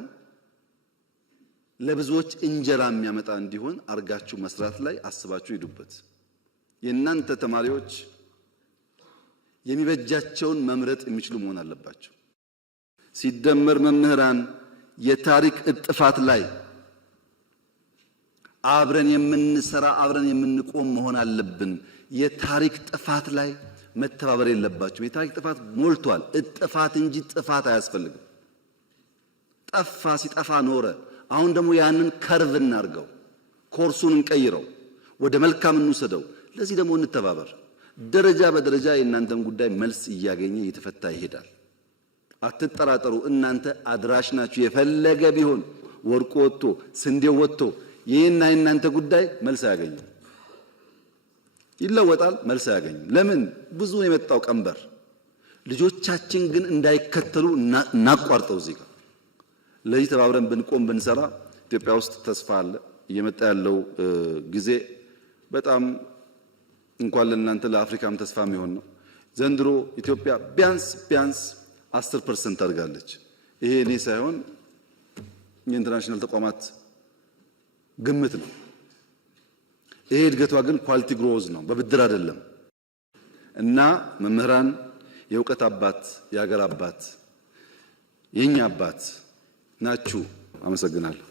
ለብዙዎች እንጀራ የሚያመጣ እንዲሆን አርጋችሁ መስራት ላይ አስባችሁ ሂዱበት። የእናንተ ተማሪዎች የሚበጃቸውን መምረጥ የሚችሉ መሆን አለባቸው። ሲደመር መምህራን የታሪክ እጥፋት ላይ አብረን የምንሰራ አብረን የምንቆም መሆን አለብን። የታሪክ ጥፋት ላይ መተባበር የለባቸው። የታሪክ ጥፋት ሞልቷል። እጥፋት እንጂ ጥፋት አያስፈልግም። ጠፋ ሲጠፋ ኖረ። አሁን ደግሞ ያንን ከርቭ እናርገው፣ ኮርሱን እንቀይረው፣ ወደ መልካም እንውሰደው። ለዚህ ደግሞ እንተባበር። ደረጃ በደረጃ የእናንተን ጉዳይ መልስ እያገኘ እየተፈታ ይሄዳል። አትጠራጠሩ። እናንተ አድራሽ ናችሁ። የፈለገ ቢሆን ወርቁ ወጥቶ ስንዴው ወጥቶ ይሄና የእናንተ ጉዳይ መልስ አያገኝም። ይለወጣል፣ መልስ አያገኝም። ለምን? ብዙ የመጣው ቀንበር። ልጆቻችን ግን እንዳይከተሉ እናቋርጠው። እዚህ ጋር ለዚህ ተባብረን ብንቆም ብንሰራ ኢትዮጵያ ውስጥ ተስፋ አለ። እየመጣ ያለው ጊዜ በጣም እንኳን ለእናንተ ለአፍሪካም ተስፋ የሚሆን ነው። ዘንድሮ ኢትዮጵያ ቢያንስ 10% አድጋለች። ይሄ እኔ ሳይሆን የኢንተርናሽናል ተቋማት ግምት ነው። ይሄ እድገቷ ግን ኳሊቲ ግሮዝ ነው፣ በብድር አይደለም። እና መምህራን የእውቀት አባት የሀገር አባት የኛ አባት ናችሁ። አመሰግናለሁ።